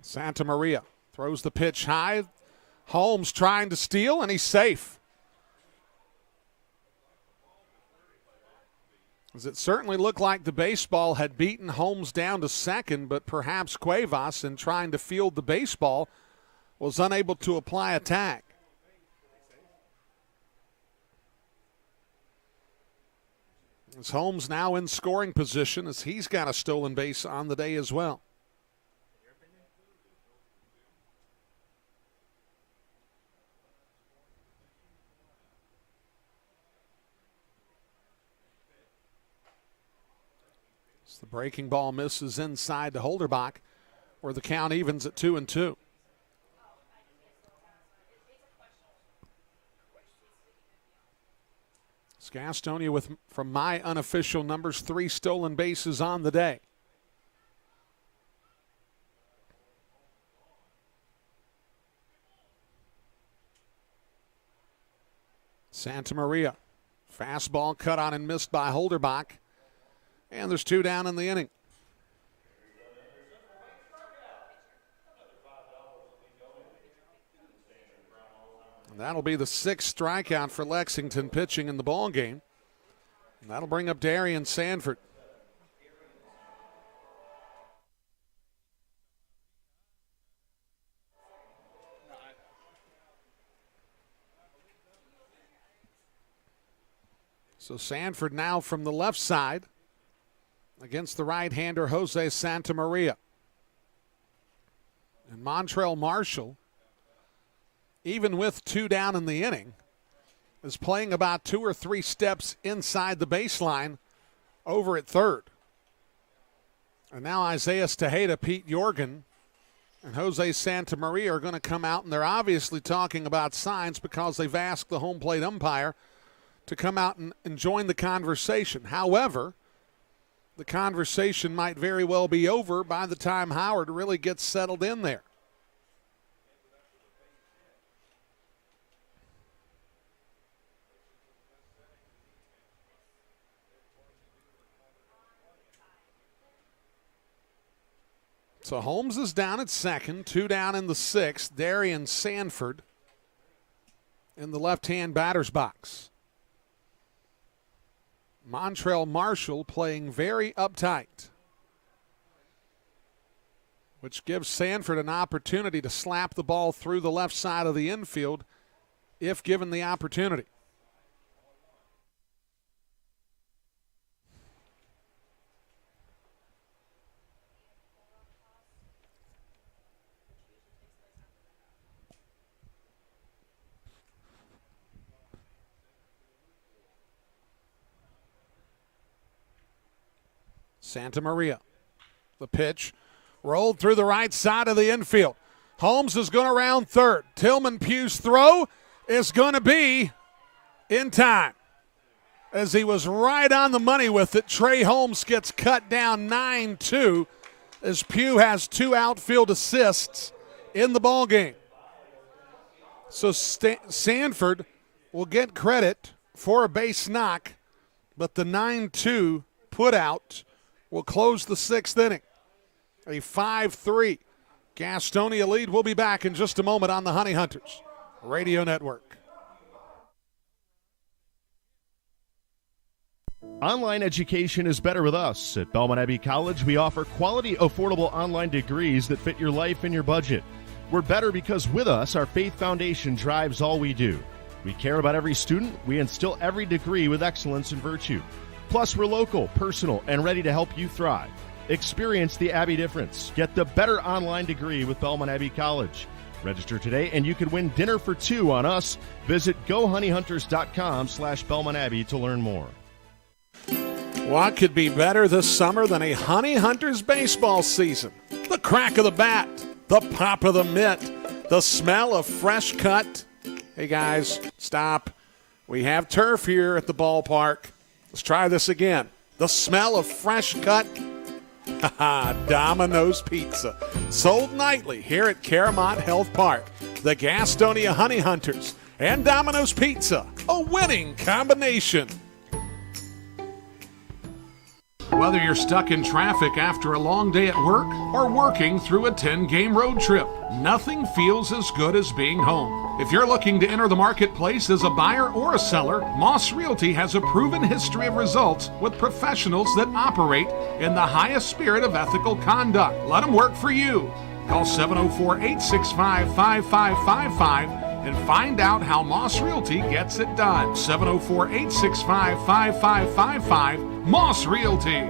Santa Maria throws the pitch high. Holmes trying to steal, and he's safe. As it certainly looked like the baseball had beaten Holmes down to second, but perhaps Cuevas, in trying to field the baseball, was unable to apply a tag. As Holmes now in scoring position, as he's got a stolen base on the day as well. The breaking ball misses inside to Holderbach, where the count evens at 2-2. Gastonia with, from my unofficial numbers, 3 stolen bases on the day. Santa Maria, fastball cut on and missed by Holderbach. And there's 2 down in the inning. And that'll be the 6th strikeout for Lexington pitching in the ball game. And that'll bring up Darian Sanford. So Sanford now from the left side against the right-hander Jose Santa Maria. And Montrell Marshall, even with 2 down in the inning, is playing about 2 or 3 steps inside the baseline over at third. And now Isaiah Tejeda, Pete Jorgen, and Jose Santa Maria are going to come out, and they're obviously talking about signs because they've asked the home plate umpire to come out and join the conversation. However, the conversation might very well be over by the time Howard really gets settled in there. So Holmes is down at second, 2 down in the 6th. Darian Sanford in the left-hand batter's box. Montrell Marshall playing very uptight, which gives Sanford an opportunity to slap the ball through the left side of the infield if given the opportunity. Santa Maria, the pitch, rolled through the right side of the infield. Holmes is going to round third. Tillman Pugh's throw is going to be in time. As he was right on the money with it, Trey Holmes gets cut down 9-2 as Pugh has 2 outfield assists in the ballgame. So Sanford will get credit for a base knock, but the 9-2 put out will close the 6th inning. A 5-3 Gastonia lead. We'll be back in just a moment on the Honey Hunters Radio Network. Online education is better with us. At Belmont Abbey College, we offer quality, affordable online degrees that fit your life and your budget. We're better because with us, our faith foundation drives all we do. We care about every student. We instill every degree with excellence and virtue. Plus, we're local, personal, and ready to help you thrive. Experience the Abbey difference. Get the better online degree with Belmont Abbey College. Register today, and you can win dinner for 2 on us. Visit GoHoneyHunters.com/Belmont Abbey to learn more. What could be better this summer than a Honey Hunters baseball season? The crack of the bat, the pop of the mitt, the smell of fresh cut. Hey guys, stop. We have turf here at the ballpark. Let's try this again. The smell of fresh cut. Domino's Pizza. Sold nightly here at Caramont Health Park. The Gastonia Honey Hunters and Domino's Pizza. A winning combination. Whether you're stuck in traffic after a long day at work or working through a 10-game road trip, nothing feels as good as being home. If you're looking to enter the marketplace as a buyer or a seller, Moss Realty has a proven history of results with professionals that operate in the highest spirit of ethical conduct. Let them work for you. Call 704-865-5555 and find out how Moss Realty gets it done. 704-865-5555. Moss Realty.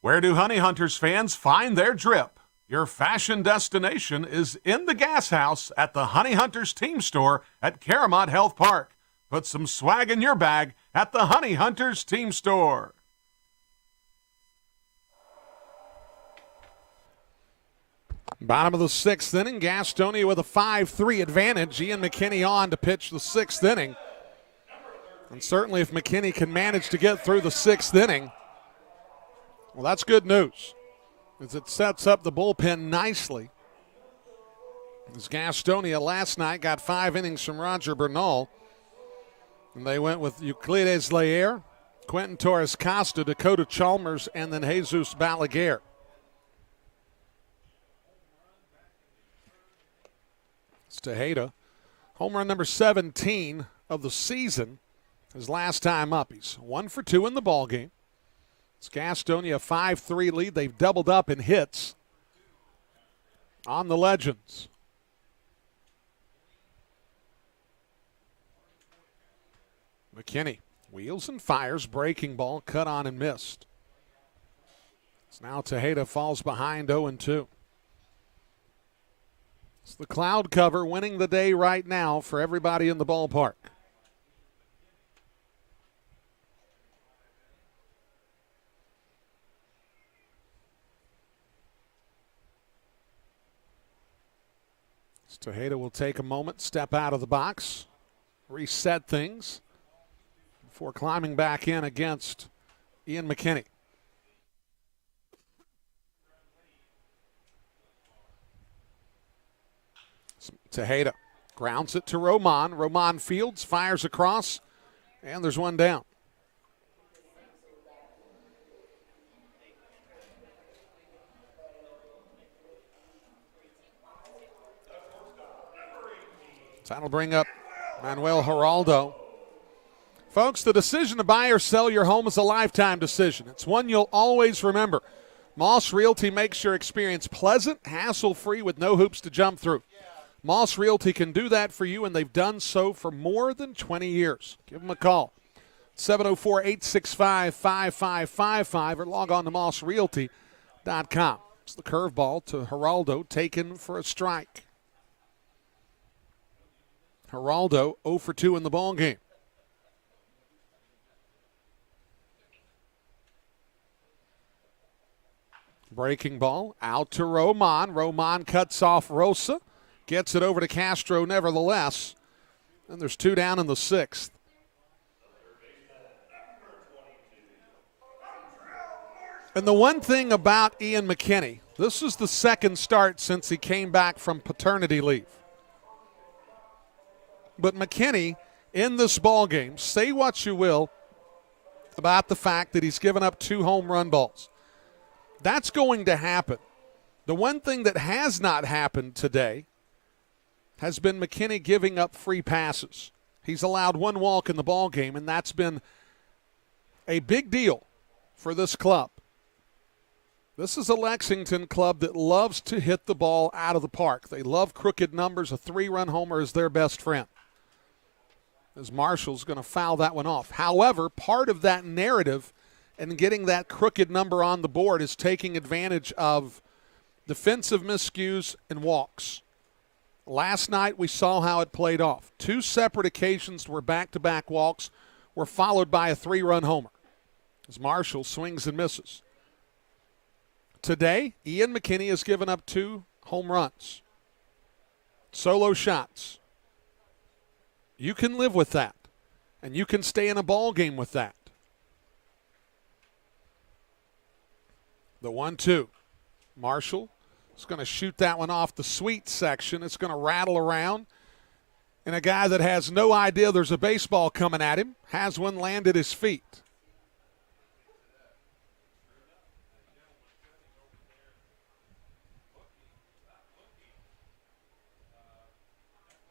Where do Honey Hunters fans find their drip? Your fashion destination is in the gas house at the Honey Hunters team store at Caramont Health Park. Put some swag in your bag at the Honey Hunters team store. Bottom of the 6th inning, Gastonia with a 5-3 advantage. Ian McKinney on to pitch the 6th inning. And certainly if McKinney can manage to get through the 6th inning, well, that's good news, as it sets up the bullpen nicely. As Gastonia last night got 5 innings from Roger Bernal, and they went with Euclides Laer, Quentin Torres Costa, Dakota Chalmers, and then Jesus Balaguer. It's Tejeda, home run number 17 of the season. His last time up. He's 1 for 2 in the ballgame. It's Gastonia a 5-3 lead. They've doubled up in hits on the Legends. McKinney wheels and fires. Breaking ball cut on and missed. It's now Tejeda falls behind 0-2. It's the cloud cover winning the day right now for everybody in the ballpark. Tejeda will take a moment, step out of the box, reset things before climbing back in against Ian McKinney. Tejeda grounds it to Roman. Roman fields, fires across, and there's one down. That'll bring up Manuel Geraldo. Folks, the decision to buy or sell your home is a lifetime decision. It's one you'll always remember. Moss Realty makes your experience pleasant, hassle-free, with no hoops to jump through. Moss Realty can do that for you, and they've done so for more than 20 years. Give them a call. 704-865-5555 or log on to mossrealty.com. It's the curveball to Geraldo, taken for a strike. Geraldo 0 for 2 in the ballgame. Breaking ball out to Roman. Roman cuts off Rosa. Gets it over to Castro nevertheless. And there's 2 down in the 6th. And the one thing about Ian McKinney, this is the second start since he came back from paternity leave. But McKinney, in this ballgame, say what you will about the fact that he's given up 2 home run balls. That's going to happen. The one thing that has not happened today has been McKinney giving up free passes. He's allowed 1 walk in the ballgame, and that's been a big deal for this club. This is a Lexington club that loves to hit the ball out of the park. They love crooked numbers. A 3-run homer is their best friend. As Marshall's going to foul that one off. However, part of that narrative and getting that crooked number on the board is taking advantage of defensive miscues and walks. Last night we saw how it played off. 2 separate occasions where back-to-back walks were followed by a 3-run homer as Marshall swings and misses. Today, Ian McKinney has given up 2 home runs. Solo shots. You can live with that, and you can stay in a ball game with that. The 1-2. Marshall is going to shoot that one off the sweet section. It's going to rattle around. And a guy that has no idea there's a baseball coming at him has one land at his feet.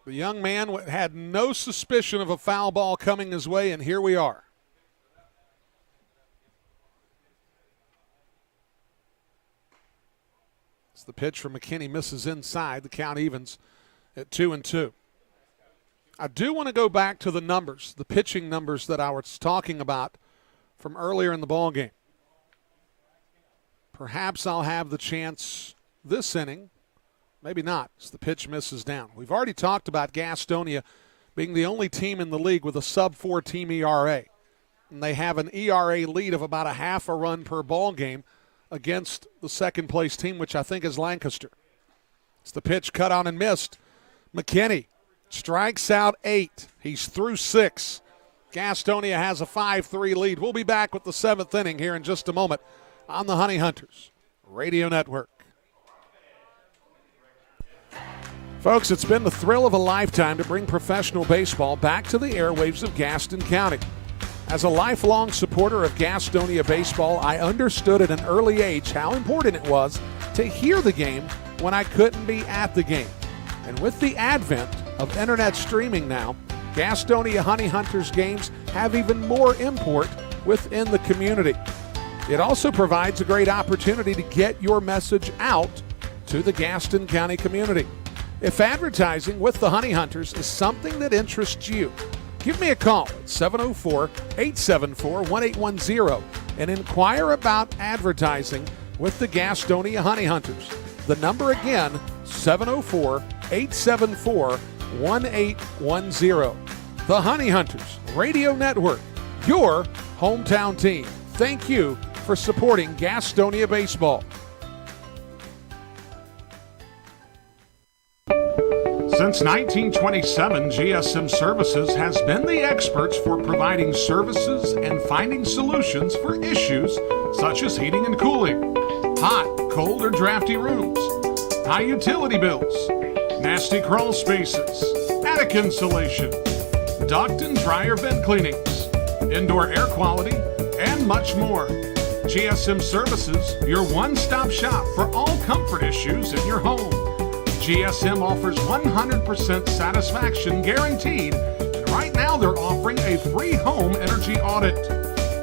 The young man had no suspicion of a foul ball coming his way, and here we are. It's the pitch from McKinney, misses inside. The count evens at 2-2. I do want to go back to the numbers, the pitching numbers that I was talking about from earlier in the ballgame. Perhaps I'll have the chance this inning. Maybe not, as the pitch misses down. We've already talked about Gastonia being the only team in the league with a sub-4 team ERA. And they have an ERA lead of about a half a run per ball game against the second-place team, which I think is Lancaster. It's the pitch cut on and missed. McKinney strikes out 8. He's through 6. Gastonia has a 5-3 lead. We'll be back with the 7th inning here in just a moment on the Honey Hunters Radio Network. Folks, it's been the thrill of a lifetime to bring professional baseball back to the airwaves of Gaston County. As a lifelong supporter of Gastonia baseball, I understood at an early age how important it was to hear the game when I couldn't be at the game. And with the advent of internet streaming now, Gastonia Honey Hunters games have even more import within the community. It also provides a great opportunity to get your message out to the Gaston County community. If advertising with the Honey Hunters is something that interests you, give me a call at 704-874-1810 and inquire about advertising with the Gastonia Honey Hunters. The number again, 704-874-1810. 874-1810. The Honey Hunters Radio Network, your hometown team. Thank you for supporting Gastonia baseball. Since 1927, GSM Services has been the experts for providing services and finding solutions for issues such as heating and cooling, hot, cold, or drafty rooms, high utility bills, nasty crawl spaces, attic insulation, duct and dryer vent cleanings, indoor air quality, and much more. GSM Services, your one-stop shop for all comfort issues in your home. GSM offers 100% satisfaction guaranteed, and right now they're offering a free home energy audit.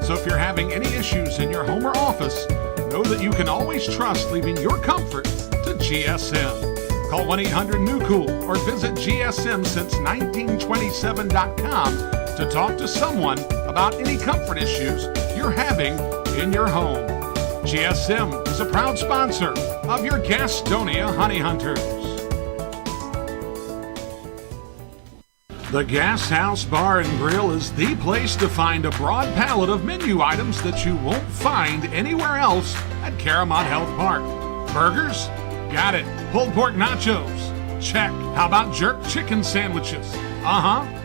So if you're having any issues in your home or office, know that you can always trust leaving your comfort to GSM. Call 1-800-NEW-COOL or visit GSMsince1927.com to talk to someone about any comfort issues you're having in your home. GSM is a proud sponsor of your Gastonia Honey Hunters. The Gas House Bar and Grill is the place to find a broad palette of menu items that you won't find anywhere else at Caramont Health Park. Burgers? Got it. Pulled pork nachos? Check. How about jerk chicken sandwiches?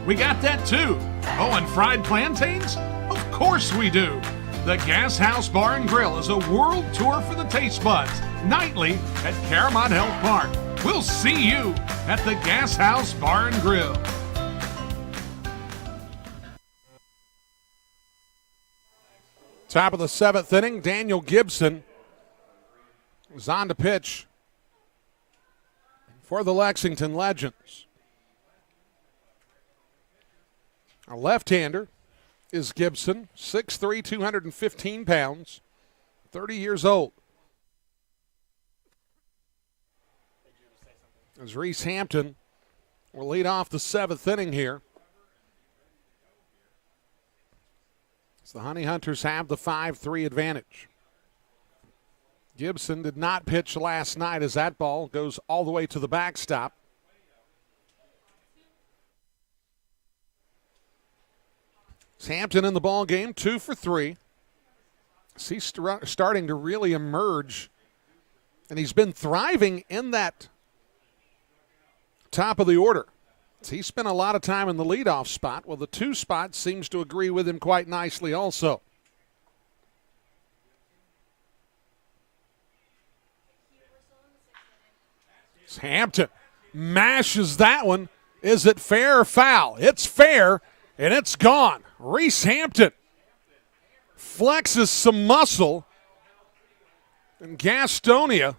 We got that too. Oh, and fried plantains? Of course we do. The Gas House Bar and Grill is a world tour for the taste buds, nightly at Caramont Health Park. We'll see you at the Gas House Bar and Grill. Top of the seventh inning, Daniel Gibson is on to pitch for the Lexington Legends. A left-hander is Gibson, 6'3", 215 pounds, 30 years old. As Reese Hampton will lead off the seventh inning here. The Honey Hunters have the 5-3 advantage. Gibson did not pitch last night as that ball goes all the way to the backstop. It's Hampton in the ball game, 2 for 3. He's starting to really emerge, and he's been thriving in that top of the order. He spent a lot of time in the leadoff spot. Well, the 2 spot seems to agree with him quite nicely also. Hampton mashes that one. Is it fair or foul? It's fair, and it's gone. Reese Hampton flexes some muscle, and Gastonia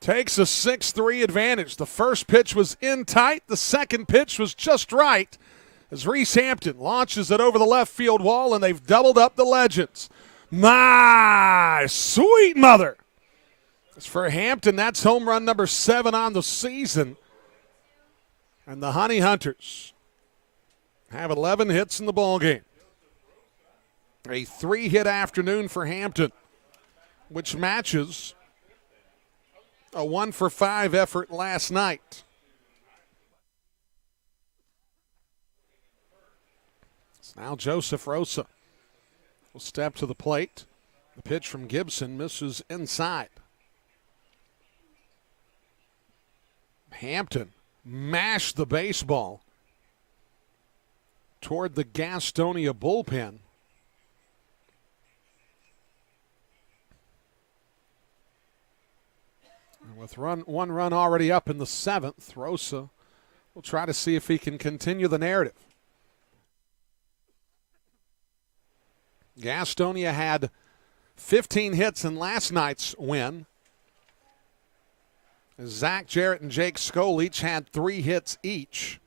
takes a 6-3 advantage. The first pitch was in tight. The second pitch was just right as Reese Hampton launches it over the left field wall, and they've doubled up the Legends. My sweet mother. As for Hampton, that's home run number 7 on the season. And the Honey Hunters have 11 hits in the ballgame. A 3-hit afternoon for Hampton, which matches a 1-for-5 effort last night. So now Joseph Rosa will step to the plate. The pitch from Gibson misses inside. Hampton mashed the baseball toward the Gastonia bullpen. With one run already up in the 7th, Rosa will try to see if he can continue the narrative. Gastonia had 15 hits in last night's win. Zach Jarrett and Jake Skoll each had 3 hits each.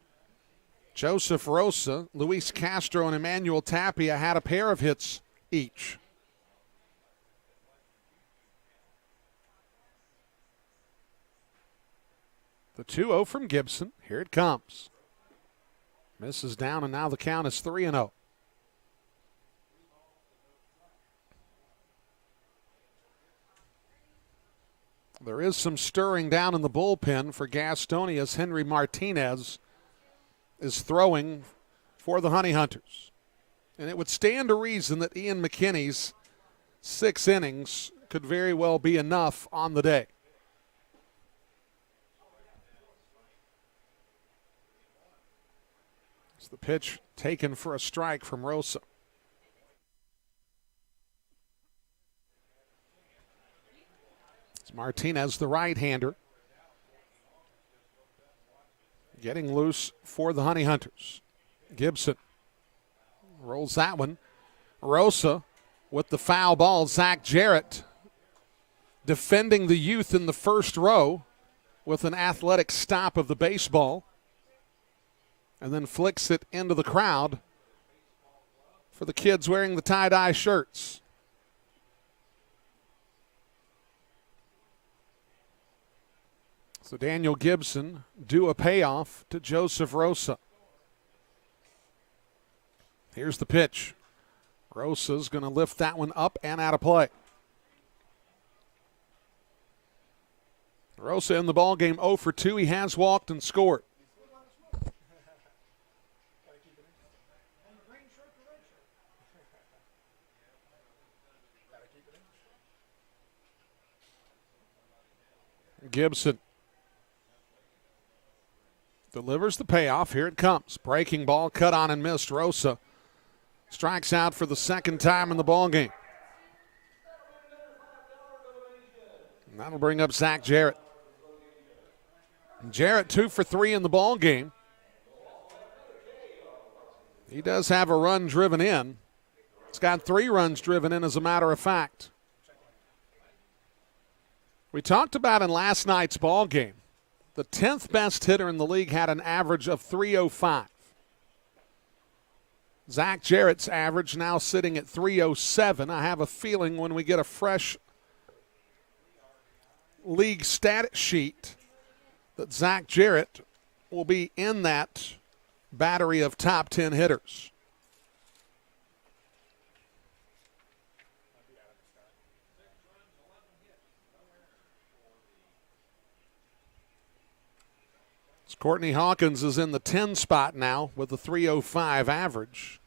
Joseph Rosa, Luis Castro, and Emmanuel Tapia had a pair of hits each. The 2-0 from Gibson. Here it comes. Misses down, and now the count is 3-0. There is some stirring down in the bullpen for Gastonia as Henry Martinez is throwing for the Honey Hunters. And it would stand to reason that Ian McKinney's 6 innings could very well be enough on the day. It's the pitch taken for a strike from Rosa. It's Martinez, the right-hander, getting loose for the Honey Hunters. Gibson rolls that one. Rosa with the foul ball. Zach Jarrett defending the youth in the first row with an athletic stop of the baseball, and then flicks it into the crowd for the kids wearing the tie-dye shirts. So Daniel Gibson due a payoff to Joseph Rosa. Here's the pitch. Rosa's going to lift that one up and out of play. Rosa in the ballgame 0 for 2. He has walked and scored. Gibson delivers the payoff. Here it comes. Breaking ball, cut on and missed. Rosa strikes out for the second time in the ballgame. And that'll bring up Zach Jarrett. Jarrett 2 for 3 in the ballgame. He does have a run driven in. He's got 3 runs driven in, as a matter of fact. We talked about in last night's ball game, the 10th best hitter in the league had an average of 305. Zach Jarrett's average now sitting at 307. I have a feeling when we get a fresh league stat sheet that Zach Jarrett will be in that battery of top 10 hitters. Courtney Hawkins is in the 10 spot now with a 305 average.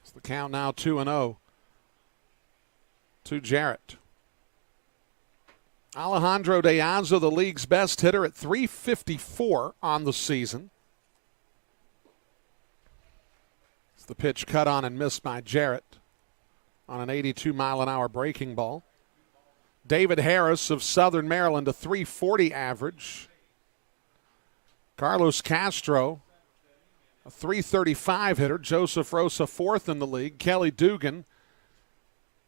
It's the count now 2-0 to Jarrett. Alejandro De Azo, the league's best hitter, at 354 on the season. It's the pitch cut on and missed by Jarrett on an 82-mile-an-hour breaking ball. David Harris of Southern Maryland, a 340 average. Carlos Castro, a 335 hitter. Joseph Rosa, 4th in the league. Kelly Dugan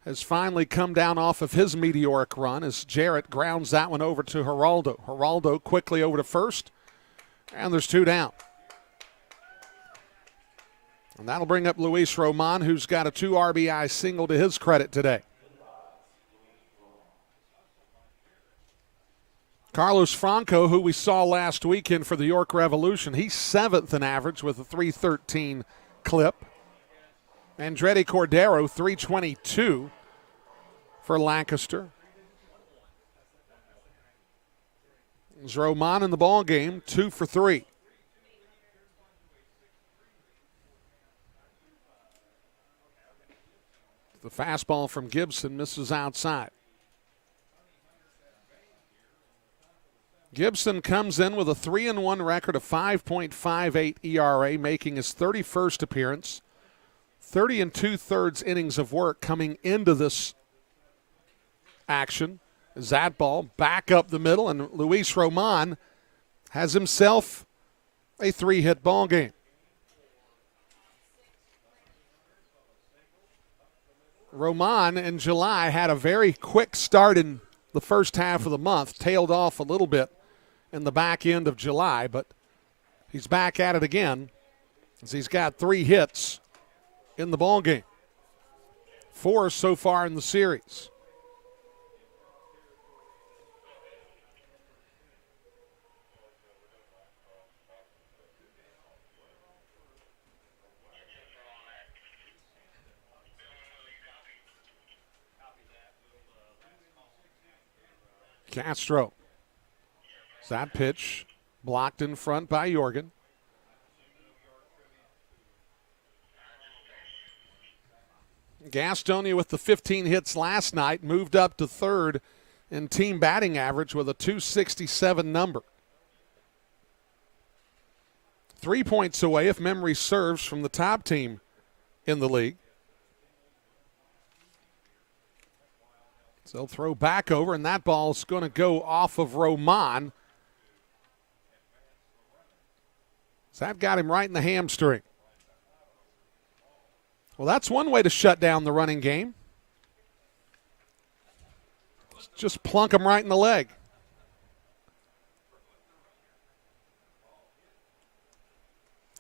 has finally come down off of his meteoric run as Jarrett grounds that one over to Geraldo. Geraldo quickly over to first, and there's 2 down. And that'll bring up Luis Roman, who's got a 2 RBI single to his credit today. Carlos Franco, who we saw last weekend for the York Revolution, he's 7th in average with a 313 clip. Andretti Cordero, 322 for Lancaster. There's Roman in the ballgame, 2 for 3. The fastball from Gibson misses outside. Gibson comes in with a 3-1 record of 5.58 ERA, making his 31st appearance. 30 2/3 innings of work coming into this action. As that ball back up the middle, and Luis Roman has himself a 3-hit ball game. Roman in July had a very quick start in the first half of the month, tailed off a little bit in the back end of July, but he's back at it again as he's got 3 hits in the ballgame. 4 so far in the series. Castro. That pitch blocked in front by Jorgen. Gastonia with the 15 hits last night moved up to third in team batting average with a .267 number. 3 points away, if memory serves, from the top team in the league. So they'll throw back over, and that ball's going to go off of Roman. So that got him right in the hamstring. Well, that's one way to shut down the running game. Just plunk him right in the leg.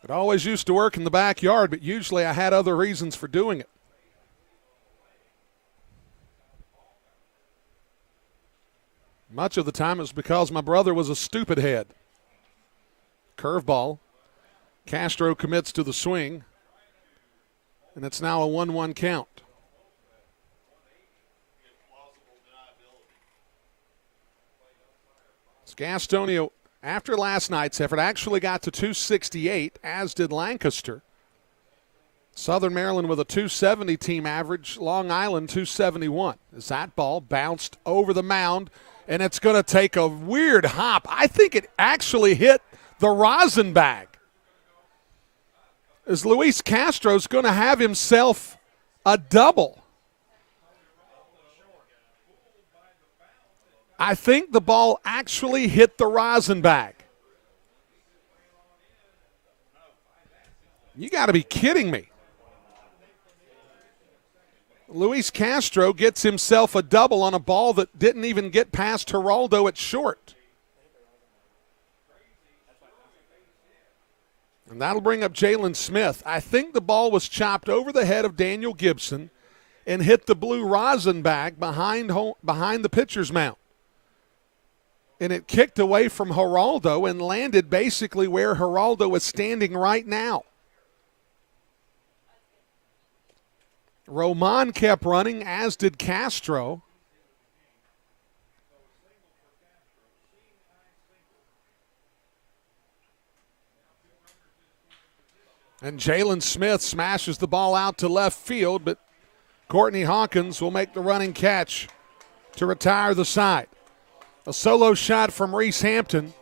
It always used to work in the backyard, but usually I had other reasons for doing it. Much of the time it was because my brother was a stupid head. Curveball. Castro commits to the swing, and it's now a 1-1 count. Gastonia, after last night's effort, actually got to .268, as did Lancaster. Southern Maryland with a .270 team average, Long Island .271. As that ball bounced over the mound, and it's going to take a weird hop. I think it actually hit the rosin bag. As Luis Castro's going to have himself a double. I think the ball actually hit the rosin bag. You got to be kidding me. Luis Castro gets himself a double on a ball that didn't even get past Geraldo at short. And that'll bring up Jalen Smith. I think the ball was chopped over the head of Daniel Gibson and hit the blue rosin bag behind the pitcher's mound. And it kicked away from Geraldo and landed basically where Geraldo is standing right now. Roman kept running, as did Castro. And Jalen Smith smashes the ball out to left field, but Courtney Hawkins will make the running catch to retire the side. A solo shot from Reese Hampton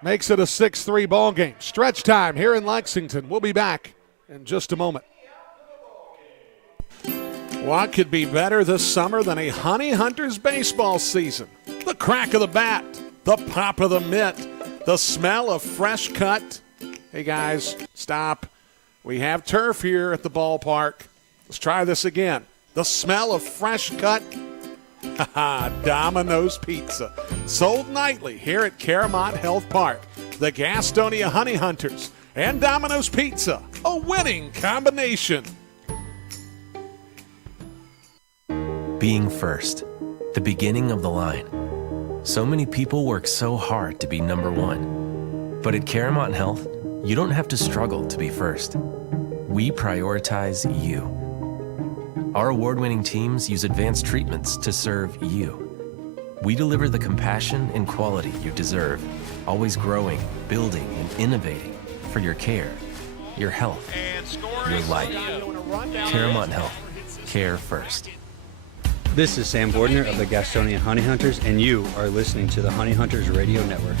makes it a 6-3 ball game. Stretch time here in Lexington. We'll be back in just a moment. What could be better this summer than a Honey Hunters baseball season? The crack of the bat, the pop of the mitt, the smell of fresh cut. Hey guys, stop. We have turf here at the ballpark. Let's try this again. The smell of fresh cut. Domino's Pizza. Sold nightly here at Caramont Health Park. The Gastonia Honey Hunters and Domino's Pizza. A winning combination. Being first, the beginning of the line. So many people work so hard to be number one. But at Caramont Health, you don't have to struggle to be first. We prioritize you. Our award-winning teams use advanced treatments to serve you. We deliver the compassion and quality you deserve, always growing, building, and innovating for your care, your health, your life. Caramont Health. Care first. This is Sam Bordner of the Gastonia Honey Hunters, and you are listening to the Honey Hunters Radio Network.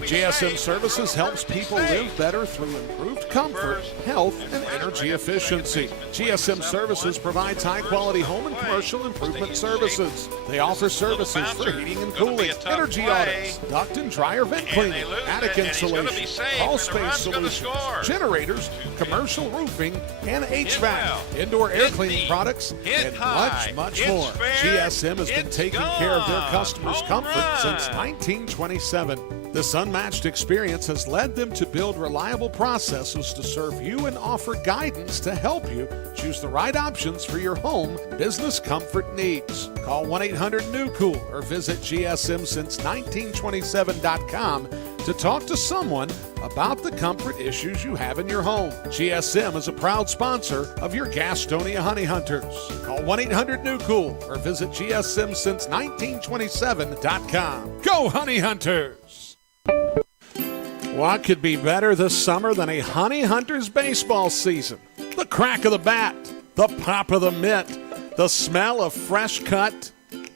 GSM Services helps people live better through improved comfort, health, and energy efficiency. GSM Services provides high-quality home and commercial improvement services. They offer services for heating and cooling, energy audits, duct and dryer vent cleaning, attic insulation, crawl space solutions, generators, commercial roofing, and HVAC, indoor air cleaning products, and much, much more. GSM has been taking care of their customers' comfort since 1927. This unmatched experience has led them to build reliable processes to serve you and offer guidance to help you choose the right options for your home business comfort needs. Call 1-800-NEW-COOL or visit GSMSince1927.com to talk to someone about the comfort issues you have in your home. GSM is a proud sponsor of your Gastonia Honey Hunters. Call 1-800-NEW-COOL or visit GSMSince1927.com. Go Honey Hunters! What could be better this summer than a Honey Hunters baseball season? The crack of the bat, the pop of the mitt, the smell of fresh cut.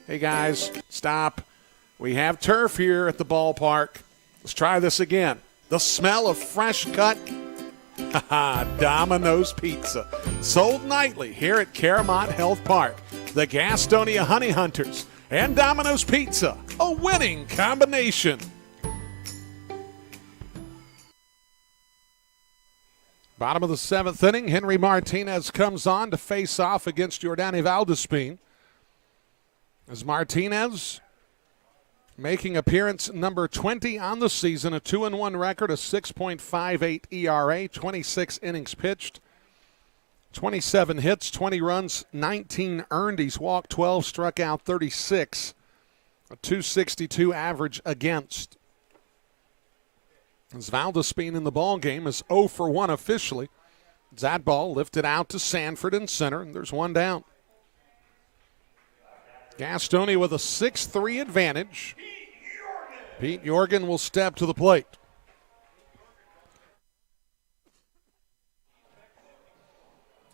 Hey guys, stop. We have turf here at the ballpark. Let's try this again. The smell of fresh cut. Domino's Pizza. Sold nightly here at Caramont Health Park. The Gastonia Honey Hunters and Domino's Pizza. A winning combination. Bottom of the seventh inning, Henry Martinez comes on to face off against Jordani Valdespin. As Martinez making appearance number 20 on the season, a 2-1 record, a 6.58 ERA, 26 innings pitched, 27 hits, 20 runs, 19 earned. He's walked 12, struck out 36, a 262 average against. As Valdespin in the ball game is 0 for 1 officially. That ball lifted out to Sanford in center, and there's one down. Gastonia with a 6-3 advantage. Pete Jorgen will step to the plate.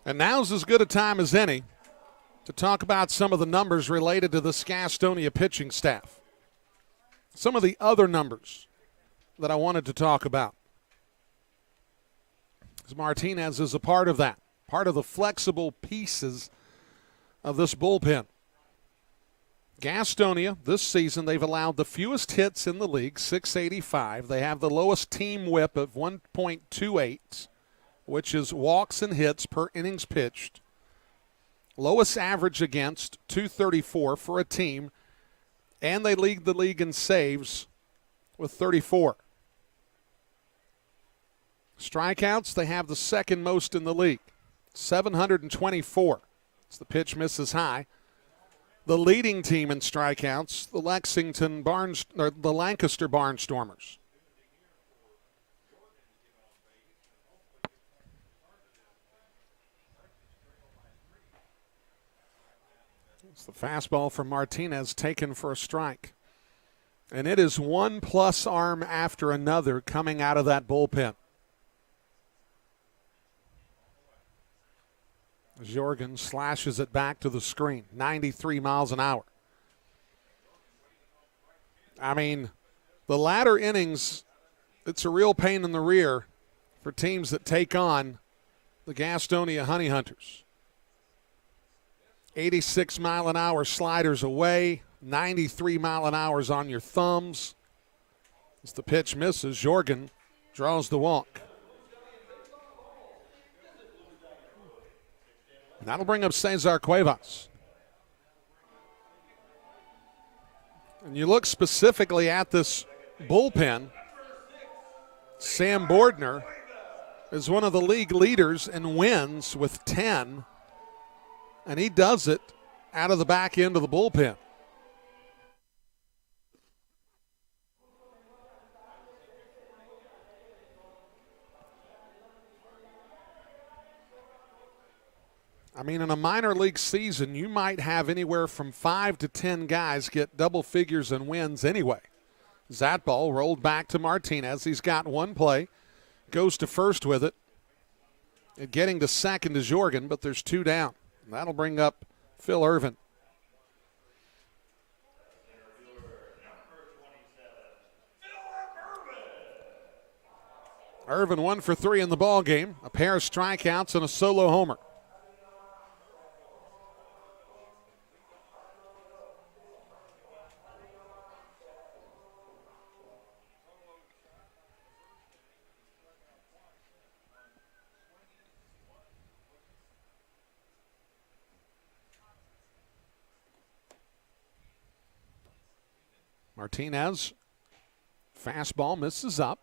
And now's as good a time as any to talk about some of the numbers related to this Gastonia pitching staff. Some of the other numbers that I wanted to talk about. As Martinez is a part of that, part of the flexible pieces of this bullpen. Gastonia, this season, they've allowed the fewest hits in the league, 685. They have the lowest team whip of 1.28, which is walks and hits per innings pitched. Lowest average against, 234 for a team. And they lead the league in saves with 34. Strikeouts, they have the second most in the league, 724. As the pitch misses high. The leading team in strikeouts, the the Lancaster Barnstormers. It's the fastball from Martinez taken for a strike. And it is one plus arm after another coming out of that bullpen. Jorgen slashes it back to the screen, 93 miles an hour. I mean, the latter innings, it's a real pain in the rear for teams that take on the Gastonia Honey Hunters. 86-mile-an-hour sliders away, 93-mile-an-hours on your thumbs. As the pitch misses, Jorgen draws the walk. And that'll bring up Cesar Cuevas. And you look specifically at this bullpen, Sam Bordner is one of the league leaders in wins with 10, and he does it out of the back end of the bullpen. I mean, in a minor league season, you might have anywhere from 5 to 10 guys get double figures in wins anyway. That ball rolled back to Martinez. He's got one play, goes to first with it. And getting to second is Jorgen, but there's two down. That'll bring up Phil Irvin. Irvin 1 for 3 in the ball game, a pair of strikeouts and a solo homer. Martinez, fastball misses up.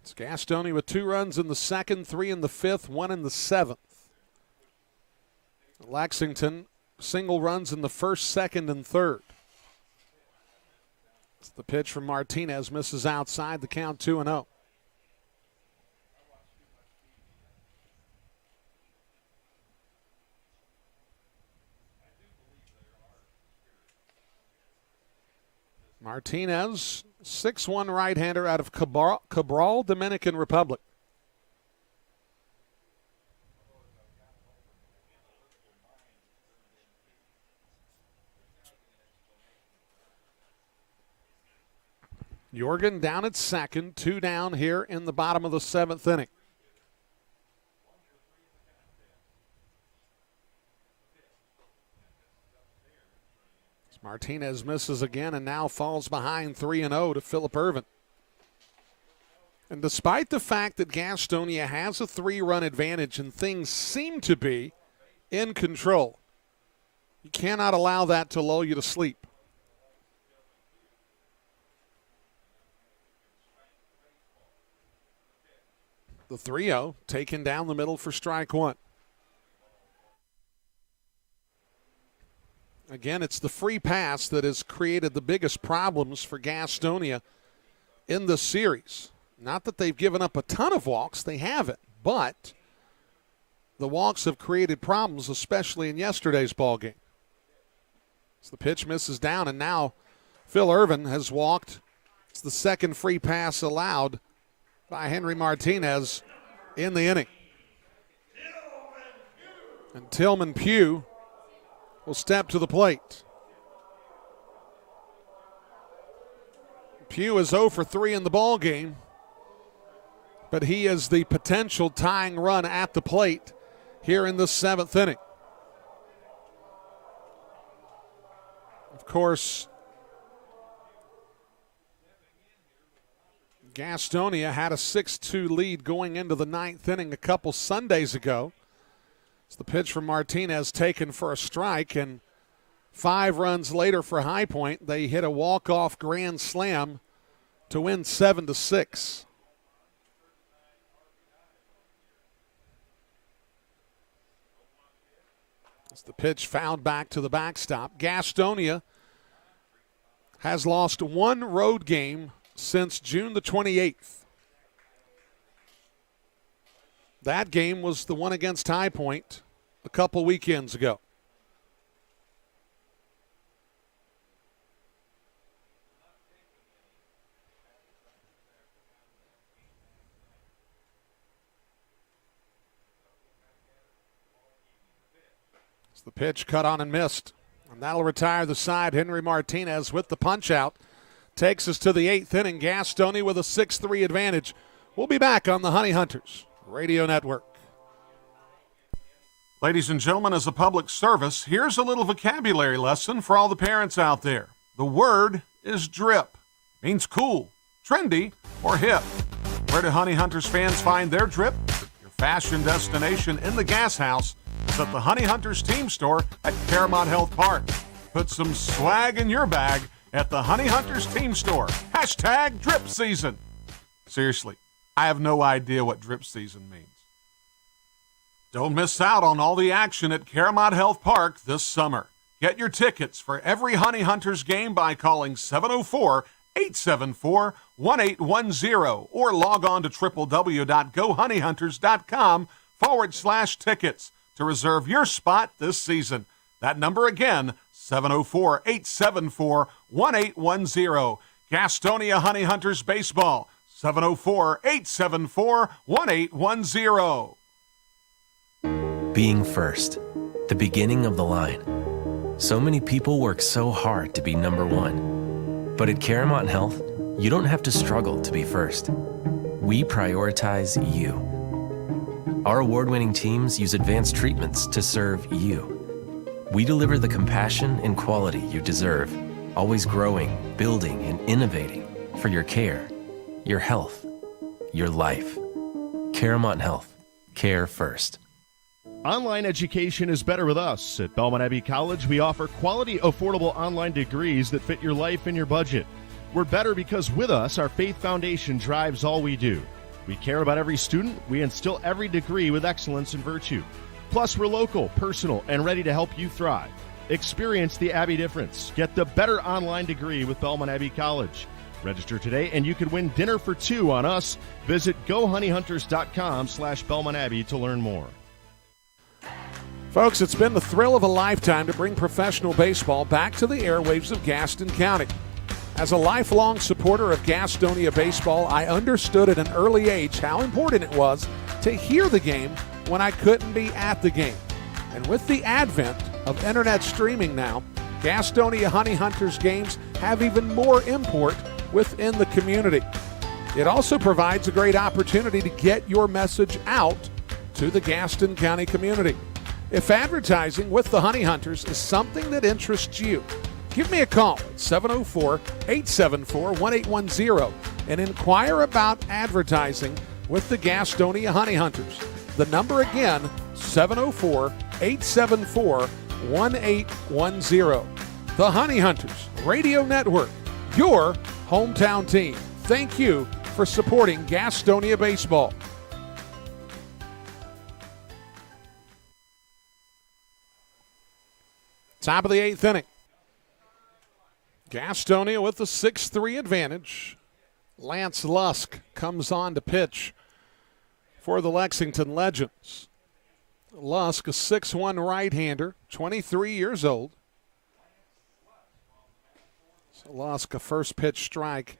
It's Gastonia with 2 runs in the second, 3 in the fifth, 1 in the seventh. Lexington single runs in the first, second, and third. It's the pitch from Martinez, misses outside, the count 2-0. Martinez, 6'1" right-hander out of Cabral, Dominican Republic. Jorgen down at second, 2 down here in the bottom of the 7th inning. Martinez misses again and now falls behind 3-0 to Phillip Ervin. And despite the fact that Gastonia has a 3-run advantage and things seem to be in control, you cannot allow that to lull you to sleep. The 3-0 taken down the middle for strike one. Again, it's the free pass that has created the biggest problems for Gastonia in this series. Not that they've given up a ton of walks, they haven't, but the walks have created problems, especially in yesterday's ballgame. So the pitch misses down, and now Phil Ervin has walked. It's the second free pass allowed by Henry Martinez in the inning. And Tillman Pugh will step to the plate. Pugh is 0 for 3 in the ball game, but he is the potential tying run at the plate here in the 7th inning. Of course, Gastonia had a 6-2 lead going into the 9th inning a couple Sundays ago. It's the pitch from Martinez taken for a strike, and 5 runs later for High Point, they hit a walk-off grand slam to win 7-6. It's the pitch fouled back to the backstop. Gastonia has lost 1 road game since June the 28th. That game was the one against High Point a couple weekends ago. It's the pitch cut on and missed. And that'll retire the side. Henry Martinez with the punch out takes us to the 8th inning. Gastonia with a 6-3 advantage. We'll be back on the Honey Hunters Radio Network. Ladies and gentlemen, as a public service, here's a little vocabulary lesson for all the parents out there. The word is drip. Means cool, trendy, or hip. Where do Honey Hunters fans find their drip? Your fashion destination in the gas house is at the Honey Hunters team store at Caramont Health Park. Put some swag in your bag at the Honey Hunters team store. Hashtag drip season. Seriously, I have no idea what drip season means. Don't miss out on all the action at Caramont Health Park this summer. Get your tickets for every Honey Hunters game by calling 704-874-1810 or log on to www.gohoneyhunters.com/tickets to reserve your spot this season. That number again, 704-874-1810. Gastonia Honey Hunters Baseball, 704-874-1810. Being first, the beginning of the line. So many people work so hard to be number one. But at Caramont Health, you don't have to struggle to be first. We prioritize you. Our award-winning teams use advanced treatments to serve you. We deliver the compassion and quality you deserve, always growing, building, and innovating for your care, your health, your life. Caramont Health. Care first. Online education is better with us. At Belmont Abbey College, we offer quality, affordable online degrees that fit your life and your budget. We're better because with us, our faith foundation drives all we do. We care about every student. We instill every degree with excellence and virtue. Plus, we're local, personal, and ready to help you thrive. Experience the Abbey difference. Get the better online degree with Belmont Abbey College. Register today, and you could win dinner for two on us. Visit GoHoneyHunters.com/Belmont Abbey to learn more. Folks, it's been the thrill of a lifetime to bring professional baseball back to the airwaves of Gaston County. As a lifelong supporter of Gastonia baseball, I understood at an early age how important it was to hear the game when I couldn't be at the game. And with the advent of internet streaming now, Gastonia Honey Hunters games have even more import within the community. It also provides a great opportunity to get your message out to the Gaston County community. If advertising with the Honey Hunters is something that interests you, give me a call at 704-874-1810 and inquire about advertising with the Gastonia Honey Hunters. The number again, 704-874-1810. The Honey Hunters Radio Network, your hometown team. Thank you for supporting Gastonia baseball. Top of the 8th inning. Gastonia with the 6-3 advantage. Lance Lusk comes on to pitch for the Lexington Legends. Lusk, a 6'1" right-hander, 23 years old. So Lusk, a first pitch strike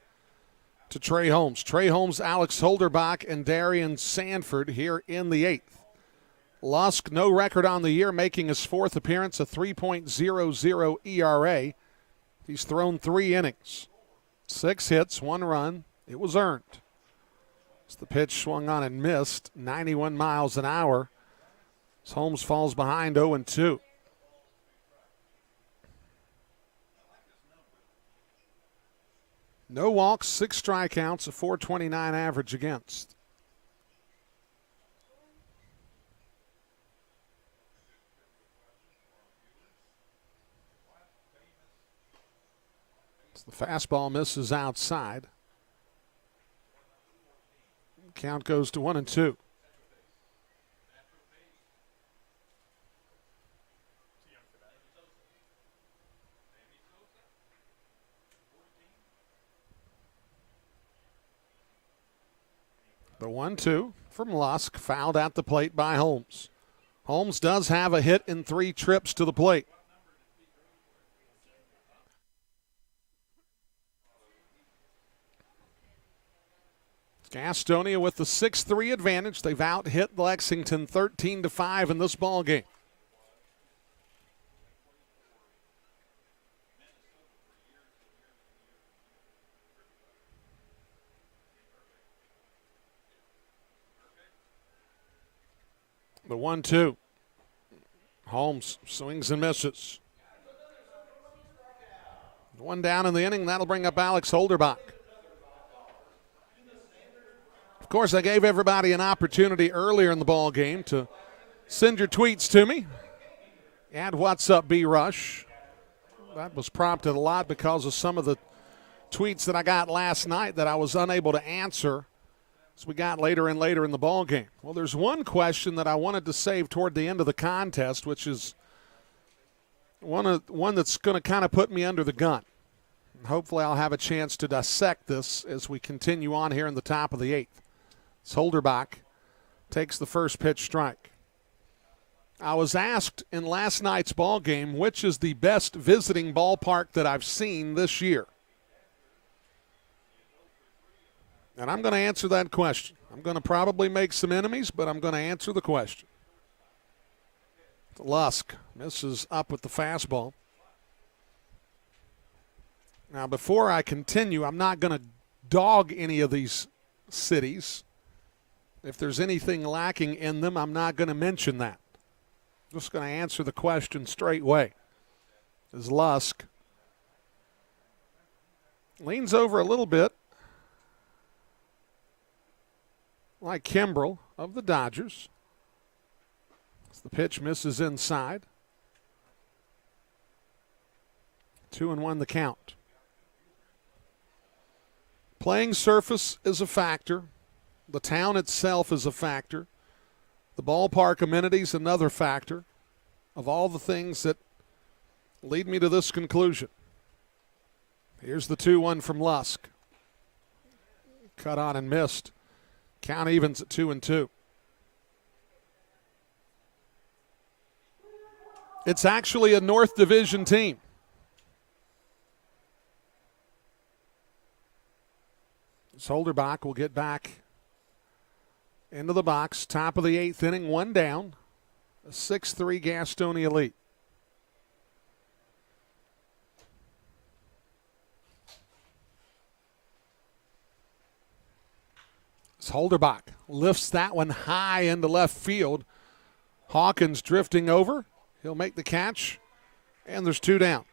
to Trey Holmes. Trey Holmes, Alex Holderbach, and Darian Sanford here in the 8th. Lusk, no record on the year, making his 4th appearance, a 3.00 ERA. He's thrown 3 innings, 6 hits, 1 run. It was earned. As the pitch swung on and missed, 91 miles an hour. As Holmes falls behind 0-2. No walks, 6 strikeouts, a 4.29 average against. The fastball misses outside. Count goes to 1-2. The 1-2 from Lusk, fouled at the plate by Holmes. Holmes does have a hit in 3 trips to the plate. Gastonia with the 6-3 advantage. They've out-hit Lexington 13-5 in this ball game. The 1-2. Holmes swings and misses. 1 down in the inning. That'll bring up Alex Holderbach. Of course, I gave everybody an opportunity earlier in the ball game to send your tweets to me. Add What's Up B-Rush. That was prompted a lot because of some of the tweets that I got last night that I was unable to answer as we got later and later in the ball game. Well, there's one question that I wanted to save toward the end of the contest, which is one that's going to kind of put me under the gun. Hopefully I'll have a chance to dissect this as we continue on here in the top of the 8th. Holderbach takes the first pitch strike. I was asked in last night's ball game which is the best visiting ballpark that I've seen this year. And I'm going to answer that question. I'm going to probably make some enemies, but I'm going to answer the question. Lusk misses up with the fastball. Now, before I continue, I'm not going to dog any of these cities. If there's anything lacking in them, I'm not going to mention that. Just going to answer the question straight away. As Lusk leans over a little bit, like Kimbrell of the Dodgers. As the pitch misses inside. 2-1 the count. Playing surface is a factor. The town itself is a factor. The ballpark amenities, another factor of all the things that lead me to this conclusion. Here's the 2-1 from Lusk. Cut on and missed. Count evens at 2-2. It's actually a North Division team. Holderbach will get back into the box. Top of the 8th inning, 1 down. A 6-3 Gastonia lead. Holderbach lifts that one high into left field. Hawkins drifting over. He'll make the catch, and there's 2 down.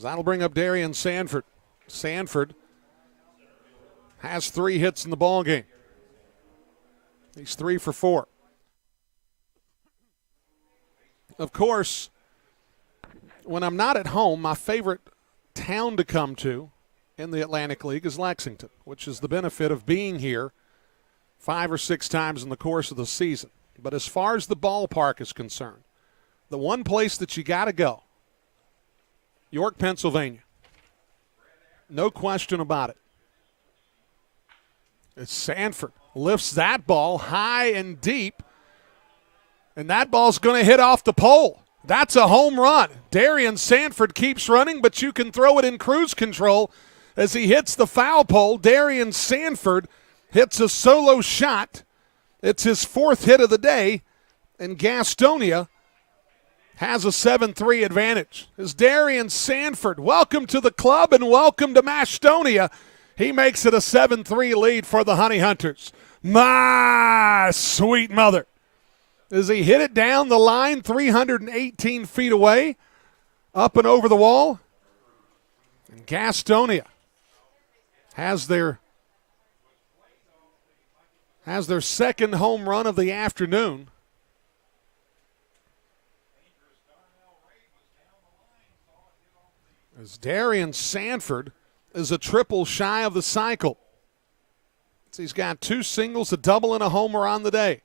That'll bring up Darian Sanford. Sanford has 3 hits in the ball game. He's 3 for 4. Of course, when I'm not at home, my favorite town to come to in the Atlantic League is Lexington, which is the benefit of being here 5 or 6 times in the course of the season. But as far as the ballpark is concerned, the one place that you got to go, York, Pennsylvania. No question about it. As Sanford lifts that ball high and deep, and that ball's going to hit off the pole. That's a home run. Darian Sanford keeps running, but you can throw it in cruise control as he hits the foul pole. Darian Sanford hits a solo shot. It's his 4th hit of the day, and Gastonia has a 7-3 advantage. As Darian Sanford, welcome to the club and welcome to Mastonia. He makes it a 7-3 lead for the Honey Hunters. My sweet mother. As he hit it down the line 318 feet away, up and over the wall. And Gastonia has their second home run of the afternoon. As Darian Sanford is a triple shy of the cycle. So he's got 2 singles, a double, and a homer on the day.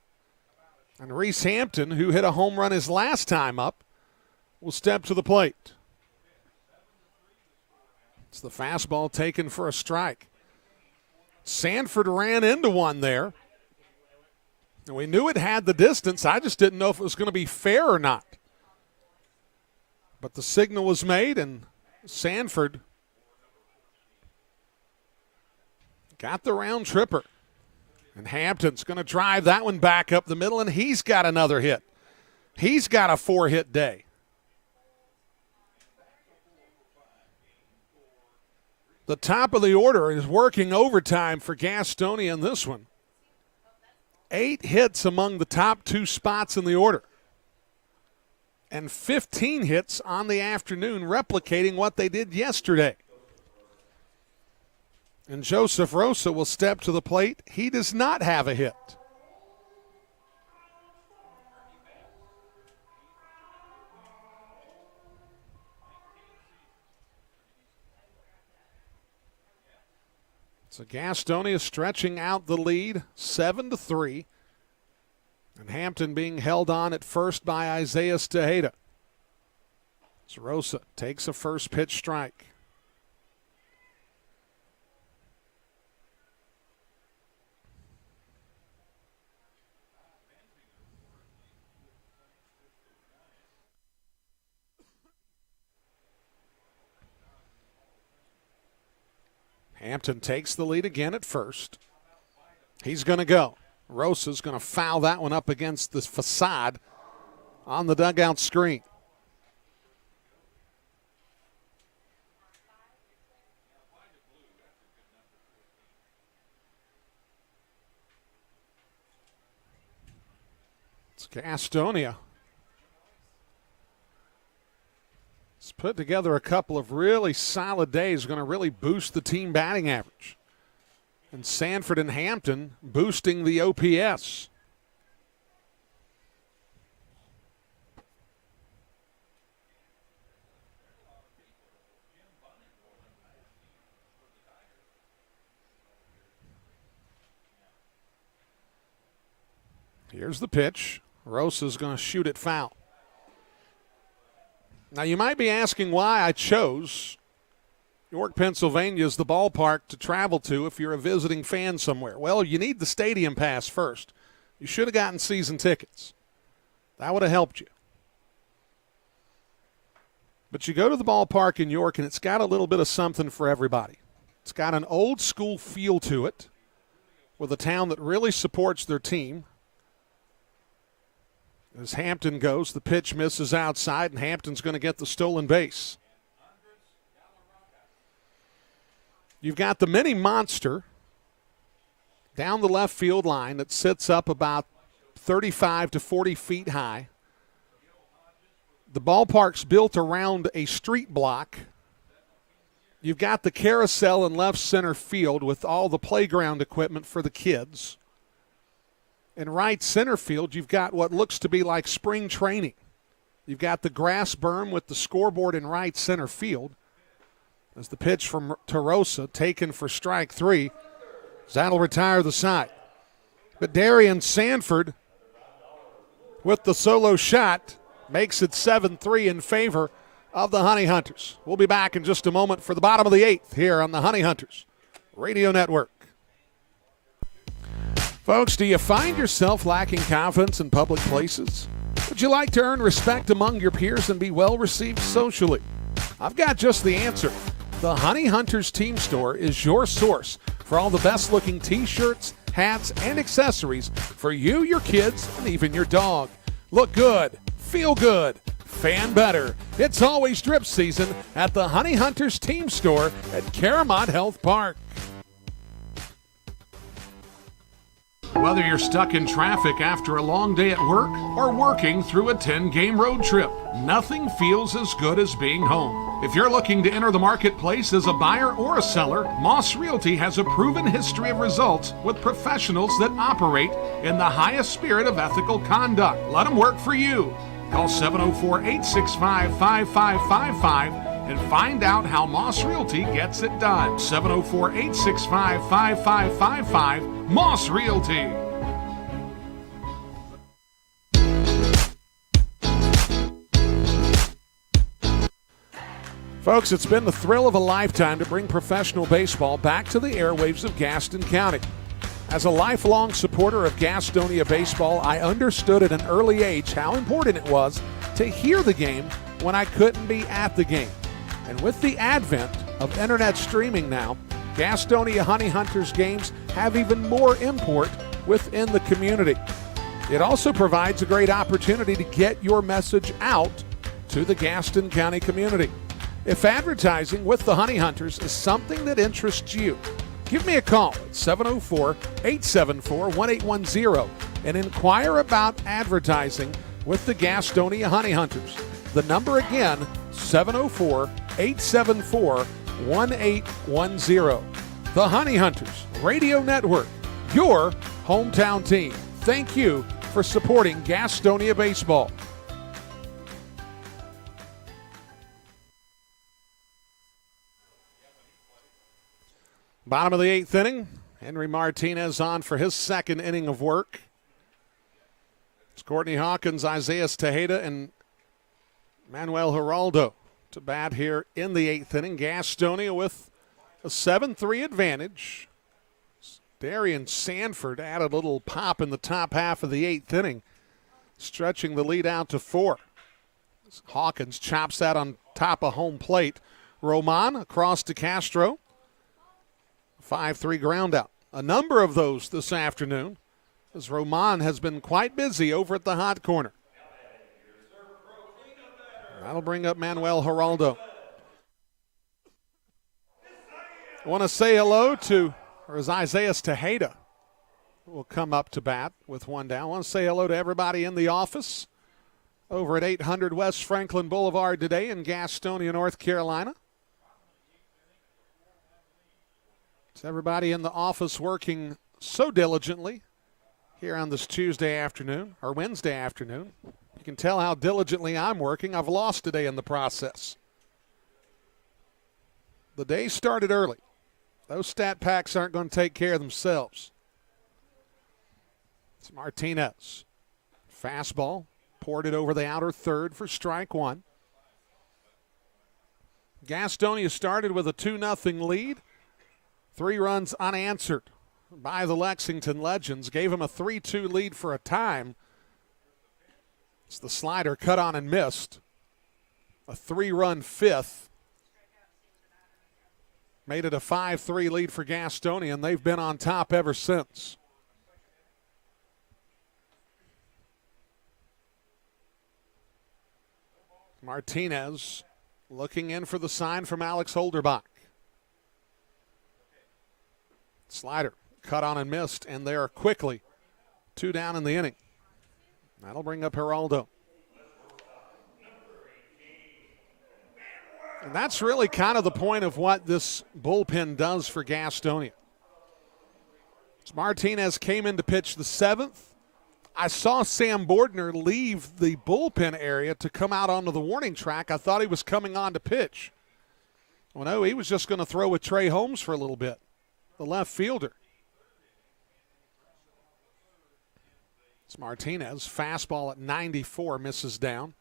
And Reese Hampton, who hit a home run his last time up, will step to the plate. It's the fastball taken for a strike. Sanford ran into one there. And we knew it had the distance. I just didn't know if it was going to be fair or not. But the signal was made, and Sanford got the round tripper. And Hampton's going to drive that one back up the middle, and he's got another hit. He's got a 4-hit day. The top of the order is working overtime for Gastonia in this one. 8 hits among the top 2 spots in the order. And 15 hits on the afternoon, replicating what they did yesterday. And Joseph Rosa will step to the plate. He does not have a hit. So Gastonia stretching out the lead, 7-3. And Hampton being held on at first by Isaiah Stejeda. So Rosa takes a first pitch strike. Hampton takes the lead again at first. He's going to go. Rosa's going to foul that one up against the facade on the dugout screen. It's Gastonia. It's put together a couple of really solid days, going to really boost the team batting average. And Sanford and Hampton boosting the OPS. Here's the pitch. Rosa's going to shoot it foul. Now, you might be asking why I chose York, Pennsylvania as the ballpark to travel to if you're a visiting fan somewhere. Well, you need the stadium pass first. You should have gotten season tickets. That would have helped you. But you go to the ballpark in York, and it's got a little bit of something for everybody. It's got an old school feel to it with a town that really supports their team. As Hampton goes, the pitch misses outside, and Hampton's going to get the stolen base. You've got the mini monster down the left field line that sits up about 35 to 40 feet high. The ballpark's built around a street block. You've got the carousel in left center field with all the playground equipment for the kids. In right center field, you've got what looks to be like spring training. You've got the grass berm with the scoreboard in right center field. As the pitch from Tarosa taken for strike 3. That'll retire the side. But Darian Sanford with the solo shot makes it 7-3 in favor of the Honey Hunters. We'll be back in just a moment for the bottom of the 8th here on the Honey Hunters Radio Network. Folks, do you find yourself lacking confidence in public places? Would you like to earn respect among your peers and be well received socially? I've got just the answer. The Honey Hunters Team Store is your source for all the best looking t-shirts, hats, and accessories for you, your kids, and even your dog. Look good, feel good, fan better. It's always drip season at the Honey Hunters Team Store at Caramont Health Park. Whether you're stuck in traffic after a long day at work or working through a 10-game road trip, nothing feels as good as being home. If you're looking to enter the marketplace as a buyer or a seller, Moss Realty has a proven history of results with professionals that operate in the highest spirit of ethical conduct. Let them work for you. Call 704-865-5555 and find out how Moss Realty gets it done. 704-865-5555, Moss Realty. Folks, it's been the thrill of a lifetime to bring professional baseball back to the airwaves of Gaston County. As a lifelong supporter of Gastonia baseball, I understood at an early age how important it was to hear the game when I couldn't be at the game. And with the advent of internet streaming now, Gastonia Honey Hunters games have even more import within the community. It also provides a great opportunity to get your message out to the Gaston County community. If advertising with the Honey Hunters is something that interests you, give me a call at 704-874-1810 and inquire about advertising with the Gastonia Honey Hunters. The number again, 704-874-1810. The Honey Hunters Radio Network, your hometown team. Thank you for supporting Gastonia baseball. Bottom of the 8th inning. Henry Martinez on for his second inning of work. It's Courtney Hawkins, Isaiah Tejeda, and Manuel Geraldo to bat here in the 8th inning. Gastonia with a 7-3 advantage. Darian Sanford added a little pop in the top half of the 8th inning, stretching the lead out to 4. Hawkins chops that on top of home plate. Roman across to Castro. 5-3 ground out. A number of those this afternoon, as Roman has been quite busy over at the hot corner. That'll bring up Manuel Geraldo. I want to say hello to, or as Isaiah Tejeda will come up to bat with one down. I want to say hello to everybody in the office over at 800 West Franklin Boulevard today in Gastonia, North Carolina. It's everybody in the office working so diligently here on this Tuesday afternoon, or Wednesday afternoon. You can tell how diligently I'm working. I've lost today in the process. The day started early. Those stat packs aren't going to take care of themselves. It's Martinez. Fastball, poured it over the outer third for strike one. Gastonia started with a 2-0 lead. 3 runs unanswered by the Lexington Legends. Gave them a 3-2 lead for a time. It's the slider cut on and missed. A 3-run fifth. Made it a 5-3 lead for Gastonia, and they've been on top ever since. Martinez looking in for the sign from Alex Holderbach. Slider cut on and missed, and they are quickly 2 down in the inning. That'll bring up Geraldo. And that's really kind of the point of what this bullpen does for Gastonia. As Martinez came in to pitch the 7th, I saw Sam Bordner leave the bullpen area to come out onto the warning track. I thought he was coming on to pitch. Well, no, he was just going to throw with Trey Holmes for a little bit, the left fielder. It's Martinez, fastball at 94, misses down.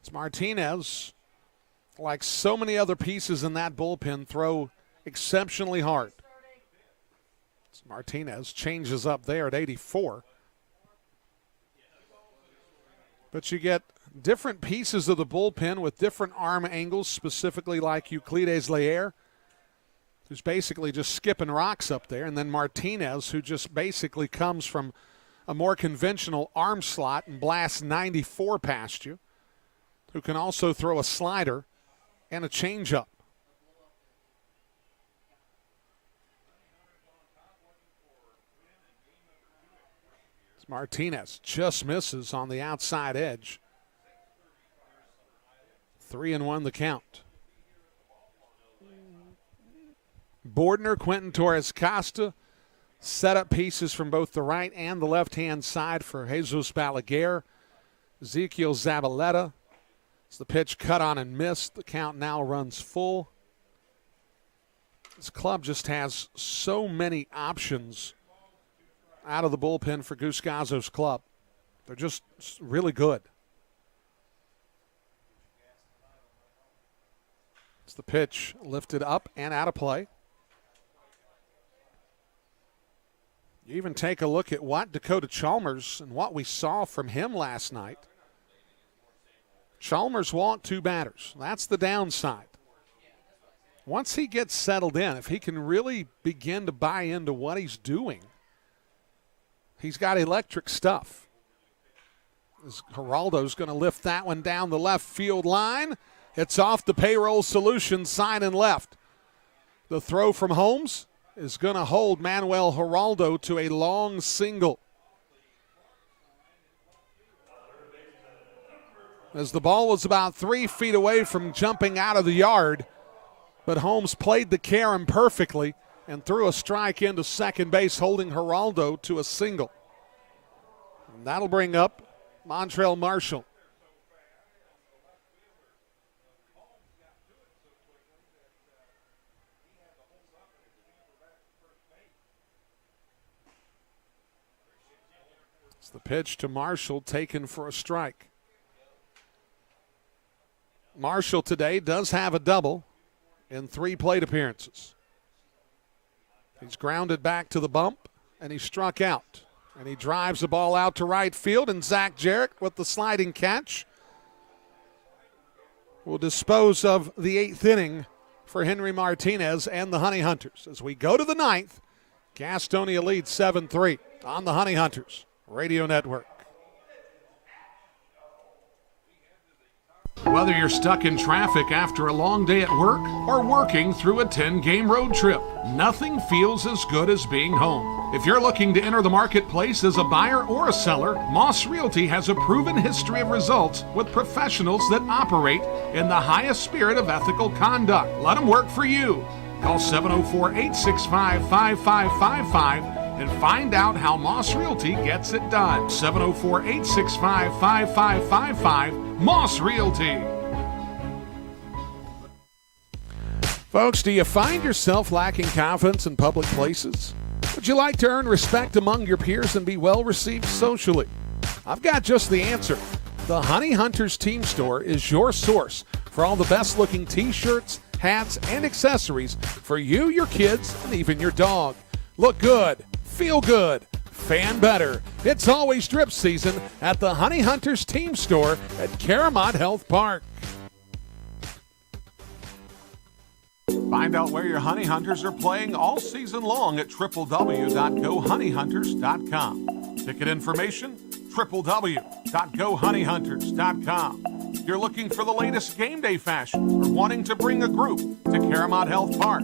It's Martinez, like so many other pieces in that bullpen, throw exceptionally hard. It's Martinez changes up there at 84. But you get different pieces of the bullpen with different arm angles, specifically like Euclides Laer, who's basically just skipping rocks up there, and then Martinez, who just basically comes from a more conventional arm slot and blasts 94 past you, who can also throw a slider and a changeup. Martinez just misses on the outside edge. 3-1 the count. Bordner, Quentin Torres-Costa set up pieces from both the right and the left-hand side for Jesus Balaguer. Ezekiel Zabaleta. As the pitch cut on and missed, the count now runs full. This club just has so many options out of the bullpen for Goose Gazzo's club. They're just really good. It's the pitch lifted up and out of play. You even take a look at what Dakota Chalmers and what we saw from him last night. Chalmers walked 2 batters. That's the downside. Once he gets settled in, if he can really begin to buy into what he's doing, he's got electric stuff. As Geraldo's going to lift that one down the left field line. It's off the payroll solution side and left. The throw from Holmes is going to hold Manuel Geraldo to a long single. As the ball was about 3 feet away from jumping out of the yard, but Holmes played the carom perfectly and threw a strike into second base, holding Geraldo to a single. And that'll bring up Montrell Marshall. It's the pitch to Marshall, taken for a strike. Marshall today does have a double in 3 plate appearances. He's grounded back to the bump, and he struck out. And he drives the ball out to right field, and Zach Jarrett with the sliding catch will dispose of the 8th inning for Henry Martinez and the Honey Hunters. As we go to the 9th, Gastonia leads 7-3 on the Honey Hunters Radio Network. Whether you're stuck in traffic after a long day at work or working through a 10-game road trip, nothing feels as good as being home. If you're looking to enter the marketplace as a buyer or a seller, Moss Realty has a proven history of results with professionals that operate in the highest spirit of ethical conduct. Let them work for you. Call 704-865-5555 and find out how Moss Realty gets it done. 704-865-5555. Moss Realty. Folks, do you find yourself lacking confidence in public places? Would you like to earn respect among your peers and be well received socially? I've got just the answer. The Honey Hunters Team Store is your source for all the best looking t-shirts, hats, and accessories for you, your kids, and even your dog. Look good, feel good, fan better. It's always drip season at the Honey Hunters Team Store at Caramont Health Park. Find out where your Honey Hunters are playing all season long at www.gohoneyhunters.com. Ticket information, www.gohoneyhunters.com. You're looking for the latest game day fashion or wanting to bring a group to Caramont Health Park?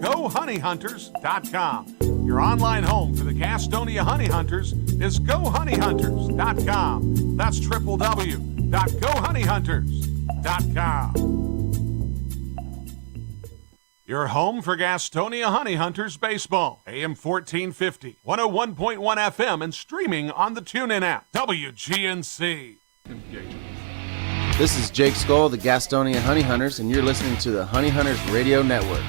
GoHoneyHunters.com. Your online home for the Gastonia Honey Hunters is GoHoneyHunters.com. That's www.gohoneyhunters.com. Your home for Gastonia Honey Hunters baseball. AM 1450, 101.1 FM, and streaming on the TuneIn app. WGNC. This is Jake Skoll of the Gastonia Honey Hunters, and you're listening to the Honey Hunters Radio Network.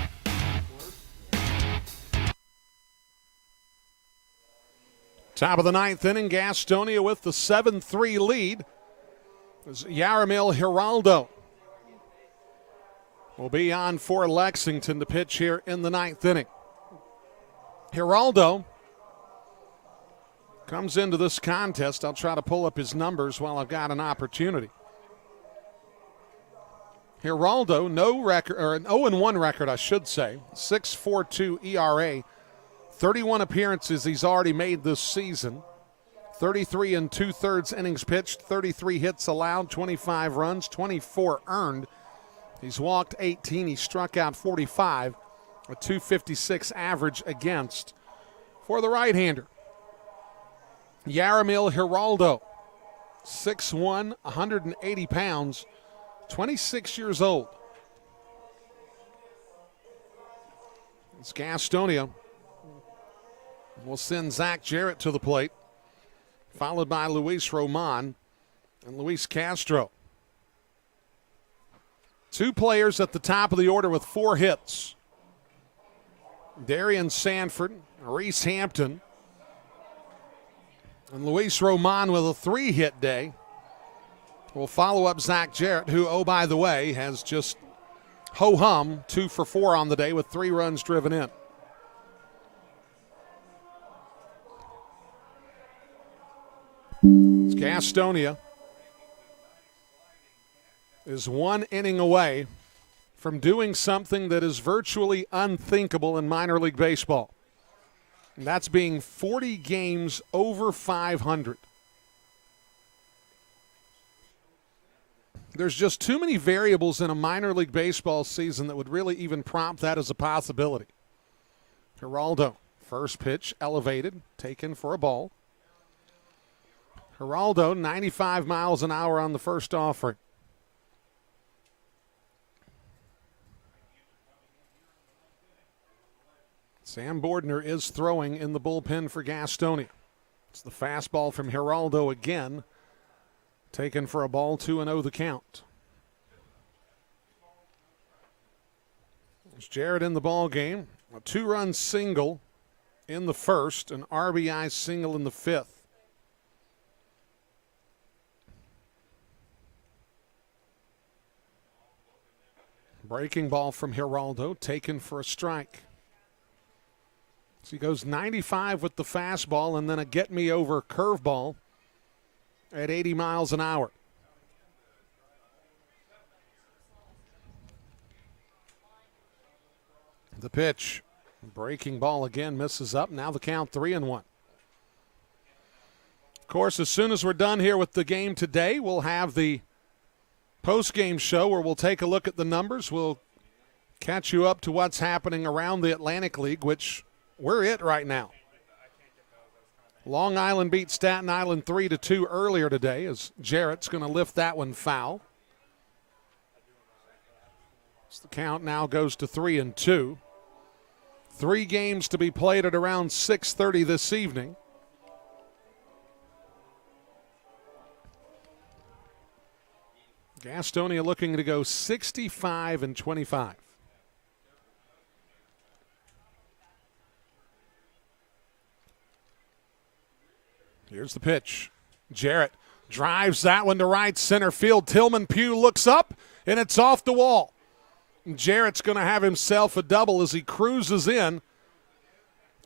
Top of the ninth inning, Gastonia with the 7-3 lead. As Yaramil Giraldo will be on for Lexington to pitch here in the ninth inning. Giraldo comes into this contest. I'll try to pull up his numbers while I've got an opportunity. Giraldo, no record, or an 0-1 record, I should say. 6.42 ERA. 31 appearances he's already made this season. 33 and 2/3 innings pitched, 33 hits allowed, 25 runs, 24 earned. He's walked 18. He struck out 45. A .256 average against for the right-hander. Yaramil Giraldo, 6'1", 180 pounds, 26 years old. It's Gastonia. We'll send Zach Jarrett to the plate, followed by Luis Roman and Luis Castro. Two players at the top of the order with 4 hits. Darian Sanford, Reese Hampton, and Luis Roman with a 3-hit day. We'll follow up Zach Jarrett, who, oh, by the way, has just ho-hum 2 for 4 on the day with 3 runs driven in. It's Gastonia is 1 inning away from doing something that is virtually unthinkable in minor league baseball. And that's being 40 games over 500. There's just too many variables in a minor league baseball season that would really even prompt that as a possibility. Giraldo, first pitch elevated, taken for a ball. Giraldo, 95 miles an hour on the first offering. Sam Bordner is throwing in the bullpen for Gastonia. It's the fastball from Giraldo again, taken for a ball, 2-0 the count. There's Jarrett in the ball game. A 2-run single in the first, an RBI single in the 5th. Breaking ball from Giraldo, taken for a strike. So he goes 95 with the fastball and then a get-me-over curveball at 80 miles an hour. The pitch, breaking ball again, misses up. Now the count 3-1. Of course, as soon as we're done here with the game today, we'll have the post-game show where we'll take a look at the numbers. We'll catch you up to what's happening around the Atlantic League, which we're it right now. Long Island beat Staten Island 3-2 earlier today as Jarrett's going to lift that one foul. So the count now goes to 3-2. 3 games to be played at around 6:30 this evening. Gastonia looking to go 65-25. Here's the pitch. Jarrett drives that one to right center field. Tillman Pugh looks up, and it's off the wall. Jarrett's going to have himself a double as he cruises in,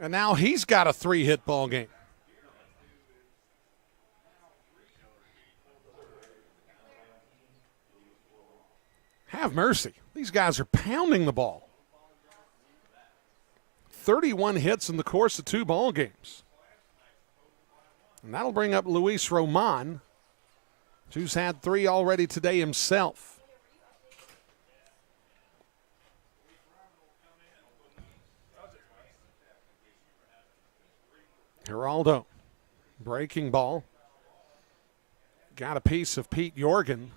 and now he's got a 3-hit ball game. Have mercy. These guys are pounding the ball. 31 hits in the course of 2 ball games. And that'll bring up Luis Roman, who's had 3 already today himself. Geraldo, breaking ball. Got a piece of Pete Jorgen.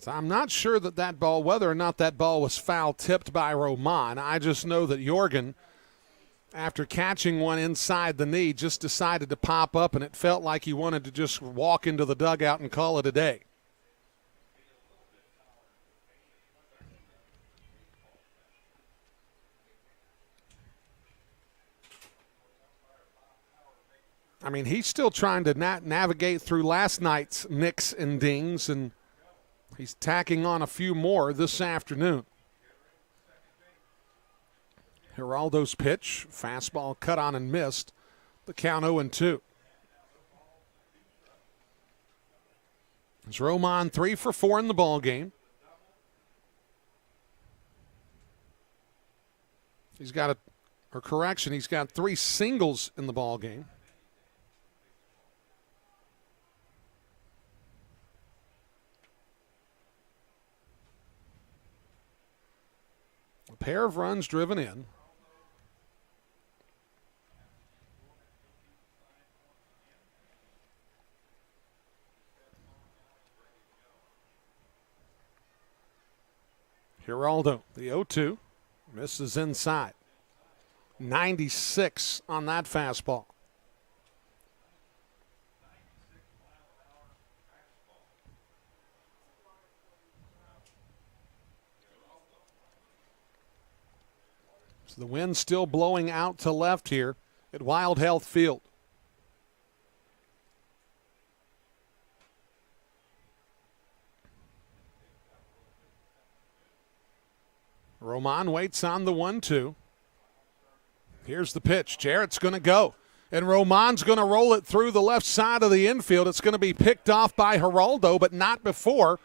So I'm not sure that ball, whether or not that ball was foul tipped by Roman. I just know that Jorgen, after catching one inside the knee, just decided to pop up, and it felt like he wanted to just walk into the dugout and call it a day. I mean, he's still trying to navigate through last night's nicks and dings, and he's tacking on a few more this afternoon. Geraldo's pitch, fastball cut on and missed. The count 0-2. It's Roman 3 for 4 in the ball game. He's got he's got 3 singles in the ball game. A pair of runs driven in. Geraldo, the 0-2, misses inside. 96 on that fastball. So the wind still blowing out to left here at Wild Health Field. Roman waits on the 1-2. Here's the pitch. Jarrett's going to go. And Roman's going to roll it through the left side of the infield. It's going to be picked off by Geraldo, but not before.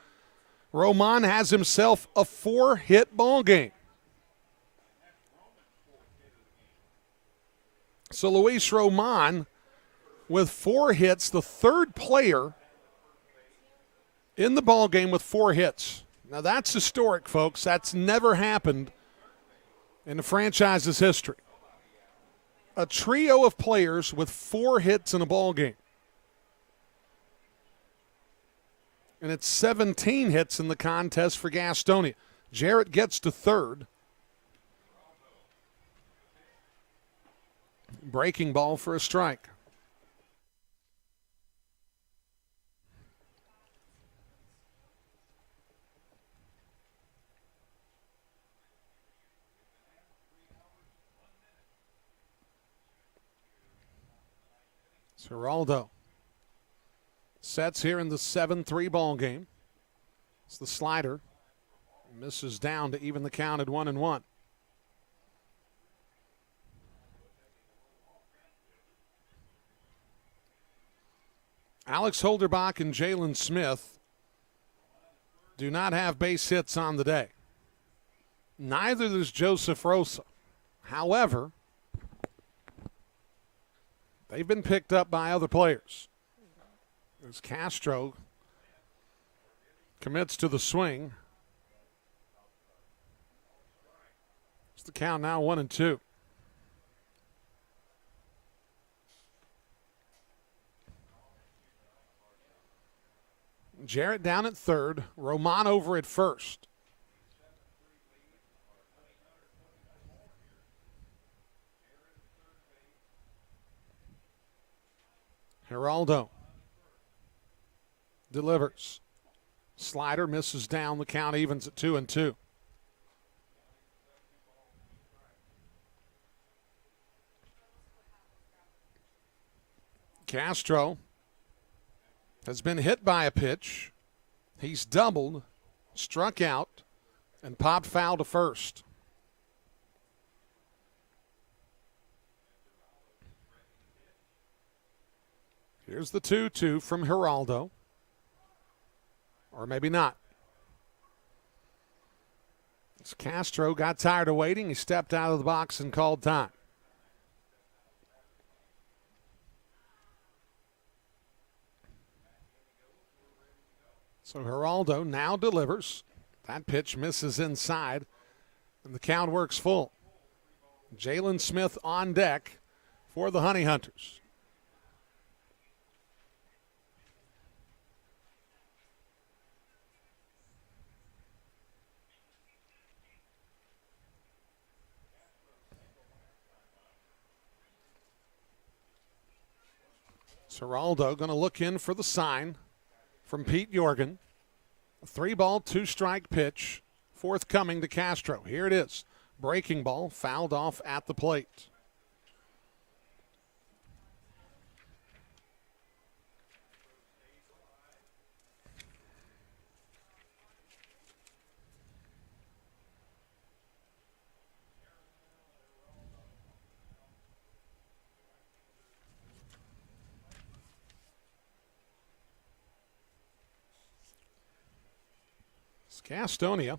Roman has himself a 4-hit ball game. So Luis Roman with 4 hits, the third player in the ball game with 4 hits. Now, that's historic, folks. That's never happened in the franchise's history. A trio of players with 4 hits in a ball game. And it's 17 hits in the contest for Gastonia. Jarrett gets to third. Breaking ball for a strike. Geraldo sets here in the 7-3 ball game. It's the slider. Misses down to even the count at 1-1. Alex Holderbach and Jalen Smith do not have base hits on the day. Neither does Joseph Rosa. However, they've been picked up by other players. As Castro commits to the swing. It's the count now 1-2. Jarrett down at third. Roman over at first. Geraldo delivers. Slider misses down. The count evens at 2-2. Castro has been hit by a pitch. He's doubled, struck out, and popped foul to first. Here's the 2-2 from Geraldo. Or maybe not. As Castro got tired of waiting, he stepped out of the box and called time. So Geraldo now delivers. That pitch misses inside, and the count works full. Jalen Smith on deck for the Honey Hunters. Geraldo going to look in for the sign from Pete Jorgen. A 3-ball, 2-strike pitch forthcoming to Castro. Here it is. Breaking ball fouled off at the plate. Gastonia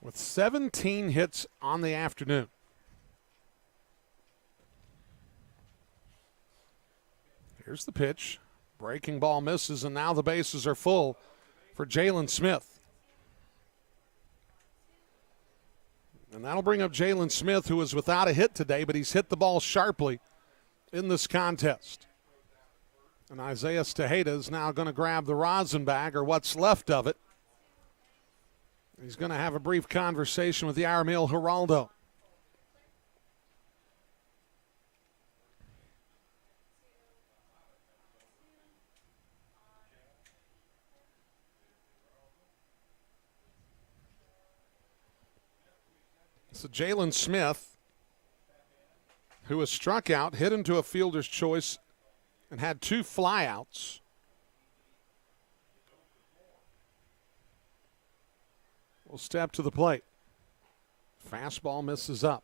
with 17 hits on the afternoon. Here's the pitch. Breaking ball misses, and now the bases are full for Jalen Smith. And that'll bring up Jalen Smith, who is without a hit today, but he's hit the ball sharply in this contest. And Isaiah Tejeda is now going to grab the rosin bag, or what's left of it. He's going to have a brief conversation with Yarmil Geraldo. So Jalen Smith, who was struck out, hit into a fielder's choice, and had 2 flyouts. Will step to the plate. Fastball misses up.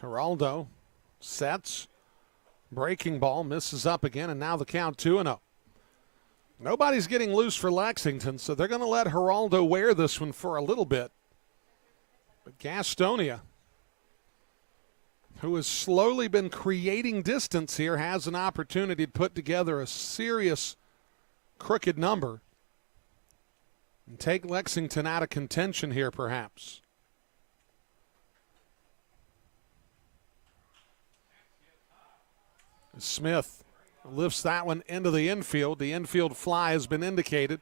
Geraldo sets. Breaking ball misses up again, and now the count 2-0. Nobody's getting loose for Lexington, so they're going to let Geraldo wear this one for a little bit. But Gastonia, who has slowly been creating distance here, has an opportunity to put together a serious crooked number and take Lexington out of contention here, perhaps. Smith lifts that one into the infield. The infield fly has been indicated.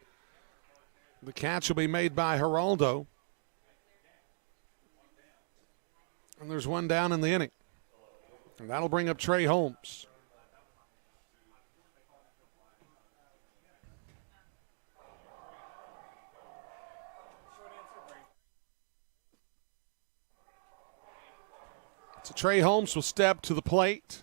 The catch will be made by Geraldo. And there's one down in the inning. And that'll bring up Trey Holmes. So Trey Holmes will step to the plate.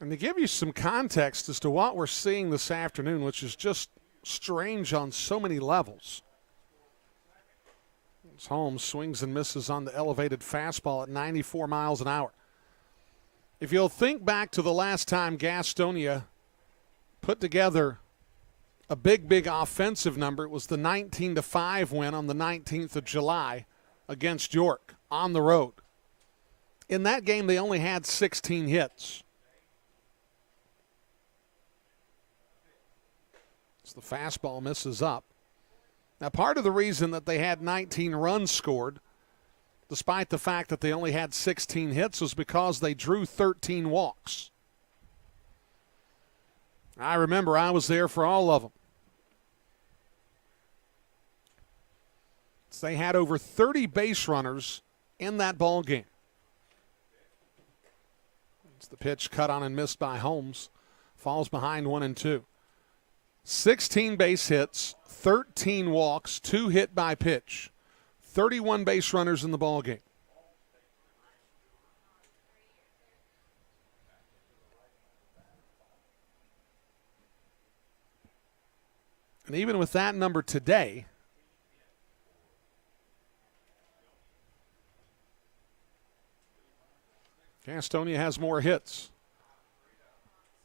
And to give you some context as to what we're seeing this afternoon, which is just strange on so many levels. As Holmes swings and misses on the elevated fastball at 94 miles an hour. If you'll think back to the last time Gastonia put together a big offensive number, it was the 19-5 win on the 19th of July against York on the road. In that game, they only had 16 hits. So the fastball misses up. Now, part of the reason that they had 19 runs scored, despite the fact that they only had 16 hits, was because they drew 13 walks. I remember I was there for all of them. So they had over 30 base runners in that ball game. It's the pitch cut on and missed by Holmes. Falls behind 1-2. 16 base hits, 13 walks, 2 hit by pitch, 31 base runners in the ballgame. And even with that number today, Gastonia has more hits.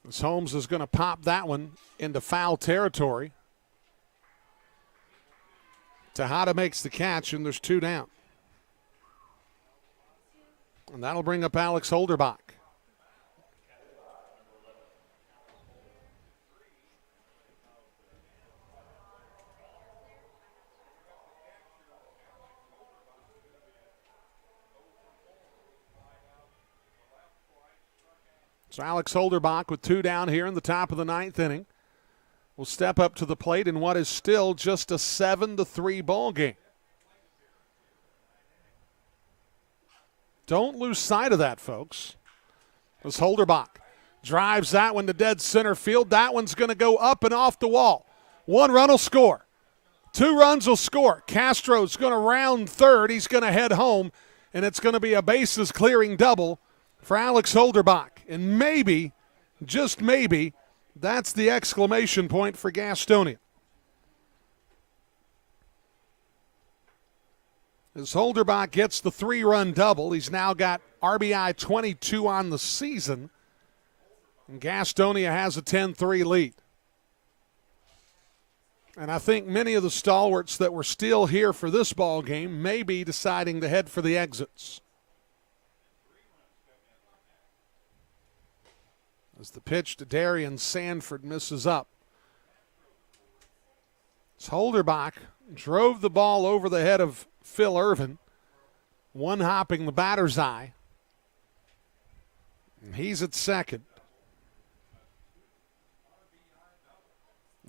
As Holmes is going to pop that one into foul territory. Tejada makes the catch, and there's 2 down. And that'll bring up Alex Holderbach. So Alex Holderbach with 2 down here in the top of the 9th inning will step up to the plate in what is still just a 7-3 ball game. Don't lose sight of that, folks. As Holderbach drives that one to dead center field, that one's going to go up and off the wall. 1 run will score. 2 runs will score. Castro's going to round third. He's going to head home, and it's going to be a bases clearing double for Alex Holderbach. And maybe, just maybe, that's the exclamation point for Gastonia. As Holderbach gets the 3-run double, he's now got RBI 22 on the season, and Gastonia has a 10-3 lead. And I think many of the stalwarts that were still here for this ball game may be deciding to head for the exits. As the pitch to Darian Sanford misses up. As Holderbach drove the ball over the head of Phil Irvin, one-hopping the batter's eye. And he's at second.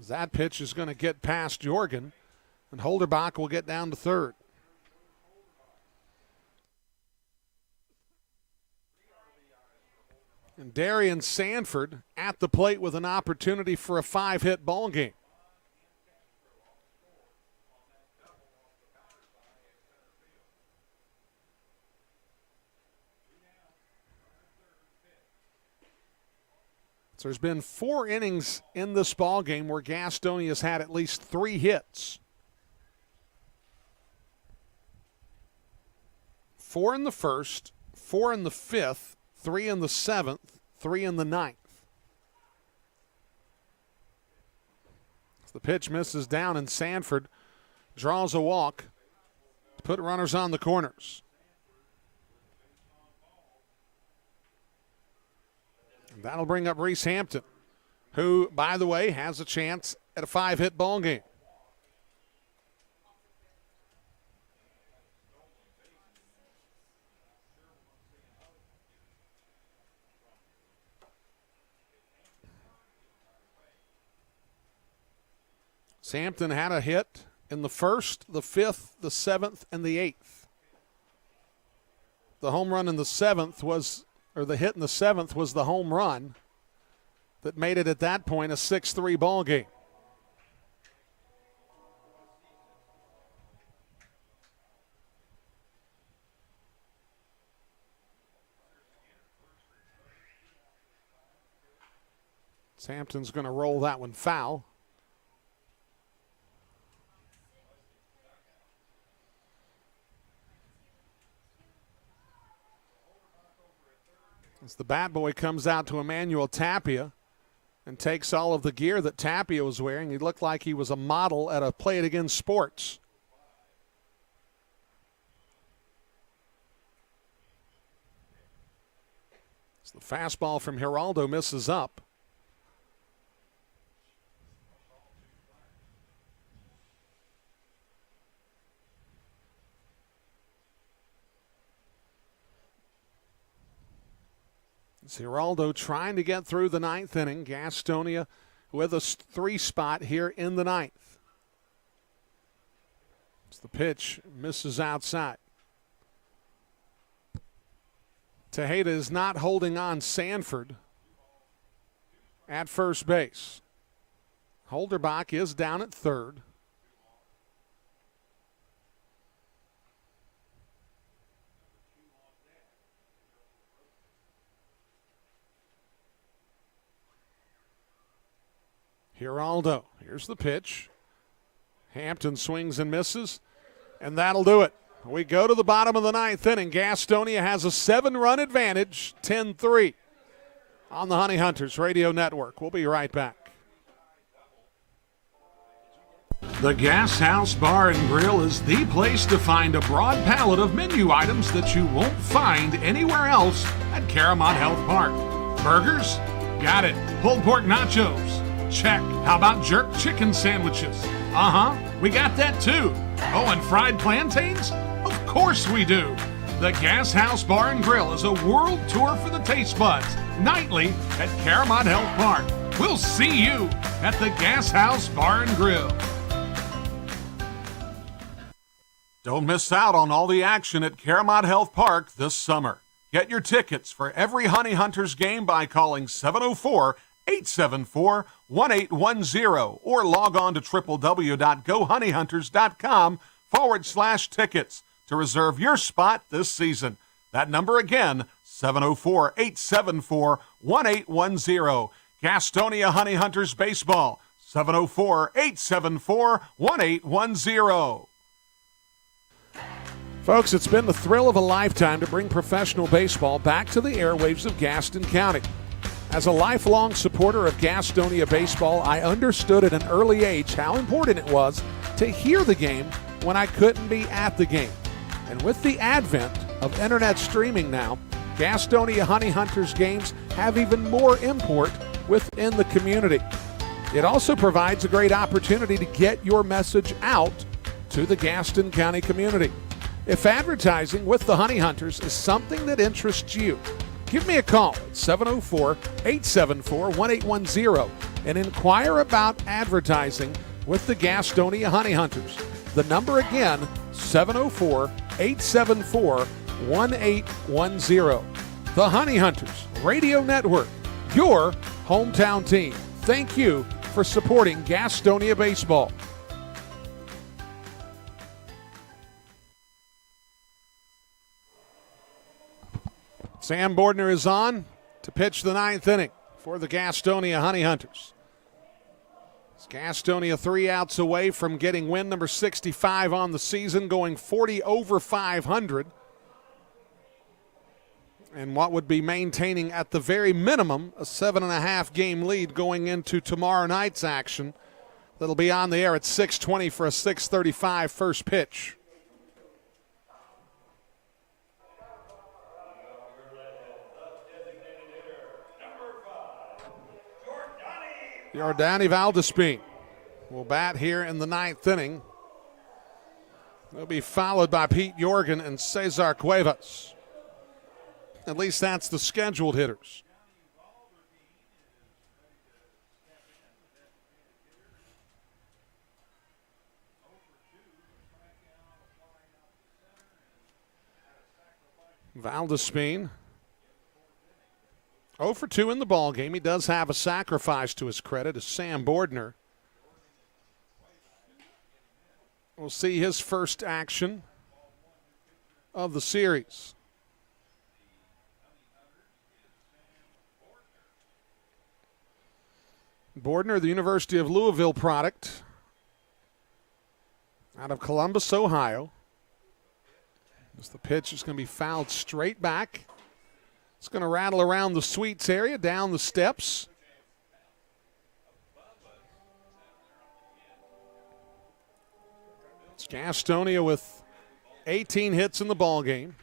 As that pitch is going to get past Jorgen, and Holderbach will get down to third. And Darian Sanford at the plate with an opportunity for a 5-hit ball game. So there's been 4 innings in this ball game where Gastonia's had at least 3 hits. 4 in the first, 4 in the 5th, 3 in the 7th, 3 in the 9th. The pitch misses down, and Sanford draws a walk to put runners on the corners. And that'll bring up Reese Hampton, who, by the way, has a chance at a 5-hit ball game. Hampton had a hit in the 1st, the 5th, the 7th, and the 8th. The home run in the 7th was, or the hit in the 7th was the home run that made it at that point a 6-3 ball game. Hampton's going to roll that one foul. As the bat boy comes out to Emmanuel Tapia and takes all of the gear that Tapia was wearing. He looked like he was a model at a Play It Again Sports. As the fastball from Geraldo misses up. Geraldo trying to get through the 9th inning. Gastonia with a 3 spot here in the 9th. As the pitch misses outside. Tejeda is not holding on Sanford at first base. Holderbach is down at third. Giraldo, here's the pitch. Hampton swings and misses, and that'll do it. We go to the bottom of the ninth inning. Gastonia has a 7-run advantage, 10-3 on the Honey Hunters Radio Network. We'll be right back. The Gas House Bar and Grill is the place to find a broad palette of menu items that you won't find anywhere else at Caramont Health Park. Burgers? Got it. Pulled pork nachos? Check. How about jerk chicken sandwiches? We got that too. Oh, and fried plantains? Of course we do. The Gas House Bar and Grill is a world tour for the taste buds, nightly at Caramont Health Park. We'll see you at the Gas House Bar and Grill. Don't miss out on all the action at Caramont Health Park this summer. Get your tickets for every Honey Hunters game by calling 704-874-1810 or log on to www.gohoneyhunters.com/tickets to reserve your spot this season. That number again, 704-874-1810. Gastonia Honey Hunters Baseball, 704-874-1810. Folks, it's been the thrill of a lifetime to bring professional baseball back to the airwaves of Gaston County. As a lifelong supporter of Gastonia baseball, I understood at an early age how important it was to hear the game when I couldn't be at the game. And with the advent of internet streaming now, Gastonia Honey Hunters games have even more import within the community. It also provides a great opportunity to get your message out to the Gaston County community. If advertising with the Honey Hunters is something that interests you, give me a call at 704-874-1810 and inquire about advertising with the Gastonia Honey Hunters. The number again, 704-874-1810. The Honey Hunters Radio Network, your hometown team. Thank you for supporting Gastonia baseball. Sam Bordner is on to pitch the ninth inning for the Gastonia Honey Hunters. It's Gastonia 3 outs away from getting win number 65 on the season, going 40 over 500. And what would be maintaining at the very minimum a 7.5 game lead going into tomorrow night's action. That'll be on the air at 6:20 for a 6:35 first pitch. Jordani Valdespin will bat here in the ninth inning. He'll be followed by Pete Jorgen and Cesar Cuevas. At least that's the scheduled hitters. Valdespin 0 for 2 in the ball game. He does have a sacrifice to his credit as Sam Bordner. We'll see his first action of the series. Bordner, the University of Louisville product, out of Columbus, Ohio. As the pitch is going to be fouled straight back. It's going to rattle around the suites area, down the steps. It's Gastonia with 18 hits in the ball game.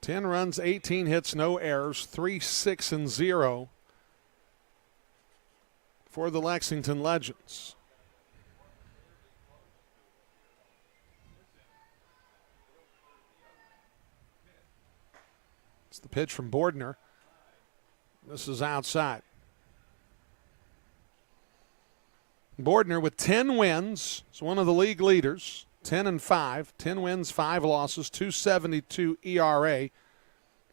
10 runs, 18 hits, no errors, 3-6-0 for the Lexington Legends. The pitch from Bordner. This is outside. Bordner with 10 wins. He's one of the league leaders. 10-5, 10 wins, 5 losses, 2.72 ERA,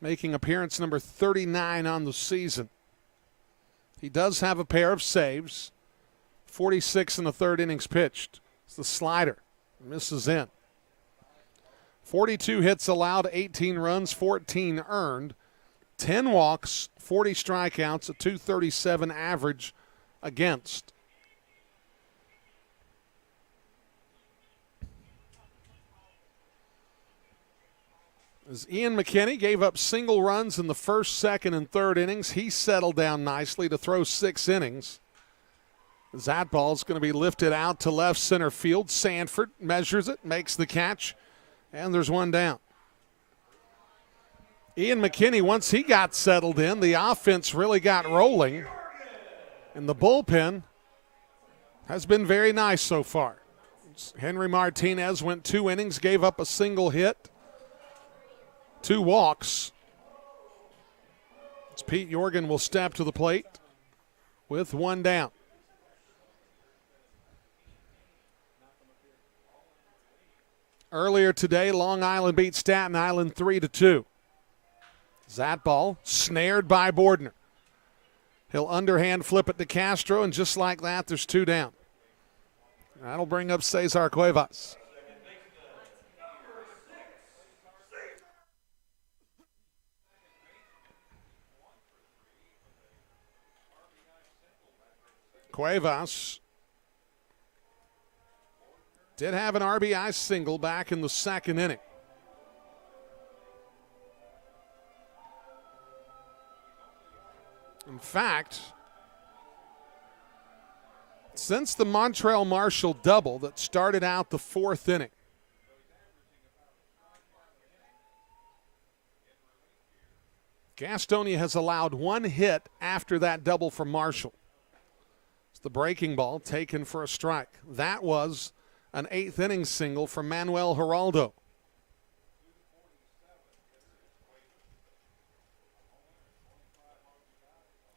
making appearance number 39 on the season. He does have a pair of saves. 46 in the third innings pitched. It's the slider. Misses in. 42 hits allowed, 18 runs, 14 earned, 10 walks, 40 strikeouts, a 237 average against. As Ian McKinney gave up single runs in the first, second, and third innings, he settled down nicely to throw 6 innings. That ball's going to be lifted out to left center field. Sanford measures it, makes the catch, and there's one down. Ian McKinney, once he got settled in, the offense really got rolling, and the bullpen has been very nice so far. Henry Martinez went 2 innings, gave up a single hit, 2 walks. As Pete Jorgen will step to the plate with 1 down. Earlier today, Long Island beat Staten Island 3-2. That ball snared by Bordner. He'll underhand flip it to Castro, and just like that, there's 2 down. That'll bring up Cesar Cuevas. Cuevas did have an RBI single back in the second inning. In fact, since the Montrell Marshall double that started out the 4th inning, Gastonia has allowed 1 hit after that double from Marshall. It's the breaking ball taken for a strike. That was an 8th inning single from Manuel Geraldo.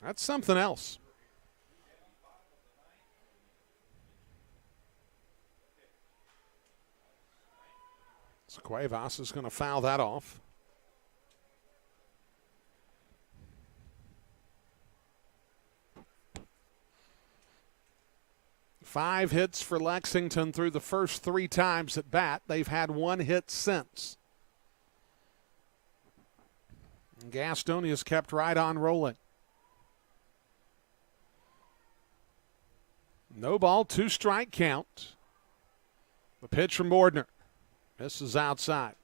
That's something else. So Cuevas is going to foul that off. Five hits for Lexington through the first 3 times at bat. They've had 1 hit since. And Gastonia's kept right on rolling. No ball, 2 strike count. The pitch from Bordner. This is outside.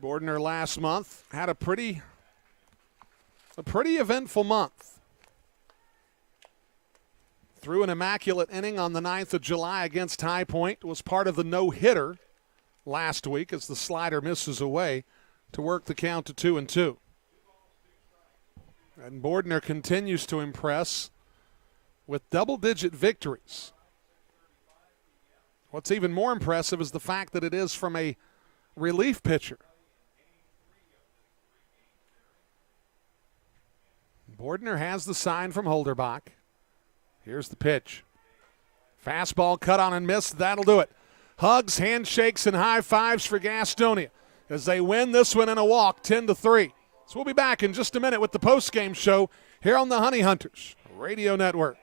Bordner last month had a pretty eventful month. Threw an immaculate inning on the 9th of July against High Point. Was part of the no-hitter last week as the slider misses away to work the count to 2-2. And Bordner continues to impress with double-digit victories. What's even more impressive is the fact that it is from a relief pitcher. Bordner has the sign from Holderbach. Here's the pitch. Fastball cut on and missed. That'll do it. Hugs, handshakes, and high fives for Gastonia as they win this one in a walk, 10-3. So we'll be back in just a minute with the postgame show here on the Honey Hunters Radio Network.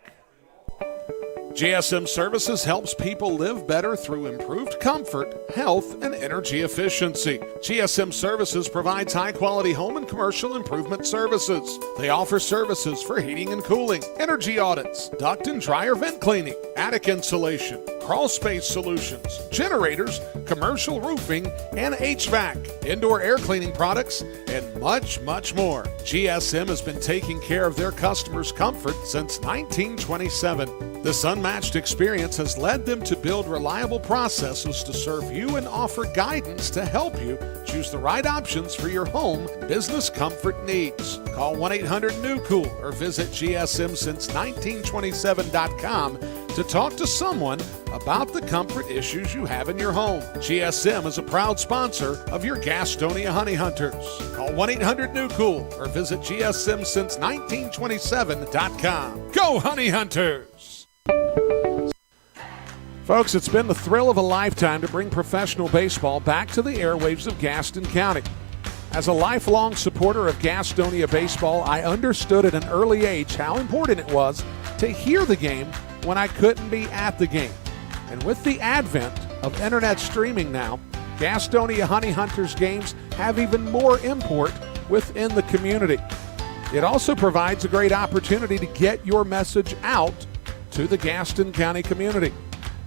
GSM Services helps people live better through improved comfort, health, and energy efficiency. GSM Services provides high-quality home and commercial improvement services. They offer services for heating and cooling, energy audits, duct and dryer vent cleaning, attic insulation, crawl space solutions, generators, commercial roofing, and HVAC, indoor air cleaning products, and much, much more. GSM has been taking care of their customers' comfort since 1927. This unmatched experience has led them to build reliable processes to serve you and offer guidance to help you choose the right options for your home business comfort needs. Call 1-800-NEW-COOL or visit GSMSince1927.com to talk to someone about the comfort issues you have in your home. GSM is a proud sponsor of your Gastonia Honey Hunters. Call 1-800-NEW-COOL or visit GSMsince1927.com. Go Honey Hunters! Folks, it's been the thrill of a lifetime to bring professional baseball back to the airwaves of Gaston County. As a lifelong supporter of Gastonia baseball, I understood at an early age how important it was to hear the game when I couldn't be at the game. And with the advent of internet streaming now, Gastonia Honey Hunters games have even more import within the community. It also provides a great opportunity to get your message out to the Gaston County community.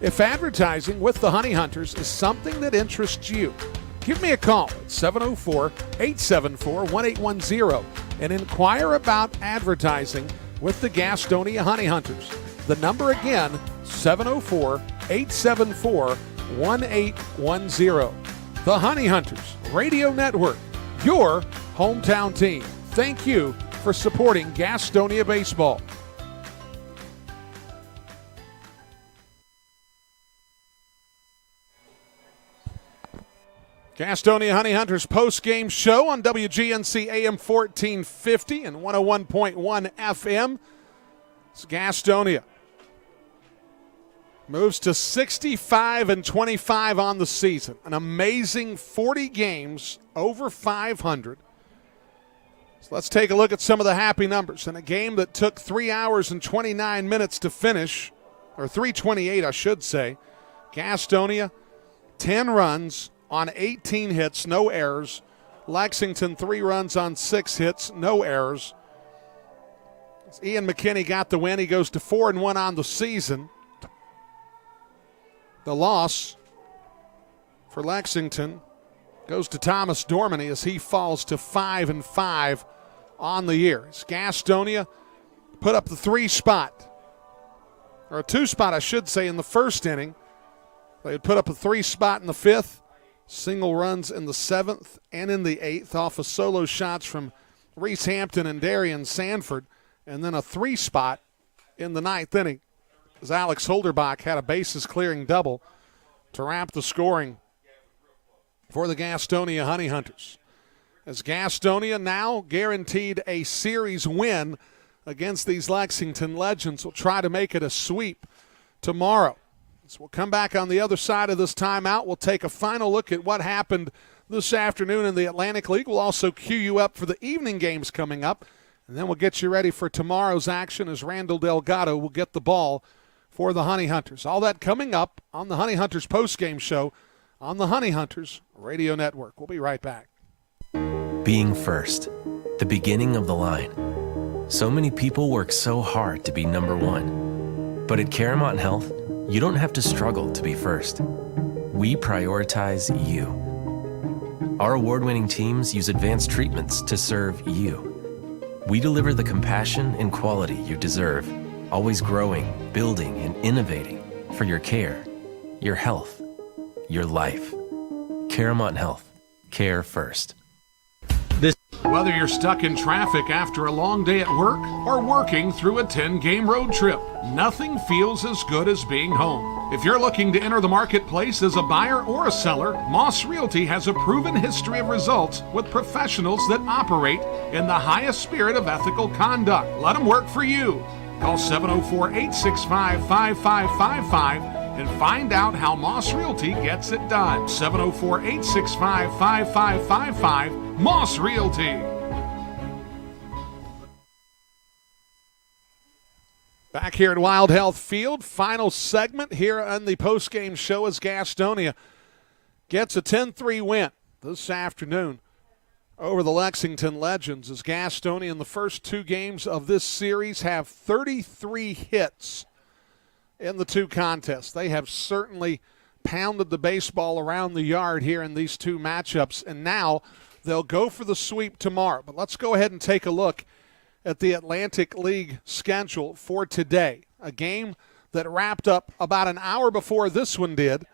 If advertising with the Honey Hunters is something that interests you, give me a call at 704-874-1810 and inquire about advertising with the Gastonia Honey Hunters. The number again, 704-874-1810. The Honey Hunters Radio Network, your hometown team. Thank you for supporting Gastonia baseball. Gastonia Honey Hunters post-game show on WGNC AM 1450 and 101.1 FM. It's Gastonia moves to 65-25 on the season. An amazing 40 games, over 500. So let's take a look at some of the happy numbers. In a game that took 3 hours and 29 minutes to finish, or 3:28 I should say, Gastonia, 10 runs on 18 hits, no errors. Lexington, 3 runs on 6 hits, no errors. As Ian McKinney got the win. He goes to 4-1 on the season. The loss for Lexington goes to Thomas Dormany as he falls to 5-5 on the year. As Gastonia put up the 3 spot, or a 2 spot, I should say, in the first inning. They had put up a 3 spot in the 5th. Single runs in the 7th and in the 8th off of solo shots from Reese Hampton and Darian Sanford, and then a 3 spot in the 9th inning as Alex Holderbach had a bases-clearing double to wrap the scoring for the Gastonia Honey Hunters. As Gastonia now guaranteed a series win against these Lexington Legends, will try to make it a sweep tomorrow. So we'll come back on the other side of this timeout. We'll take a final look at what happened this afternoon in the Atlantic League. We'll also cue you up for the evening games coming up, and then we'll get you ready for tomorrow's action as Randall Delgado will get the ball for the Honey Hunters. All that coming up on the Honey Hunters postgame show on the Honey Hunters Radio Network. We'll be right back. Being first, the beginning of the line. So many people work so hard to be number one. But at Caramont Health, you don't have to struggle to be first. We prioritize you. Our award-winning teams use advanced treatments to serve you. We deliver the compassion and quality you deserve, always growing, building, and innovating for your care, your health, your life. Caramont Health. Care first. Whether you're stuck in traffic after a long day at work or working through a 10-game road trip, nothing feels as good as being home. If you're looking to enter the marketplace as a buyer or a seller, Moss Realty has a proven history of results with professionals that operate in the highest spirit of ethical conduct. Let them work for you. Call 704-865-5555 and find out how Moss Realty gets it done. 704-865-5555. Moss Realty. Back here at Wild Health Field, final segment here on the postgame show as Gastonia gets a 10-3 win this afternoon over the Lexington Legends, as Gastonia in the first 2 games of this series have 33 hits in the 2 contests. They have certainly pounded the baseball around the yard here in these 2 matchups, and now they'll go for the sweep tomorrow. But let's go ahead and take a look at the Atlantic League schedule for today. A game that wrapped up about an hour before this one did,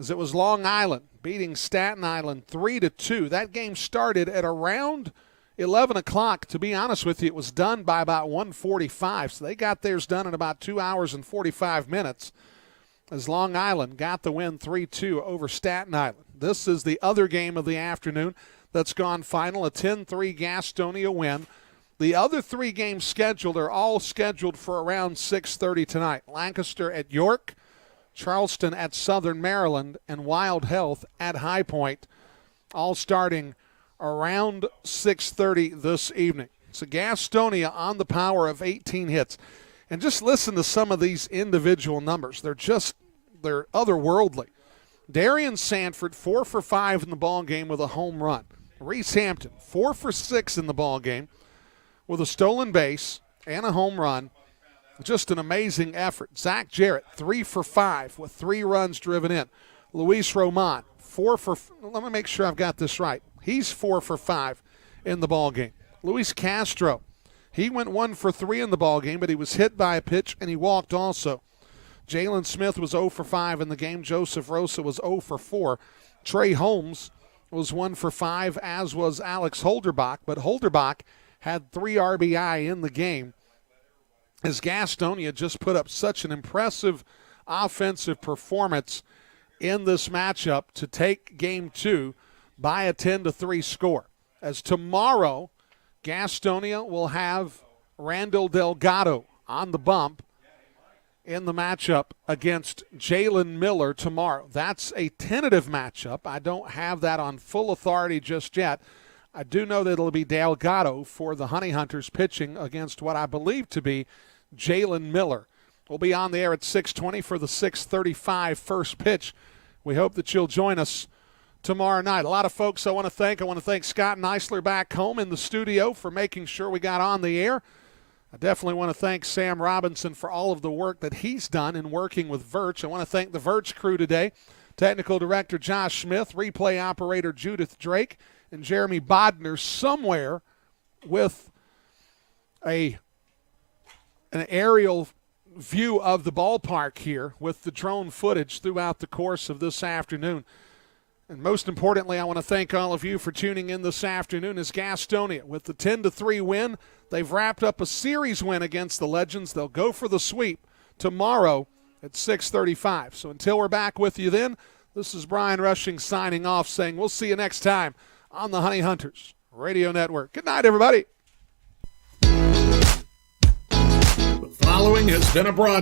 as it was Long Island beating Staten Island 3-2. That game started at around 11 o'clock. To be honest with you, it was done by about 1:45, so they got theirs done in about 2 hours and 45 minutes as Long Island got the win 3-2 over Staten Island. This is the other game of the afternoon that's gone final, a 10-3 Gastonia win. The other 3 games scheduled are all scheduled for around 6:30 tonight. Lancaster at York, Charleston at Southern Maryland, and Wild Health at High Point, all starting around 6:30 this evening. So Gastonia on the power of 18 hits. And just listen to some of these individual numbers. They're otherworldly. Darian Sanford, 4 for 5 in the ball game with a home run. Reese Hampton, 4 for 6 in the ball game with a stolen base and a home run. Just an amazing effort. Zach Jarrett, 3 for 5 with 3 runs driven in. Luis Roman, let me make sure I've got this right. He's 4 for 5 in the ball game. Luis Castro, he went 1 for 3 in the ball game, but he was hit by a pitch and he walked also. Jalen Smith was 0 for 5 in the game. Joseph Rosa was 0 for 4. Trey Holmes was 1 for 5, as was Alex Holderbach, but Holderbach had 3 RBI in the game as Gastonia just put up such an impressive offensive performance in this matchup to take Game 2 by a 10-3 score. As tomorrow, Gastonia will have Randall Delgado on the bump in the matchup against Jalen Miller tomorrow. That's a tentative matchup. I don't have that on full authority just yet. I do know that it'll be Delgado for the Honey Hunters pitching against what I believe to be Jalen Miller. We'll be on the air at 6:20 for the 6:35 first pitch. We hope that you'll join us tomorrow night. A lot of folks I want to thank. I want to thank Scott Neisler back home in the studio for making sure we got on the air. I definitely want to thank Sam Robinson for all of the work that he's done in working with Virch. I want to thank the Virch crew today. Technical Director Josh Smith, replay operator Judith Drake, and Jeremy Bodner somewhere with an aerial view of the ballpark here with the drone footage throughout the course of this afternoon. And most importantly, I want to thank all of you for tuning in this afternoon as Gastonia, with the 10-3 win, they've wrapped up a series win against the Legends. They'll go for the sweep tomorrow at 6:35. So until we're back with you then, this is Brian Rushing signing off, saying we'll see you next time on the Honey Hunters Radio Network. Good night, everybody. The following has been a broadcast